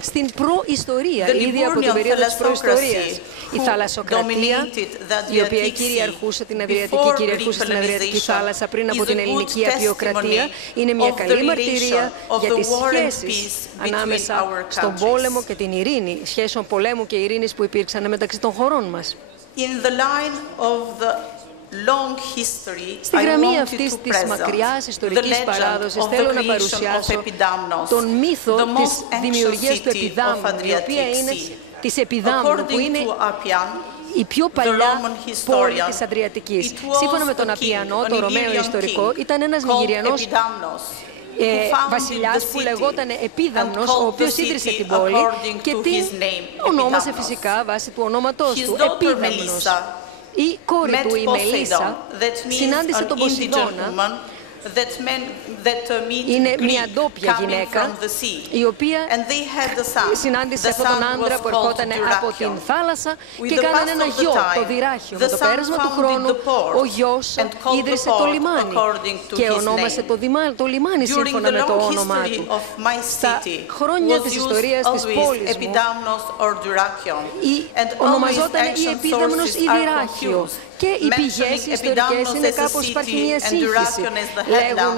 στην προϊστορία, ήδη από την περίοδο της προϊστορίας. Η θαλασσοκρατία, η οποία κυριαρχούσε την Αδριατική θάλασσα πριν από την ελληνική απειοκρατία, είναι μια καλή μαρτυρία για τις σχέσεις ανάμεσα στον πόλεμο και την ειρήνη, σχέσεων πολέμου και ειρήνης που υπήρξαν μεταξύ των χωρών μας. Στη γραμμή αυτής της μακριάς ιστορικής παράδοσης θέλω να παρουσιάσω τον μύθο της δημιουργίας του Επιδάμνου, η οποία είναι της Επιδάμνου, που είναι η πιο παλιά πόλη της Αδριατικής. Σύμφωνα με τον Απιανό, τον Ρωμαίο ιστορικό, ήταν ένας Νιγηριανός βασιλιάς που λεγόταν Επίδαμνος, ο οποίος ίδρυσε την πόλη και την ονόμασε φυσικά βάσει του ονόματός του, Επίδαμνος. Η κόρη του, η Μελίσσα, συνάντησε τον Ποσειδώνα. Είναι μια ντόπια γυναίκα, η οποία συνάντησε αυτόν τον άντρα που ερχόταν από την θάλασσα και κάνανε ένα γιο, το Δυράχιο. Με το πέρασμα του χρόνου, ο γιος ίδρυσε το λιμάνι και ονόμασε το λιμάνι σύμφωνα με το όνομά του. Στα χρόνια της ιστορίας της πόλης μου, ονομαζόταν η Επίδαμνος ή Δυράχιο. Και οι πηγές, οι ιστορικές, είναι κάπως, υπάρχει μια σύγχυση. Λέγουν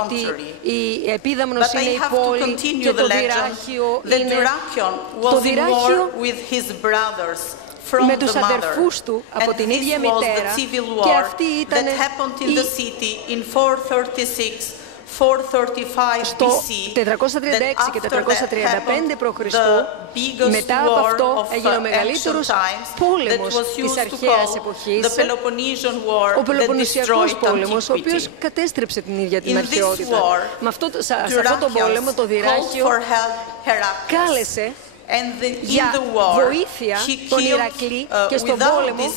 ότι η Επίδαμνος είναι η πόλη και το Δυράχιο είναι το Δυράχιο με τους αδερφούς του από την ίδια μητέρα, και αυτή ήταν στο 436 και 435 π.Χ. Μετά από αυτό έγινε ο μεγαλύτερος πόλεμος της αρχαίας εποχής, ο Πελοποννησιακός πόλεμος, ο οποίος κατέστρεψε την ίδια την αρχαιότητα. Σε αυτόν τον πόλεμο το Δυράχιο κάλεσε για βοήθεια τον Ηρακλή και στον πόλεμο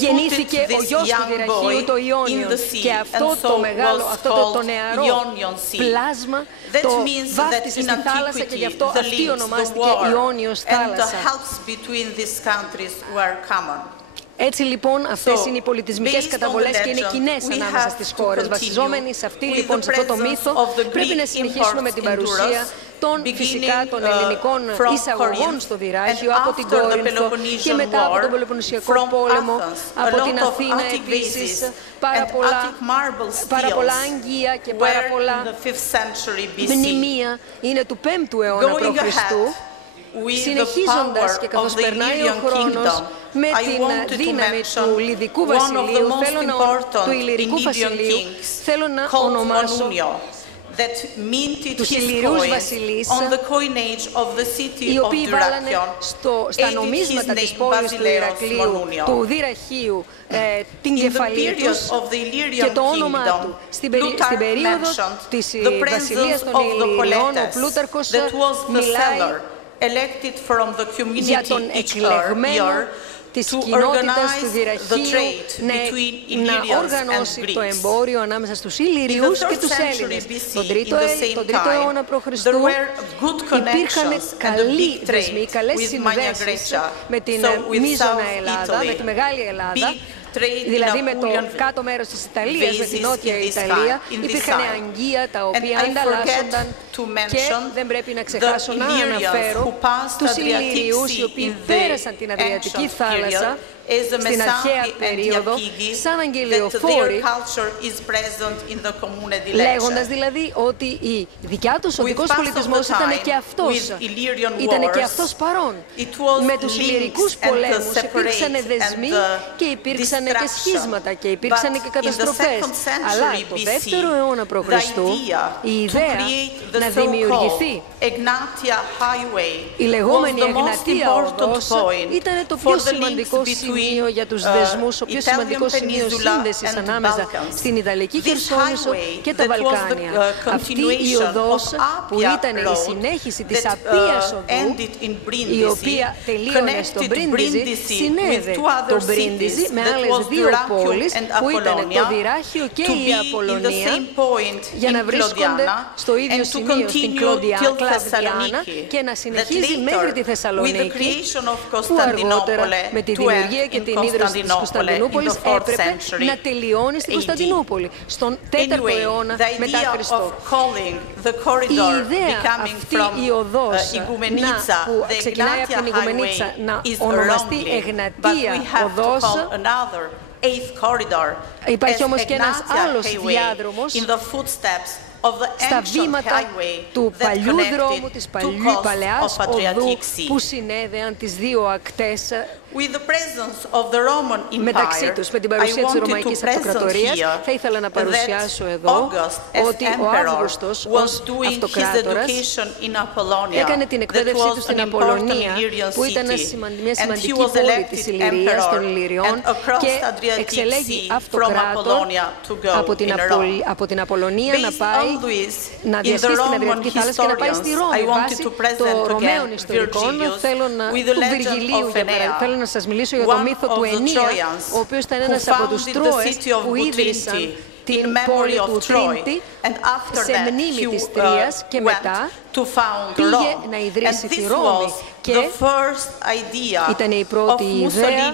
γεννήθηκε ο γιος του Δυραχείου, το Ιόνιο, και αυτό το νεαρό πλάσμα το βάφτισε στη θάλασσα και γι' αυτό αυτή ονομάστηκε Ιόνιος θάλασσα. Έτσι λοιπόν αυτές είναι οι πολιτισμικές καταβολές και είναι κοινές ανάμεσα στις χώρες. Βασιζόμενοι σε αυτή λοιπόν, σε αυτό το μύθο, πρέπει να συνεχίσουμε με την παρουσία φυσικά των ελληνικών εισαγωγών στο Δυράχιο από την Κόρινθο και μετά από τον Πελοποννησιακό πόλεμο, από την Αθήνα επίσης, πάρα πολλά αγγεία και πάρα πολλά μνημεία είναι του 5ου αιώνα π.Χ. Συνεχίζοντας και καθώς περνάει ο χρόνος, με την δύναμη του Λιδικού βασιλείου, του Ηλυρικού βασιλείου, θέλω να ονομάσω τους Ηλυριούς βασιλείς, οι οποίοι βάλανε στα νομίσματα της πόλης του Ηρακλείου, του Δυραχείου, την κεφαλή τους και το όνομά του. Στην περίοδο της βασιλείας των Ηλυριών, ο Πλούταρχος μιλάει για τον εκλεγμένο της κοινότητας του Δυραχείου να οργανώσει το εμπόριο ανάμεσα στους Ηλυριούς και τους Έλληνες. Τον 3ο αιώνα π.Χ. υπήρχαν καλοί δεσμοί, καλές συνδέσεις με την μείζωνα Ελλάδα, με τη Μεγάλη Ελλάδα, δηλαδή με το κάτω μέρος της Ιταλίας, με την νότια Ιταλία. Υπήρχαν αγγεία τα οποία ανταλλάσσονταν και δεν πρέπει να ξεχάσω να αναφέρω τους Ηλυριούς, οι οποίοι πέρασαν την Αδριατική θάλασσα στην αρχαία περίοδο σαν αγγελιοφόροι, λέγοντας δηλαδή ότι η δικιά τους ο δικός πολιτισμός ήταν και αυτός παρόν. Με τους Ηλυρικούς πολέμους υπήρξαν δεσμοί και υπήρξαν και σχίσματα και υπήρξαν και καταστροφές. Αλλά το 2ο αιώνα π.Χ. η ιδέα να να δημιουργηθεί. Η λεγόμενη Εγνατία οδός ήταν το πιο σημαντικό σημείο για τους δεσμούς, ο πιο σημαντικό σημείο σύνδεσης ανάμεσα στην Ιταλική Χερσόνησο και τα Βαλκάνια. Αυτή η οδός που ήταν η συνέχιση της Απίας οδού, η οποία τελείωνε στο Μπρίντιζι, συνέδε το Μπρίντιζι με άλλες δύο πόλεις που ήταν το Δυράχιο και η Απολωνία, για να βρίσκονται στο ίδιο σημείο, στην Κλαδιάνα, και να συνεχίζει μέχρι τη Θεσσαλονίκη, που αργότερα με τη δημιουργία και την ίδρυση της Κωνσταντινούπολης έπρεπε να τελειώνει στην Κωνσταντινούπολη, στον 4ο αιώνα μετά Χριστό. Η ιδέα αυτή η οδός που ξεκινάει από την Ηγουμενίτσα να ονομαστεί Εγνατία οδός, υπάρχει όμως και ένας άλλος διάδρομος στα βήματα του παλιού δρόμου, της παλαιάς οδού που συνέδεαν τις δύο ακτές μεταξύ τους. Με την παρουσία της Ρωμαϊκής Αυτοκρατορίας θα ήθελα να παρουσιάσω εδώ ότι ο Αύγουστος ως αυτοκράτορας έκανε την εκπαίδευσή του στην Απολωνία, που ήταν μια σημαντική πόλη της Ηλυρίας, των Ηλυριών, και εξελέγει αυτοκράτο από την Απολωνία να πάει να διασχίσει την Αδριατική θάλασσα και να πάει στη Ρώμη. Βάσει των Ρωμαίων ιστορικών, του Βυργιλίου για παράδειγμα, θέλω να σας μιλήσω για το μύθο του Ενία, ο οποίος ήταν ένας από τους Τρώες που ίδρυσαν την πόλη του Τρίντη σε μνήμη της Τρίας και μετά πήγε να ιδρύσει τη Ρώμη. Και ήταν η πρώτη ιδέα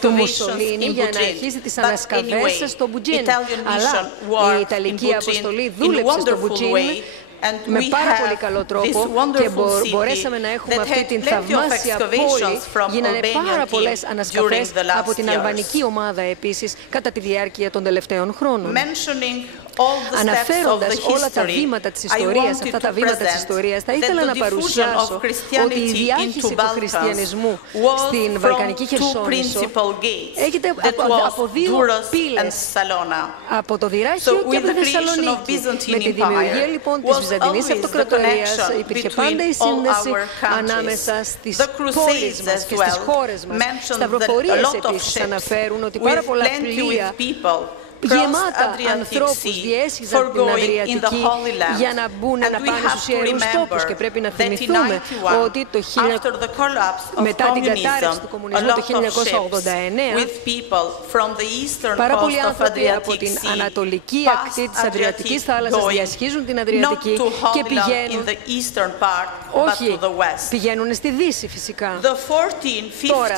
του Μουσολίνη για να αρχίσει τις ανασκαβές στο Μπουτζίν. Αλλά η Ιταλική αποστολή δούλεψε στο Μπουτζίν με πάρα πολύ καλό τρόπο και μπορέσαμε να έχουμε αυτή την θαυμάσια πόλη. Γίνανε πάρα πολλές ανασκαφές από την αλβανική ομάδα επίσης κατά τη διάρκεια των τελευταίων χρόνων. Αναφέροντας όλα τα βήματα της ιστορίας, αυτά τα βήματα της ιστορίας, θα ήθελα να παρουσιάσω ότι η διάχυση του χριστιανισμού στην Βαλκανική Χερσόνησο έρχεται από δύο πύλες, από το Δυράχιο και από τη Θεσσαλονίκη. Με τη δημιουργία λοιπόν της Βυζαντινής Αυτοκρατορίας υπήρχε πάντα η σύνδεση ανάμεσα στις πόλεις μας και στις χώρες μας. Σταυροφορίες επίσης αναφέρουν ότι πάρα πολλά πλοία γεμάτα ανθρώπους διέσχιζαν την Αδριατική για να μπουν να πάνε στους ιερούς τόπους, και πρέπει να θυμηθούμε ότι μετά την κατάρρευση του κομμουνισμού το 1989 πάρα πολλοί άνθρωποι από την ανατολική ακτή της Αδριατικής θάλασσας διασχίζουν την Αδριατική και πηγαίνουν, όχι, πηγαίνουν στη Δύση φυσικά. Τώρα,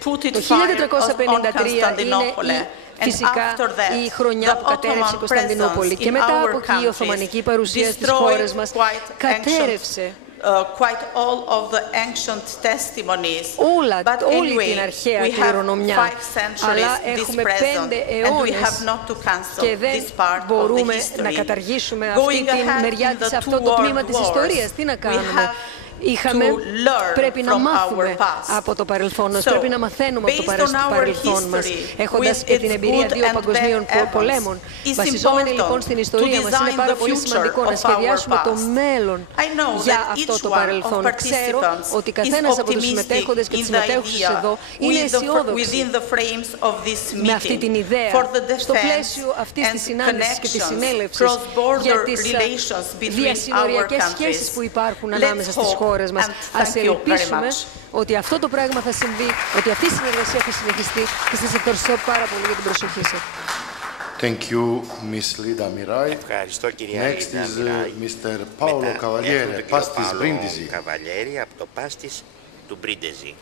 το 1453 είναι φυσικά η χρονιά που κατέρευσε η Κωνσταντινούπολη, και μετά από εκεί η Οθωμανική παρουσία στις χώρες μας κατέρευσε όλη την αρχαία κληρονομιά, αλλά έχουμε 5 αιώνες και δεν μπορούμε να καταργήσουμε αυτή την μεριά της, αυτό το τμήμα της ιστορίας. Τι να κάνουμε? Πρέπει να μάθουμε από το παρελθόν μας, πρέπει να μαθαίνουμε από το παρελθόν μας, έχοντας και την εμπειρία 2 παγκοσμίων πολέμων. Βασιζόμενοι λοιπόν στην ιστορία μας, είναι πάρα πολύ σημαντικό να σχεδιάσουμε το μέλλον για αυτό το παρελθόν. Ξέρω ότι καθένας από τους συμμετέχοντες και τις συμμετέχουσες εδώ είναι αισιόδοξοι με αυτή την ιδέα, στο πλαίσιο αυτής της συνάντησης και της συνέλευσης, για τις διασυνοριακές σχέσεις που υπάρχουν ανάμεσα στις χώρες μας. Ας ελπίσουμε ότι αυτό το πράγμα θα συμβεί, ότι αυτή η συνεργασία θα συνεχιστεί, και σας ευχαριστώ πάρα πολύ για την προσοχή σας. Thank you, Miss Lida Mirai. Ευχαριστώ, κυρία Next is Mr. Paolo Cavaliere, Pastis Brindisi. Cavalieri από το Pastis του Brindisi.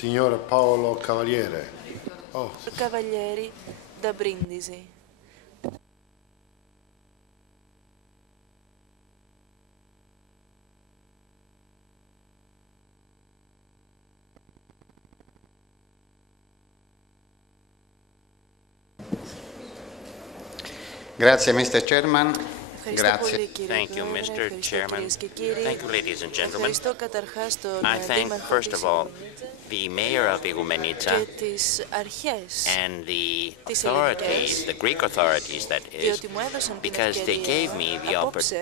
Signor Paolo Cavaliere. Oh. Cavalieri da Brindisi. Grazie, Mr. Chairman. Thank you, Mr. Chairman. Thank you, ladies and gentlemen. I thank, first of all, the mayor of Igumenitsa and the authorities, the Greek authorities, that is, because they gave me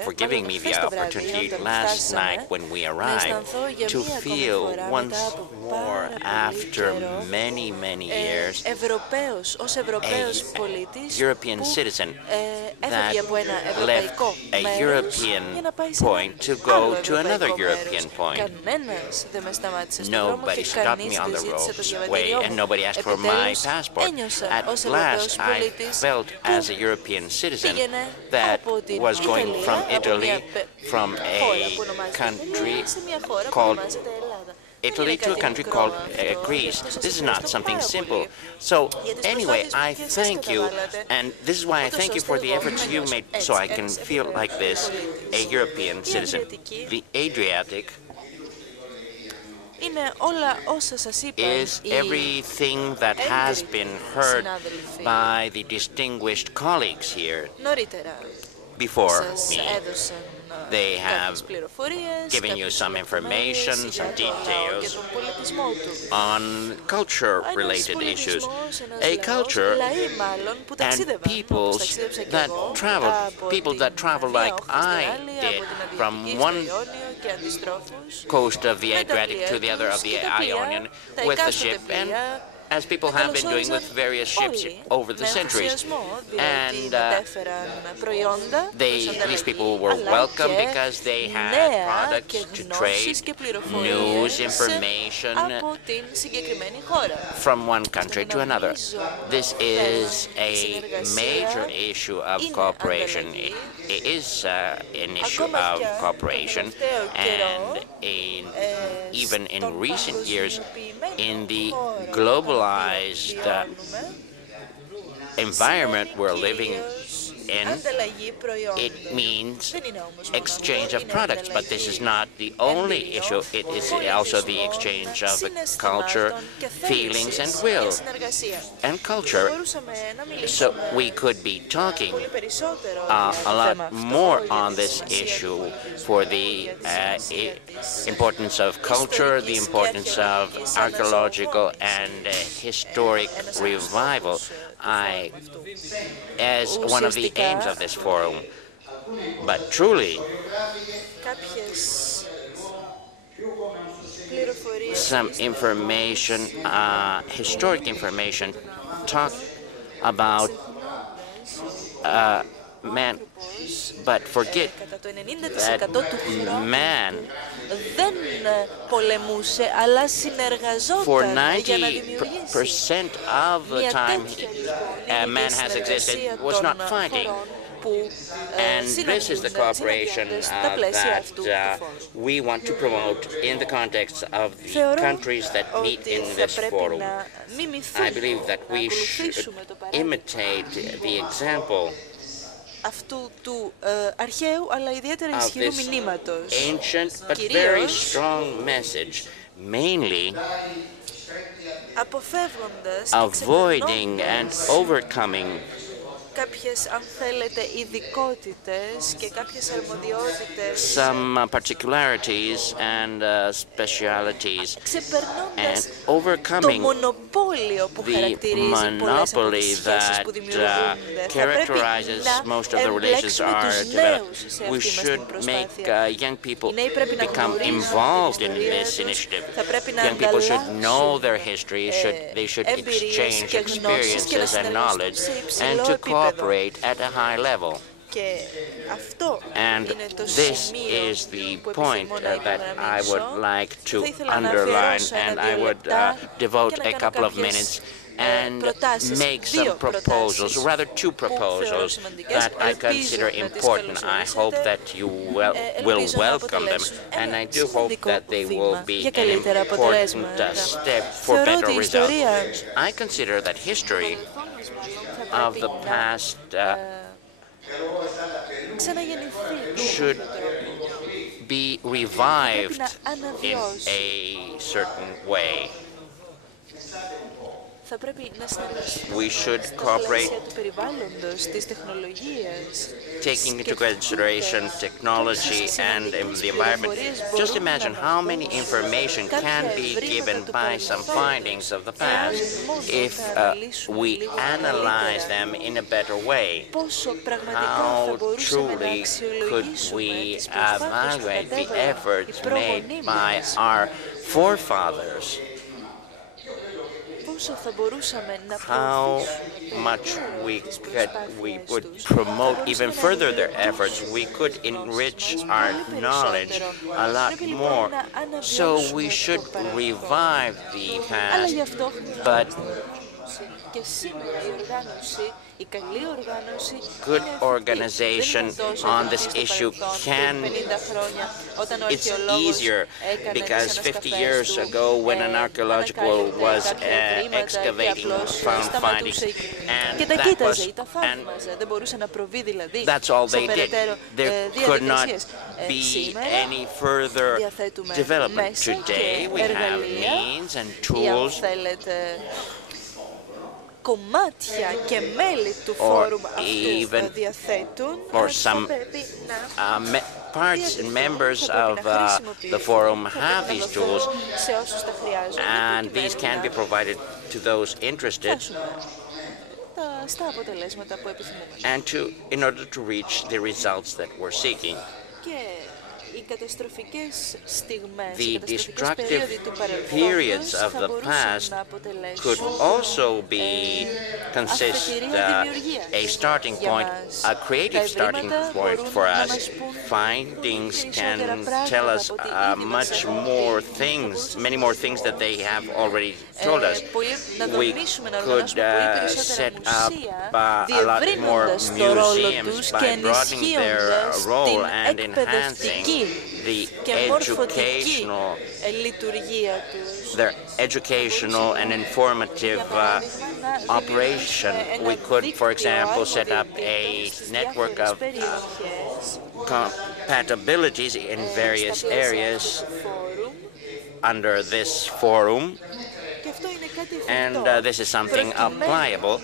for giving me the opportunity last night when we arrived to feel once more, after many, many years, a European citizen that left a European point to go to another European point. Nobody stopped me on the roadway and nobody asked for my passport. At last, I felt as a European citizen that was going from Italy, from a country called Italy to a country called Greece. This is not something simple. So anyway, I thank you, and this is why I thank you for the efforts you made so I can feel like this, a European citizen. The Adriatic is everything that has been heard by the distinguished colleagues here before me. They have given you some information, some details on culture-related issues. A culture and people that travel like I did from one coast of the Adriatic to the other of the Ionian with the ship, and as people have been doing with various ships over the centuries. And these people were welcome because they had products to trade, news, information from one country to another. This is a major issue of cooperation. It is an issue of cooperation, and even in recent years, in the globalized environment we're living in, it means exchange of products, but this is not the only issue. It is also the exchange of culture, feelings, and will, and culture. So we could be talking a lot more on this issue for the importance of culture, the importance of archaeological and historic revival. As one of the aims of this forum, but truly, some information, historic information, talk about man, but forget that man for 90% of the time man has existed was not fighting. And this is the cooperation that we want to promote in the context of the countries that meet in this forum. I believe that we should imitate the example of this ancient but very strong message, mainly avoiding and overcoming some particularities and specialities, and overcoming the monopoly that characterizes most of the relations are developed. We should make young people become involved in this initiative. Young people should know their history, they should exchange experiences and knowledge, and to cooperate at a high level. And this is the point that I would like to underline, and I would devote a couple of minutes and make some proposals, or rather two proposals, that I consider important. I hope that you will welcome them, and I do hope that they will be an important step for better results. I consider that history of the past should be revived in a certain way. we should cooperate, taking into consideration technology and the environment. Just imagine how many information can be given by some findings of the past if we analyze them in a better way. How truly could we evaluate the efforts made by our forefathers? How much we would promote even further their efforts. We could enrich our knowledge a lot more. So we should revive the past, but good organization on this issue it's easier because 50 years ago when an archaeological was excavating found findings and that's all they did. There could not be any further development. Today we have means and tools κομμάτια και μέλη του φόρουμ αυτού διαθέτουν. Or some parts and members of the forum have these tools, and these can be provided to those interested, and in order to reach the results that we're seeking. The destructive periods of the past could also consist a starting point, a creative starting point for us. Findings can tell us many more things that they have already told us. We could set up a lot more museums by broadening their role and enhancing their educational and informative operation. We could, for example, set up a network of compatibilities in various areas under this forum, and this is something applicable,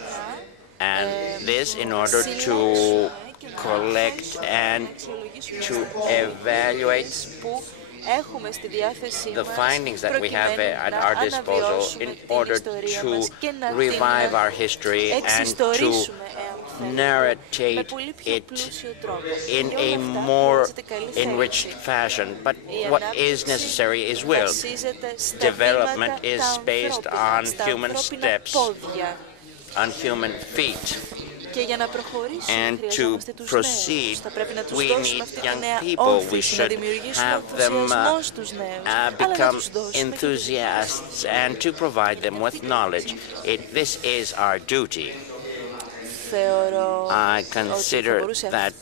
and this in order to collect and to evaluate the findings that we have at our disposal in order to revive our history and to narrate it in a more enriched fashion. But what is necessary is will. Development is based on human steps, on human feet. And to proceed, we need young people. We should have them become enthusiasts and to provide them with knowledge. This is our duty. I consider that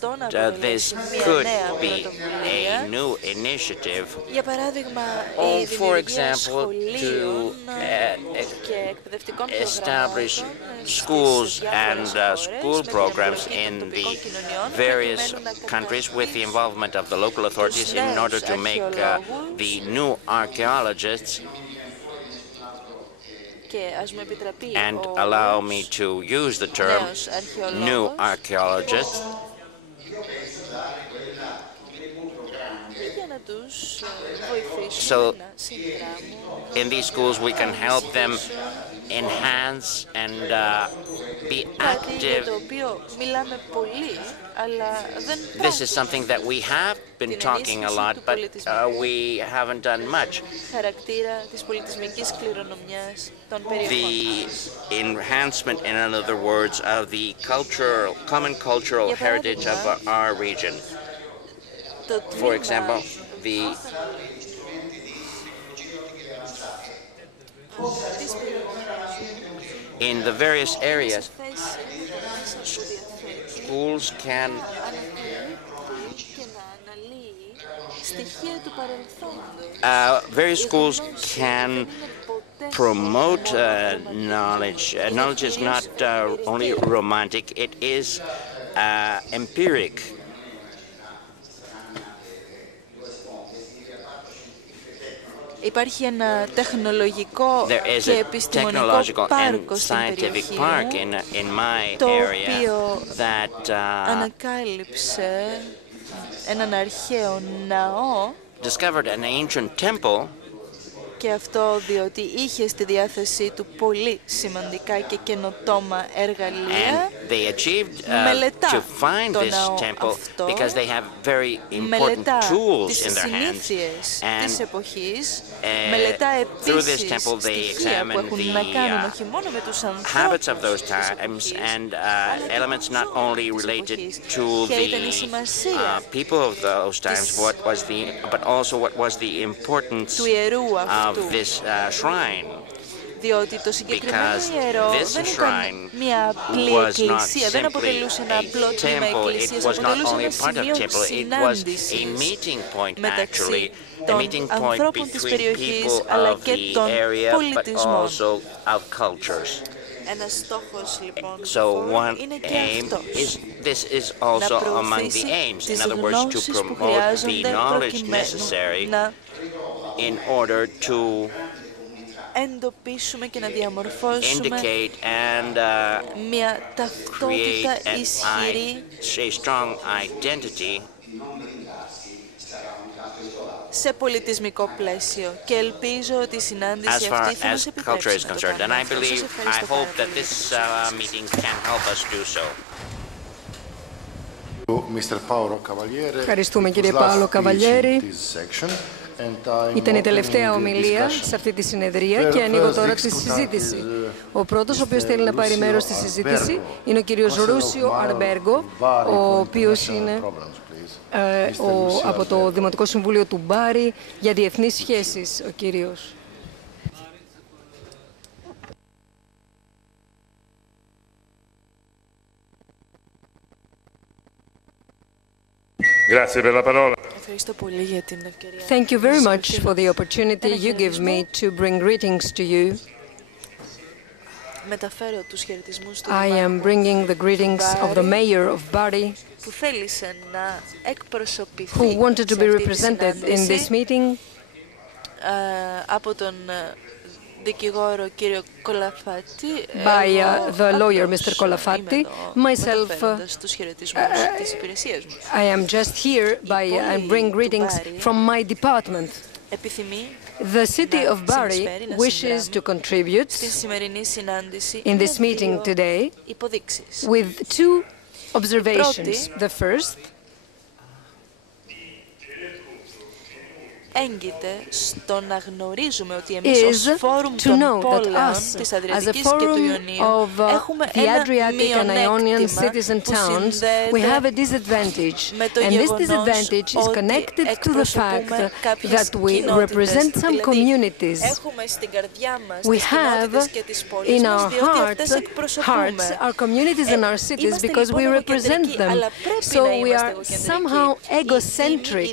this could be a new initiative, for example, to establish schools and school programs in the various countries with the involvement of the local authorities in order to make the new archaeologists, and allow me to use the term new archaeologists, so in these schools we can help them enhance and be active. This is something that we have been talking a lot, but we haven't done much. The enhancement, in other words, of the common cultural heritage of our region. For example, in the various areas, schools can various schools can promote knowledge. Knowledge is not only romantic, it is empiric. Υπάρχει ένα τεχνολογικό και επιστημονικό πάρκο στην περιοχή μου, το οποίο ανακάλυψε έναν αρχαίο ναό, και αυτό διότι είχε στη διάθεσή του πολύ σημαντικά και καινοτόμα εργαλεία. Μελετά το ναό αυτό, μελετά τις συνήθειες της εποχής, μελετά επίσης στοιχεία που έχουν να κάνουν όχι μόνο με τους ανθρώπους και ήταν η σημασία του ιερού αυτού. Διότι το συγκεκριμένο ιερό δεν ήταν μια απλή εκκλησία, δεν αποτελούσε ένα απλό τμήμα εκκλησίας, αποτελούσε ένα σημείο συνάντησης μεταξύ των ανθρώπων της περιοχής αλλά και των πολιτισμών. Ένας στόχος λοιπόν του Φόρουμ είναι και αυτός, να προωθήσει τις γνώσεις που χρειάζονται προκειμένου να εντοπίσουμε και να διαμορφώσουμε μια ταυτότητα ισχυρή σε πολιτισμικό πλαίσιο. Και ελπίζω ότι η συνάντηση αυτή θα μας επιτρέψει να το κάνουμε. Ευχαριστούμε κύριε Πάολο Καβαλιέρη. Ήταν η τελευταία ομιλία σε αυτή τη συνεδρία και ανοίγω τώρα τη συζήτηση. Ο πρώτος ο οποίος θέλει να πάρει μέρος στη συζήτηση είναι ο κύριος Ρούσιο Αρμπέργο, ο οποίος είναι από το Δημοτικό Συμβούλιο του Μπάρι για Διεθνείς Σχέσεις. Ο κύριος. Grazie per la parola. Thank you very much for the opportunity you give me to bring greetings to you. I am bringing the greetings of the mayor of Bari, who wanted to be represented in this meeting by the lawyer, Mr. Kolafati. Myself, I am just here and bring greetings from my department. The city of Bari wishes to contribute in this meeting today with two observations. The first έγκυται στο να γνωρίζουμε ότι εμείς ως Φόρουμ των Πόλεων της Αδριατικής και του Ιονίου έχουμε ένα μειονέκτημα που συνδέεται με το γεγονός ότι εκπροσωπούμε κάποιες κοινότητες. Δηλαδή, έχουμε στην καρδιά μας τις κοινότητες και τις πόλεις μας, διότι αυτές εκπροσωπούμε. Είμαστε λοιπόν εγωκεντρικοί, αλλά πρέπει να είμαστε εγωκεντρικοί.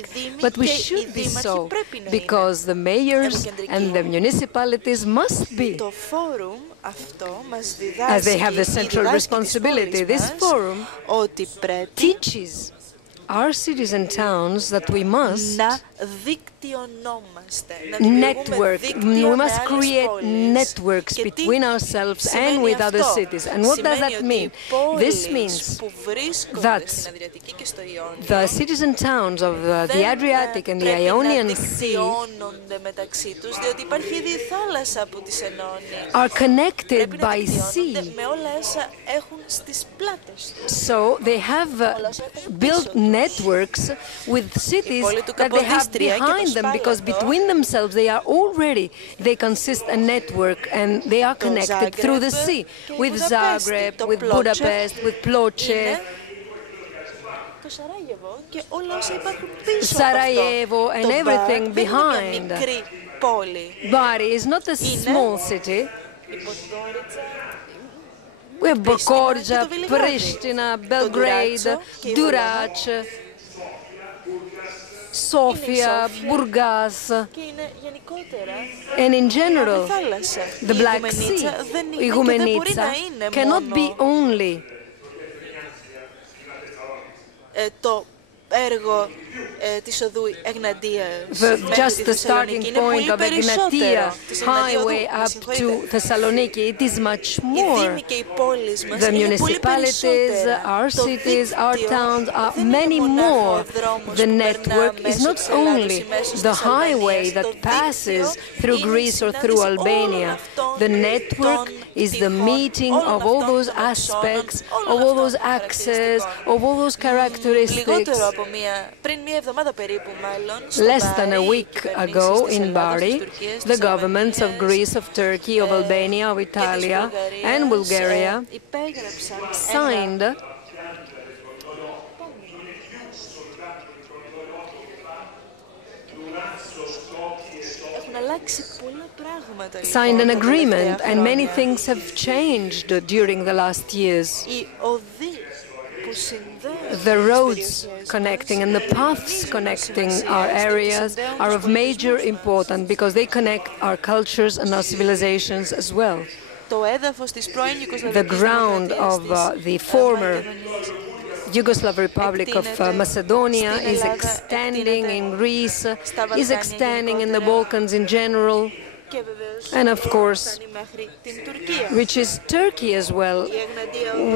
Οι δήμοι και οι because the mayors and the municipalities must be, as they have the central responsibility. This forum teaches our cities and towns that we must network. We must create networks between ourselves and with other cities. And what does that mean? This means that the cities and towns of the Adriatic and the Ionian Sea are connected by sea. So they have built networks with cities that they have behind them, because between themselves they consist a network and they are connected through the sea, with Zagreb, with Budapest, with Ploče, Sarajevo, and everything behind. Bari is not a small city. We have Bokorja, Pristina, Belgrade, Durac, Sofia, Burgas, and in general, the Black Sea, Ηγουμενίτσα, cannot be only έργο της οδού Εγνατίας. Just the starting point of Egnatia highway up to Thessaloniki, it is much more. The municipalities, our cities, our towns are many more. The network is not only the highway that passes through Greece or through Albania. The network is the meeting of all those aspects, of all those axes, of all those characteristics. Less than a week ago in Bari, the governments of Greece, of Turkey, of Albania, of Italia and Bulgaria signed an agreement, and many things have changed during the last years. The roads connecting and the paths connecting our areas are of major importance because they connect our cultures and our civilizations as well. The ground of the former Yugoslav Republic of Macedonia is extending in Greece, is extending in the Balkans in general, and of course reaches Turkey as well.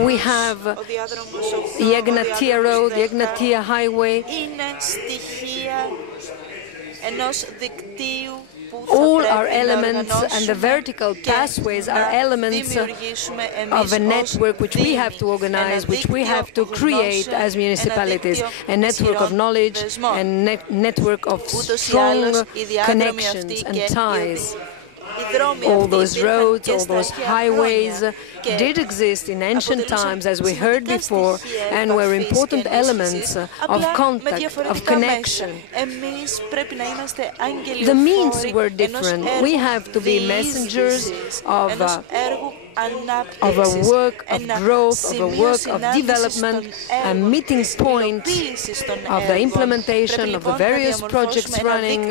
We have the Egnatia Road, the Egnatia Highway. All are elements, and the vertical pathways are elements of a network which we have to organize, which we have to create as municipalities, a network of knowledge, a network of strong connections and ties. All those roads, all those highways did exist in ancient times, as we heard before, and were important elements of contact, of connection. The means were different. We have to be messengers of a work of growth, of a work of development, a meeting point of the implementation of the various projects running.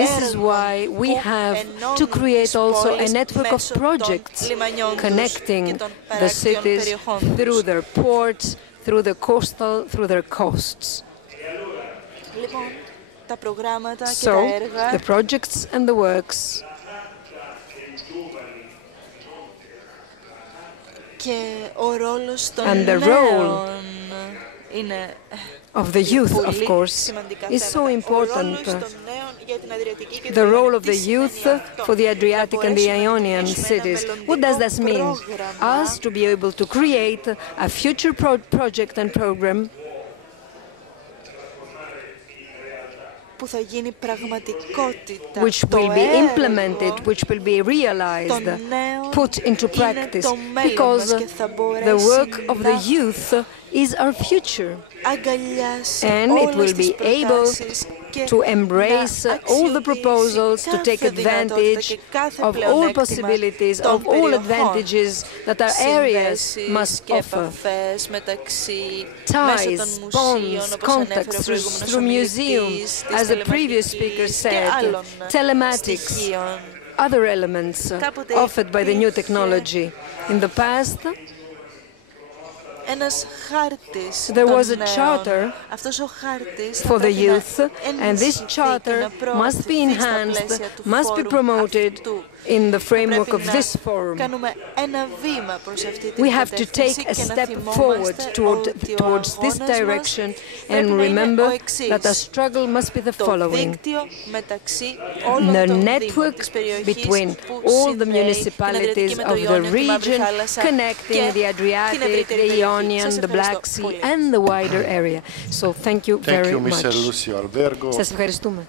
This is why we have to create also a network of projects connecting the cities through their ports, through through their coasts. So, the projects and the works and the role of the youth, of course, is so important. The role of the youth for the Adriatic and the Ionian cities. What does this mean? Us to be able to create a future project and program which will be implemented, which will be realized, put into practice, because the work of the youth is our future, and it will be able to embrace all the proposals, to take advantage of all possibilities, of all advantages that our areas must offer. Ties, bonds, contacts through museums, as the previous speaker said, telematics, other elements offered by the new technology. In the past, there was a charter for the youth, and this charter must be enhanced, must be promoted in the framework of this forum. We have to take a step forward towards this direction, and remember that the struggle must be the following. The network between all the municipalities of the region connecting the Adriatic, the Ionian, the Black Sea and the wider area. So thank you very much. Σας ευχαριστούμε,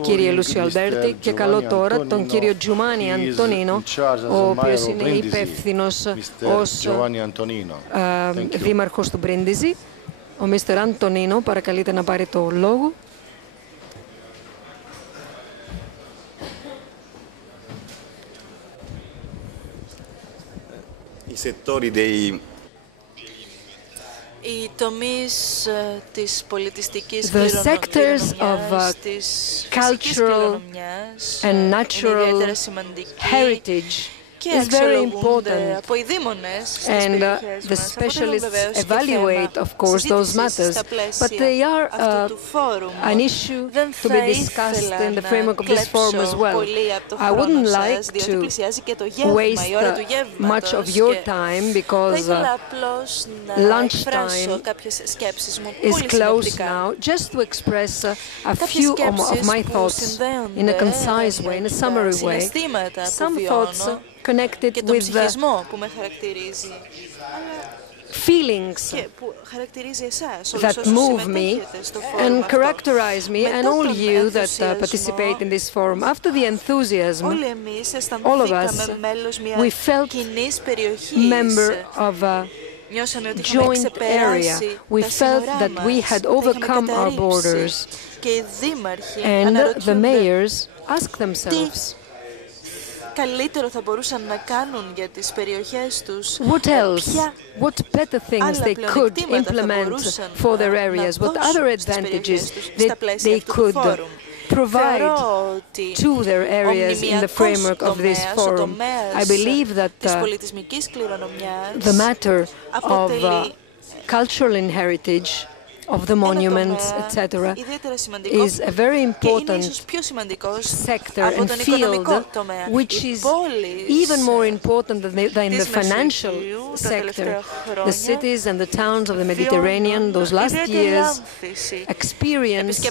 κύριε Λούσιο Αλμπέρτη, και καλώ τώρα τον κύριο Giovanni Antonino, ο οποίος είναι υπεύθυνος ως δήμαρχος του Μπρίντιζη. Ο Μίστερ Αντωνίνο παρακαλείται να πάρει το λόγο. I settori dei Οι τομείς της πολιτιστικής κληρονομιάς, cultural and natural heritage is very important, and the specialists evaluate, of course, those matters, but they are an issue to be discussed in the framework of this forum as well. I wouldn't like to waste much of your time because lunchtime is close now, just to express a few of my thoughts in a concise way, in a summary way. Some thoughts connected with the feelings that move me and characterize me, and all you that participate in this forum. After the enthusiasm, all of us, we felt member of a joint area. We felt that we had overcome our borders, and the mayors asked themselves, what else, what better things they could implement for their areas, what other advantages they could provide to their areas in the framework of this forum. I believe that the matter of cultural heritage, of the monuments, etc., is a very important sector and field, which is even more important than the financial sector. The cities and the towns of the Mediterranean those last years experienced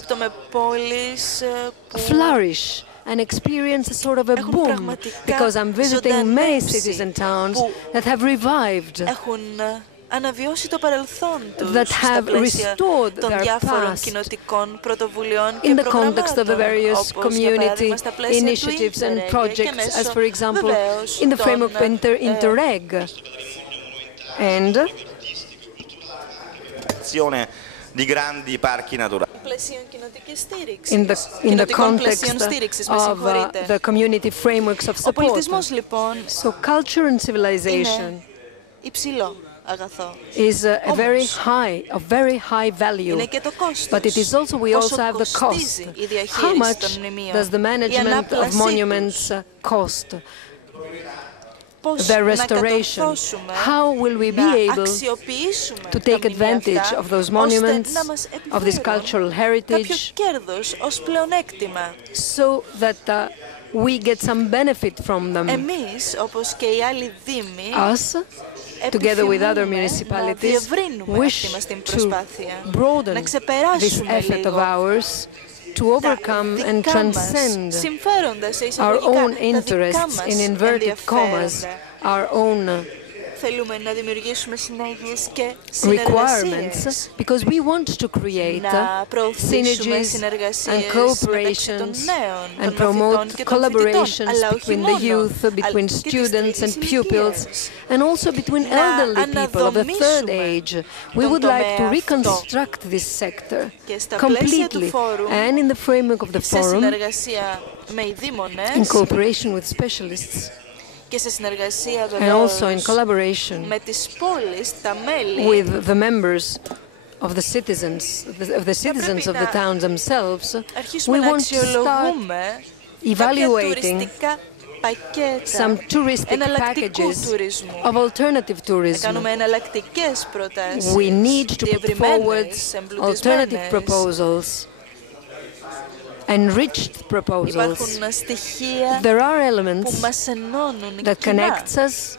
flourish and experience a sort of a boom, because I'm visiting many cities and towns that have revived, that have restored their past in the context of the various community initiatives and projects, as for example in the framework of Interreg. And di grandi parchi naturali. In the context of the community frameworks of support. So culture and civilization is of very high value, but it is also, we also have the cost. How much does the management of monuments cost? Their restoration. How will we be able to take advantage of those monuments, of this cultural heritage, so that we get some benefit from them? Us, together with other municipalities, wish to broaden this effort of ours to overcome and transcend our own interests, in inverted commas, our own requirements, because we want to create synergies and cooperations and promote collaborations between the youth, between students and pupils, and also between elderly people of the third age. We would like to reconstruct this sector completely, and in the framework of the forum, in cooperation with specialists, and also in collaboration with the members of the citizens of the towns themselves, we want to start evaluating some touristic packages of alternative tourism. We need to put forward alternative proposals, enriched proposals. There are elements that connect us,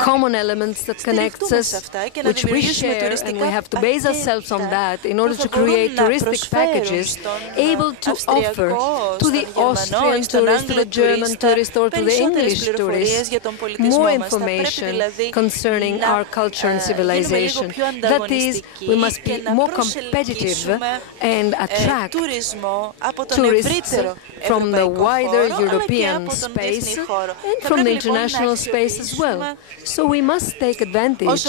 common elements that connect us, which we share, and we have to base ourselves on that in order to create touristic packages able to offer to the Austrian tourist, to the German tourist, or to the English tourist more information concerning our culture and civilization. That is, we must be more competitive and attract tourists from the wider European space and from the international space as well. So we must take advantage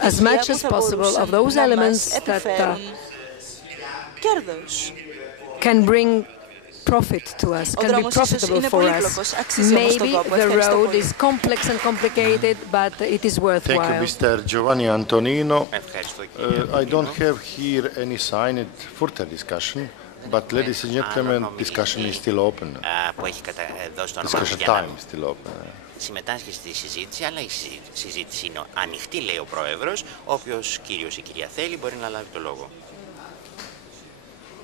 as much as possible of those elements that can bring profit to us, can be profitable for us. Maybe the road is complex and complicated, but it is worthwhile. Thank you, Mr. Giovanni Antonino. I don't have here any signed further discussion. But, ladies and gentlemen, discussion is still open. Discussion time is still open. Συμμετάσχει στη συζήτηση, αλλά η συζήτηση είναι ανοιχτή, λέει ο Πρόεδρος. Όποιος κύριος ή κυρία θέλει μπορεί να λάβει το λόγο.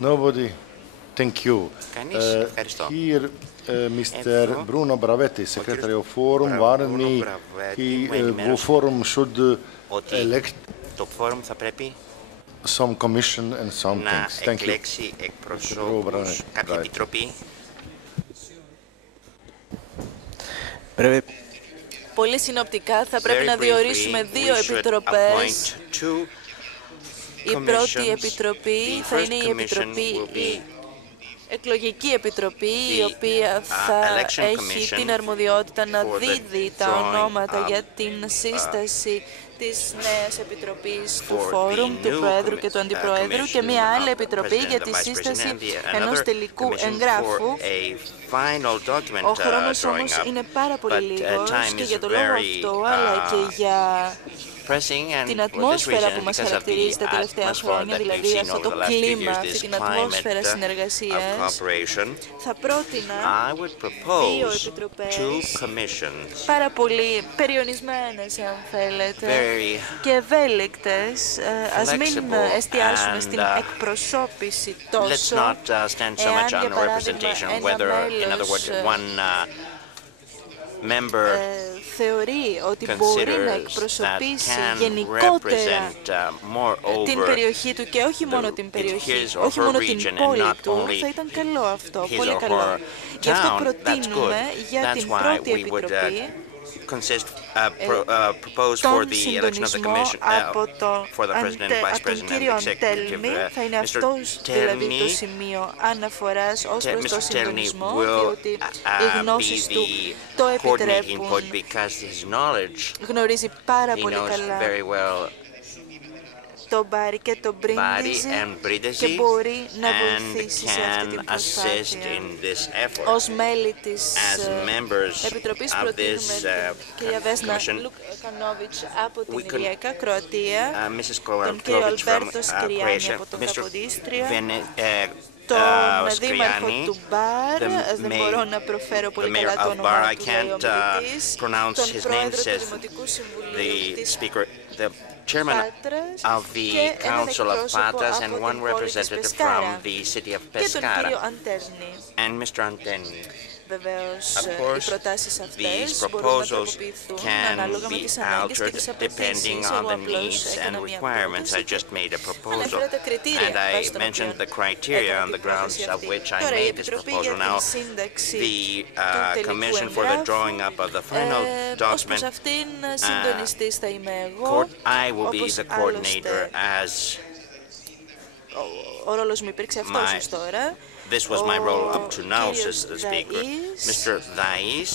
Nobody. Thank you. Κανείς, ευχαριστώ. Here, Mr. Bruno Bravetti, Secretary of Φόρουμ, warned me the Φόρουμ should elect το Φόρουμ θα πρέπει some commission and some things. Να εκλέξει εκπροσώπους, κάποια επιτροπή. Πολύ συνοπτικά θα πρέπει να διορίσουμε 2 επιτροπές. Η πρώτη επιτροπή θα είναι η εκλογική επιτροπή, η οποία θα έχει την αρμοδιότητα να δίδει τα ονόματα για την σύσταση της νέας επιτροπής του Φόρουμ, του Προέδρου και του Αντιπροέδρου, και μια άλλη επιτροπή για τη σύσταση ενός τελικού εγγράφου. Ο χρόνος όμως είναι πάρα πολύ λίγος και για το λόγο αυτό, αλλά και για την ατμόσφαιρα που μας χαρακτηρίζει τα τελευταία χρόνια, δηλαδή αυτό το κλίμα, αυτή την ατμόσφαιρα συνεργασίας, θα πρότεινα 2 επιτροπές πάρα πολύ περιορισμένες, αν θέλετε, και ευέλικτες. Ας μην εστιάσουμε στην εκπροσώπηση τόσο, εάν για παράδειγμα ένα μέλος θεωρεί ότι μπορεί να εκπροσωπήσει γενικότερα την περιοχή του και όχι μόνο την περιοχή, όχι μόνο την πόλη του, θα ήταν καλό αυτό, πολύ καλό. Γι' αυτό προτείνουμε για την πρώτη επιτροπή τον συντονισμό από τον κύριο Αντέλμη. Θα είναι αυτός δηλαδή το σημείο αναφοράς ως προς το συντονισμό, διότι οι γνώσεις του το επιτρέπουν. Γνωρίζει πάρα πολύ καλά το μπάρι και το μπρίντιζι και μπορεί να βοηθήσει σε αυτή την προσπάθεια. Ως μέλη της Επιτροπής προτείνουμε την κυρία Βέσνα Λουκανόβιτς από την Ριέκα, Κροατία, τον κύριο Αλμπέρτο Σκυριάνη από τον Καποδίστρια, τον δήμαρχο του Μπάρ, δεν μπορώ να προφέρω πολύ καλά το όνομά του, λέει ο μιλητής, τον πρόεδρο του Δημοτικού Συμβουλίου της Chairman of the Council of Patras and one representative from the city of Pescara, and Mr. Antenni. Βεβαίως, οι προτάσεις αυτές μπορούν να τροποποιηθούν ανάλογα με τις ανάγκες και τις απαιτήσεις. Εγώ απλώς έκανα μια πρόταση. Ανέφερα τα κριτήρια βάσει των οποίων έκανα την πρόταση αυτή. Τώρα η Επιτροπή για την σύνταξη του τελικού εγγράφου, ως προς αυτήν συντονιστής θα είμαι εγώ, όπως άλλωστε ο ρόλος μου υπήρξε αυτός ως τώρα. This was my role up to now, says the speaker. Mr. Thais,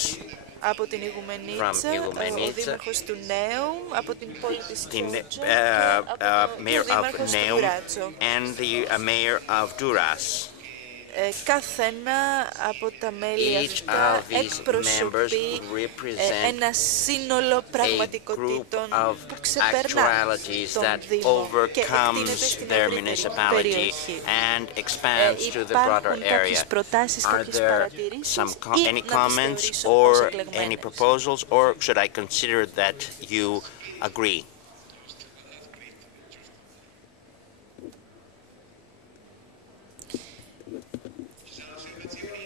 από την Ηγουμενίτσα, ο δήμαρχος του Νέου, από την πόλη της Κιούτζα, από τον δήμαρχος του Ντουράτσο. And the mayor of Duras. Καθένα από τα μέλη αυτά εκπροσωπεί ένα σύνολο πραγματικότητων που ξεπερνά τον Δήμο και εκτείνεται στην ευρύτερη περιοχή. Υπάρχουν κάποιες προτάσεις, κάποιες παρατηρήσεις ή να τις θεωρήσω ως εκλεγμένες.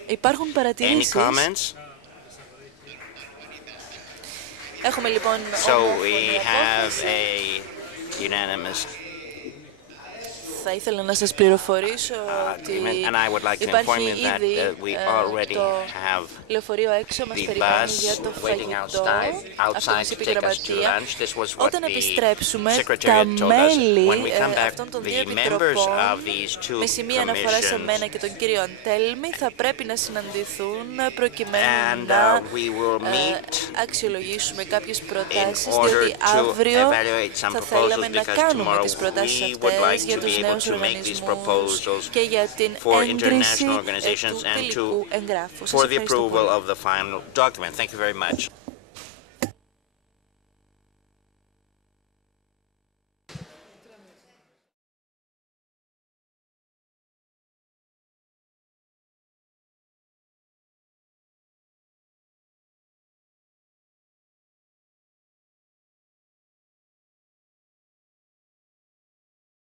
Υπάρχουν παρατηρήσεις. Έχουμε λοιπόν θα ήθελα να σας πληροφορήσω ότι υπάρχει ήδη το λεωφορείο έξω, μας περιμένει για το φαγητό, αυτό μας είπε η γραμματεία. Όταν επιστρέψουμε, τα μέλη αυτών των 2 επιτροπών, με σημεία αναφορά σε μένα και τον κύριο Αντέλμη, θα πρέπει να συναντηθούν προκειμένου να αξιολογήσουμε κάποιες προτάσεις, διότι αύριο θα θέλαμε να κάνουμε τις προτάσεις αυτές για τους νέους οργανισμούς και για την έγκριση του τελικού εγγράφου. Σας ευχαριστώ πολύ.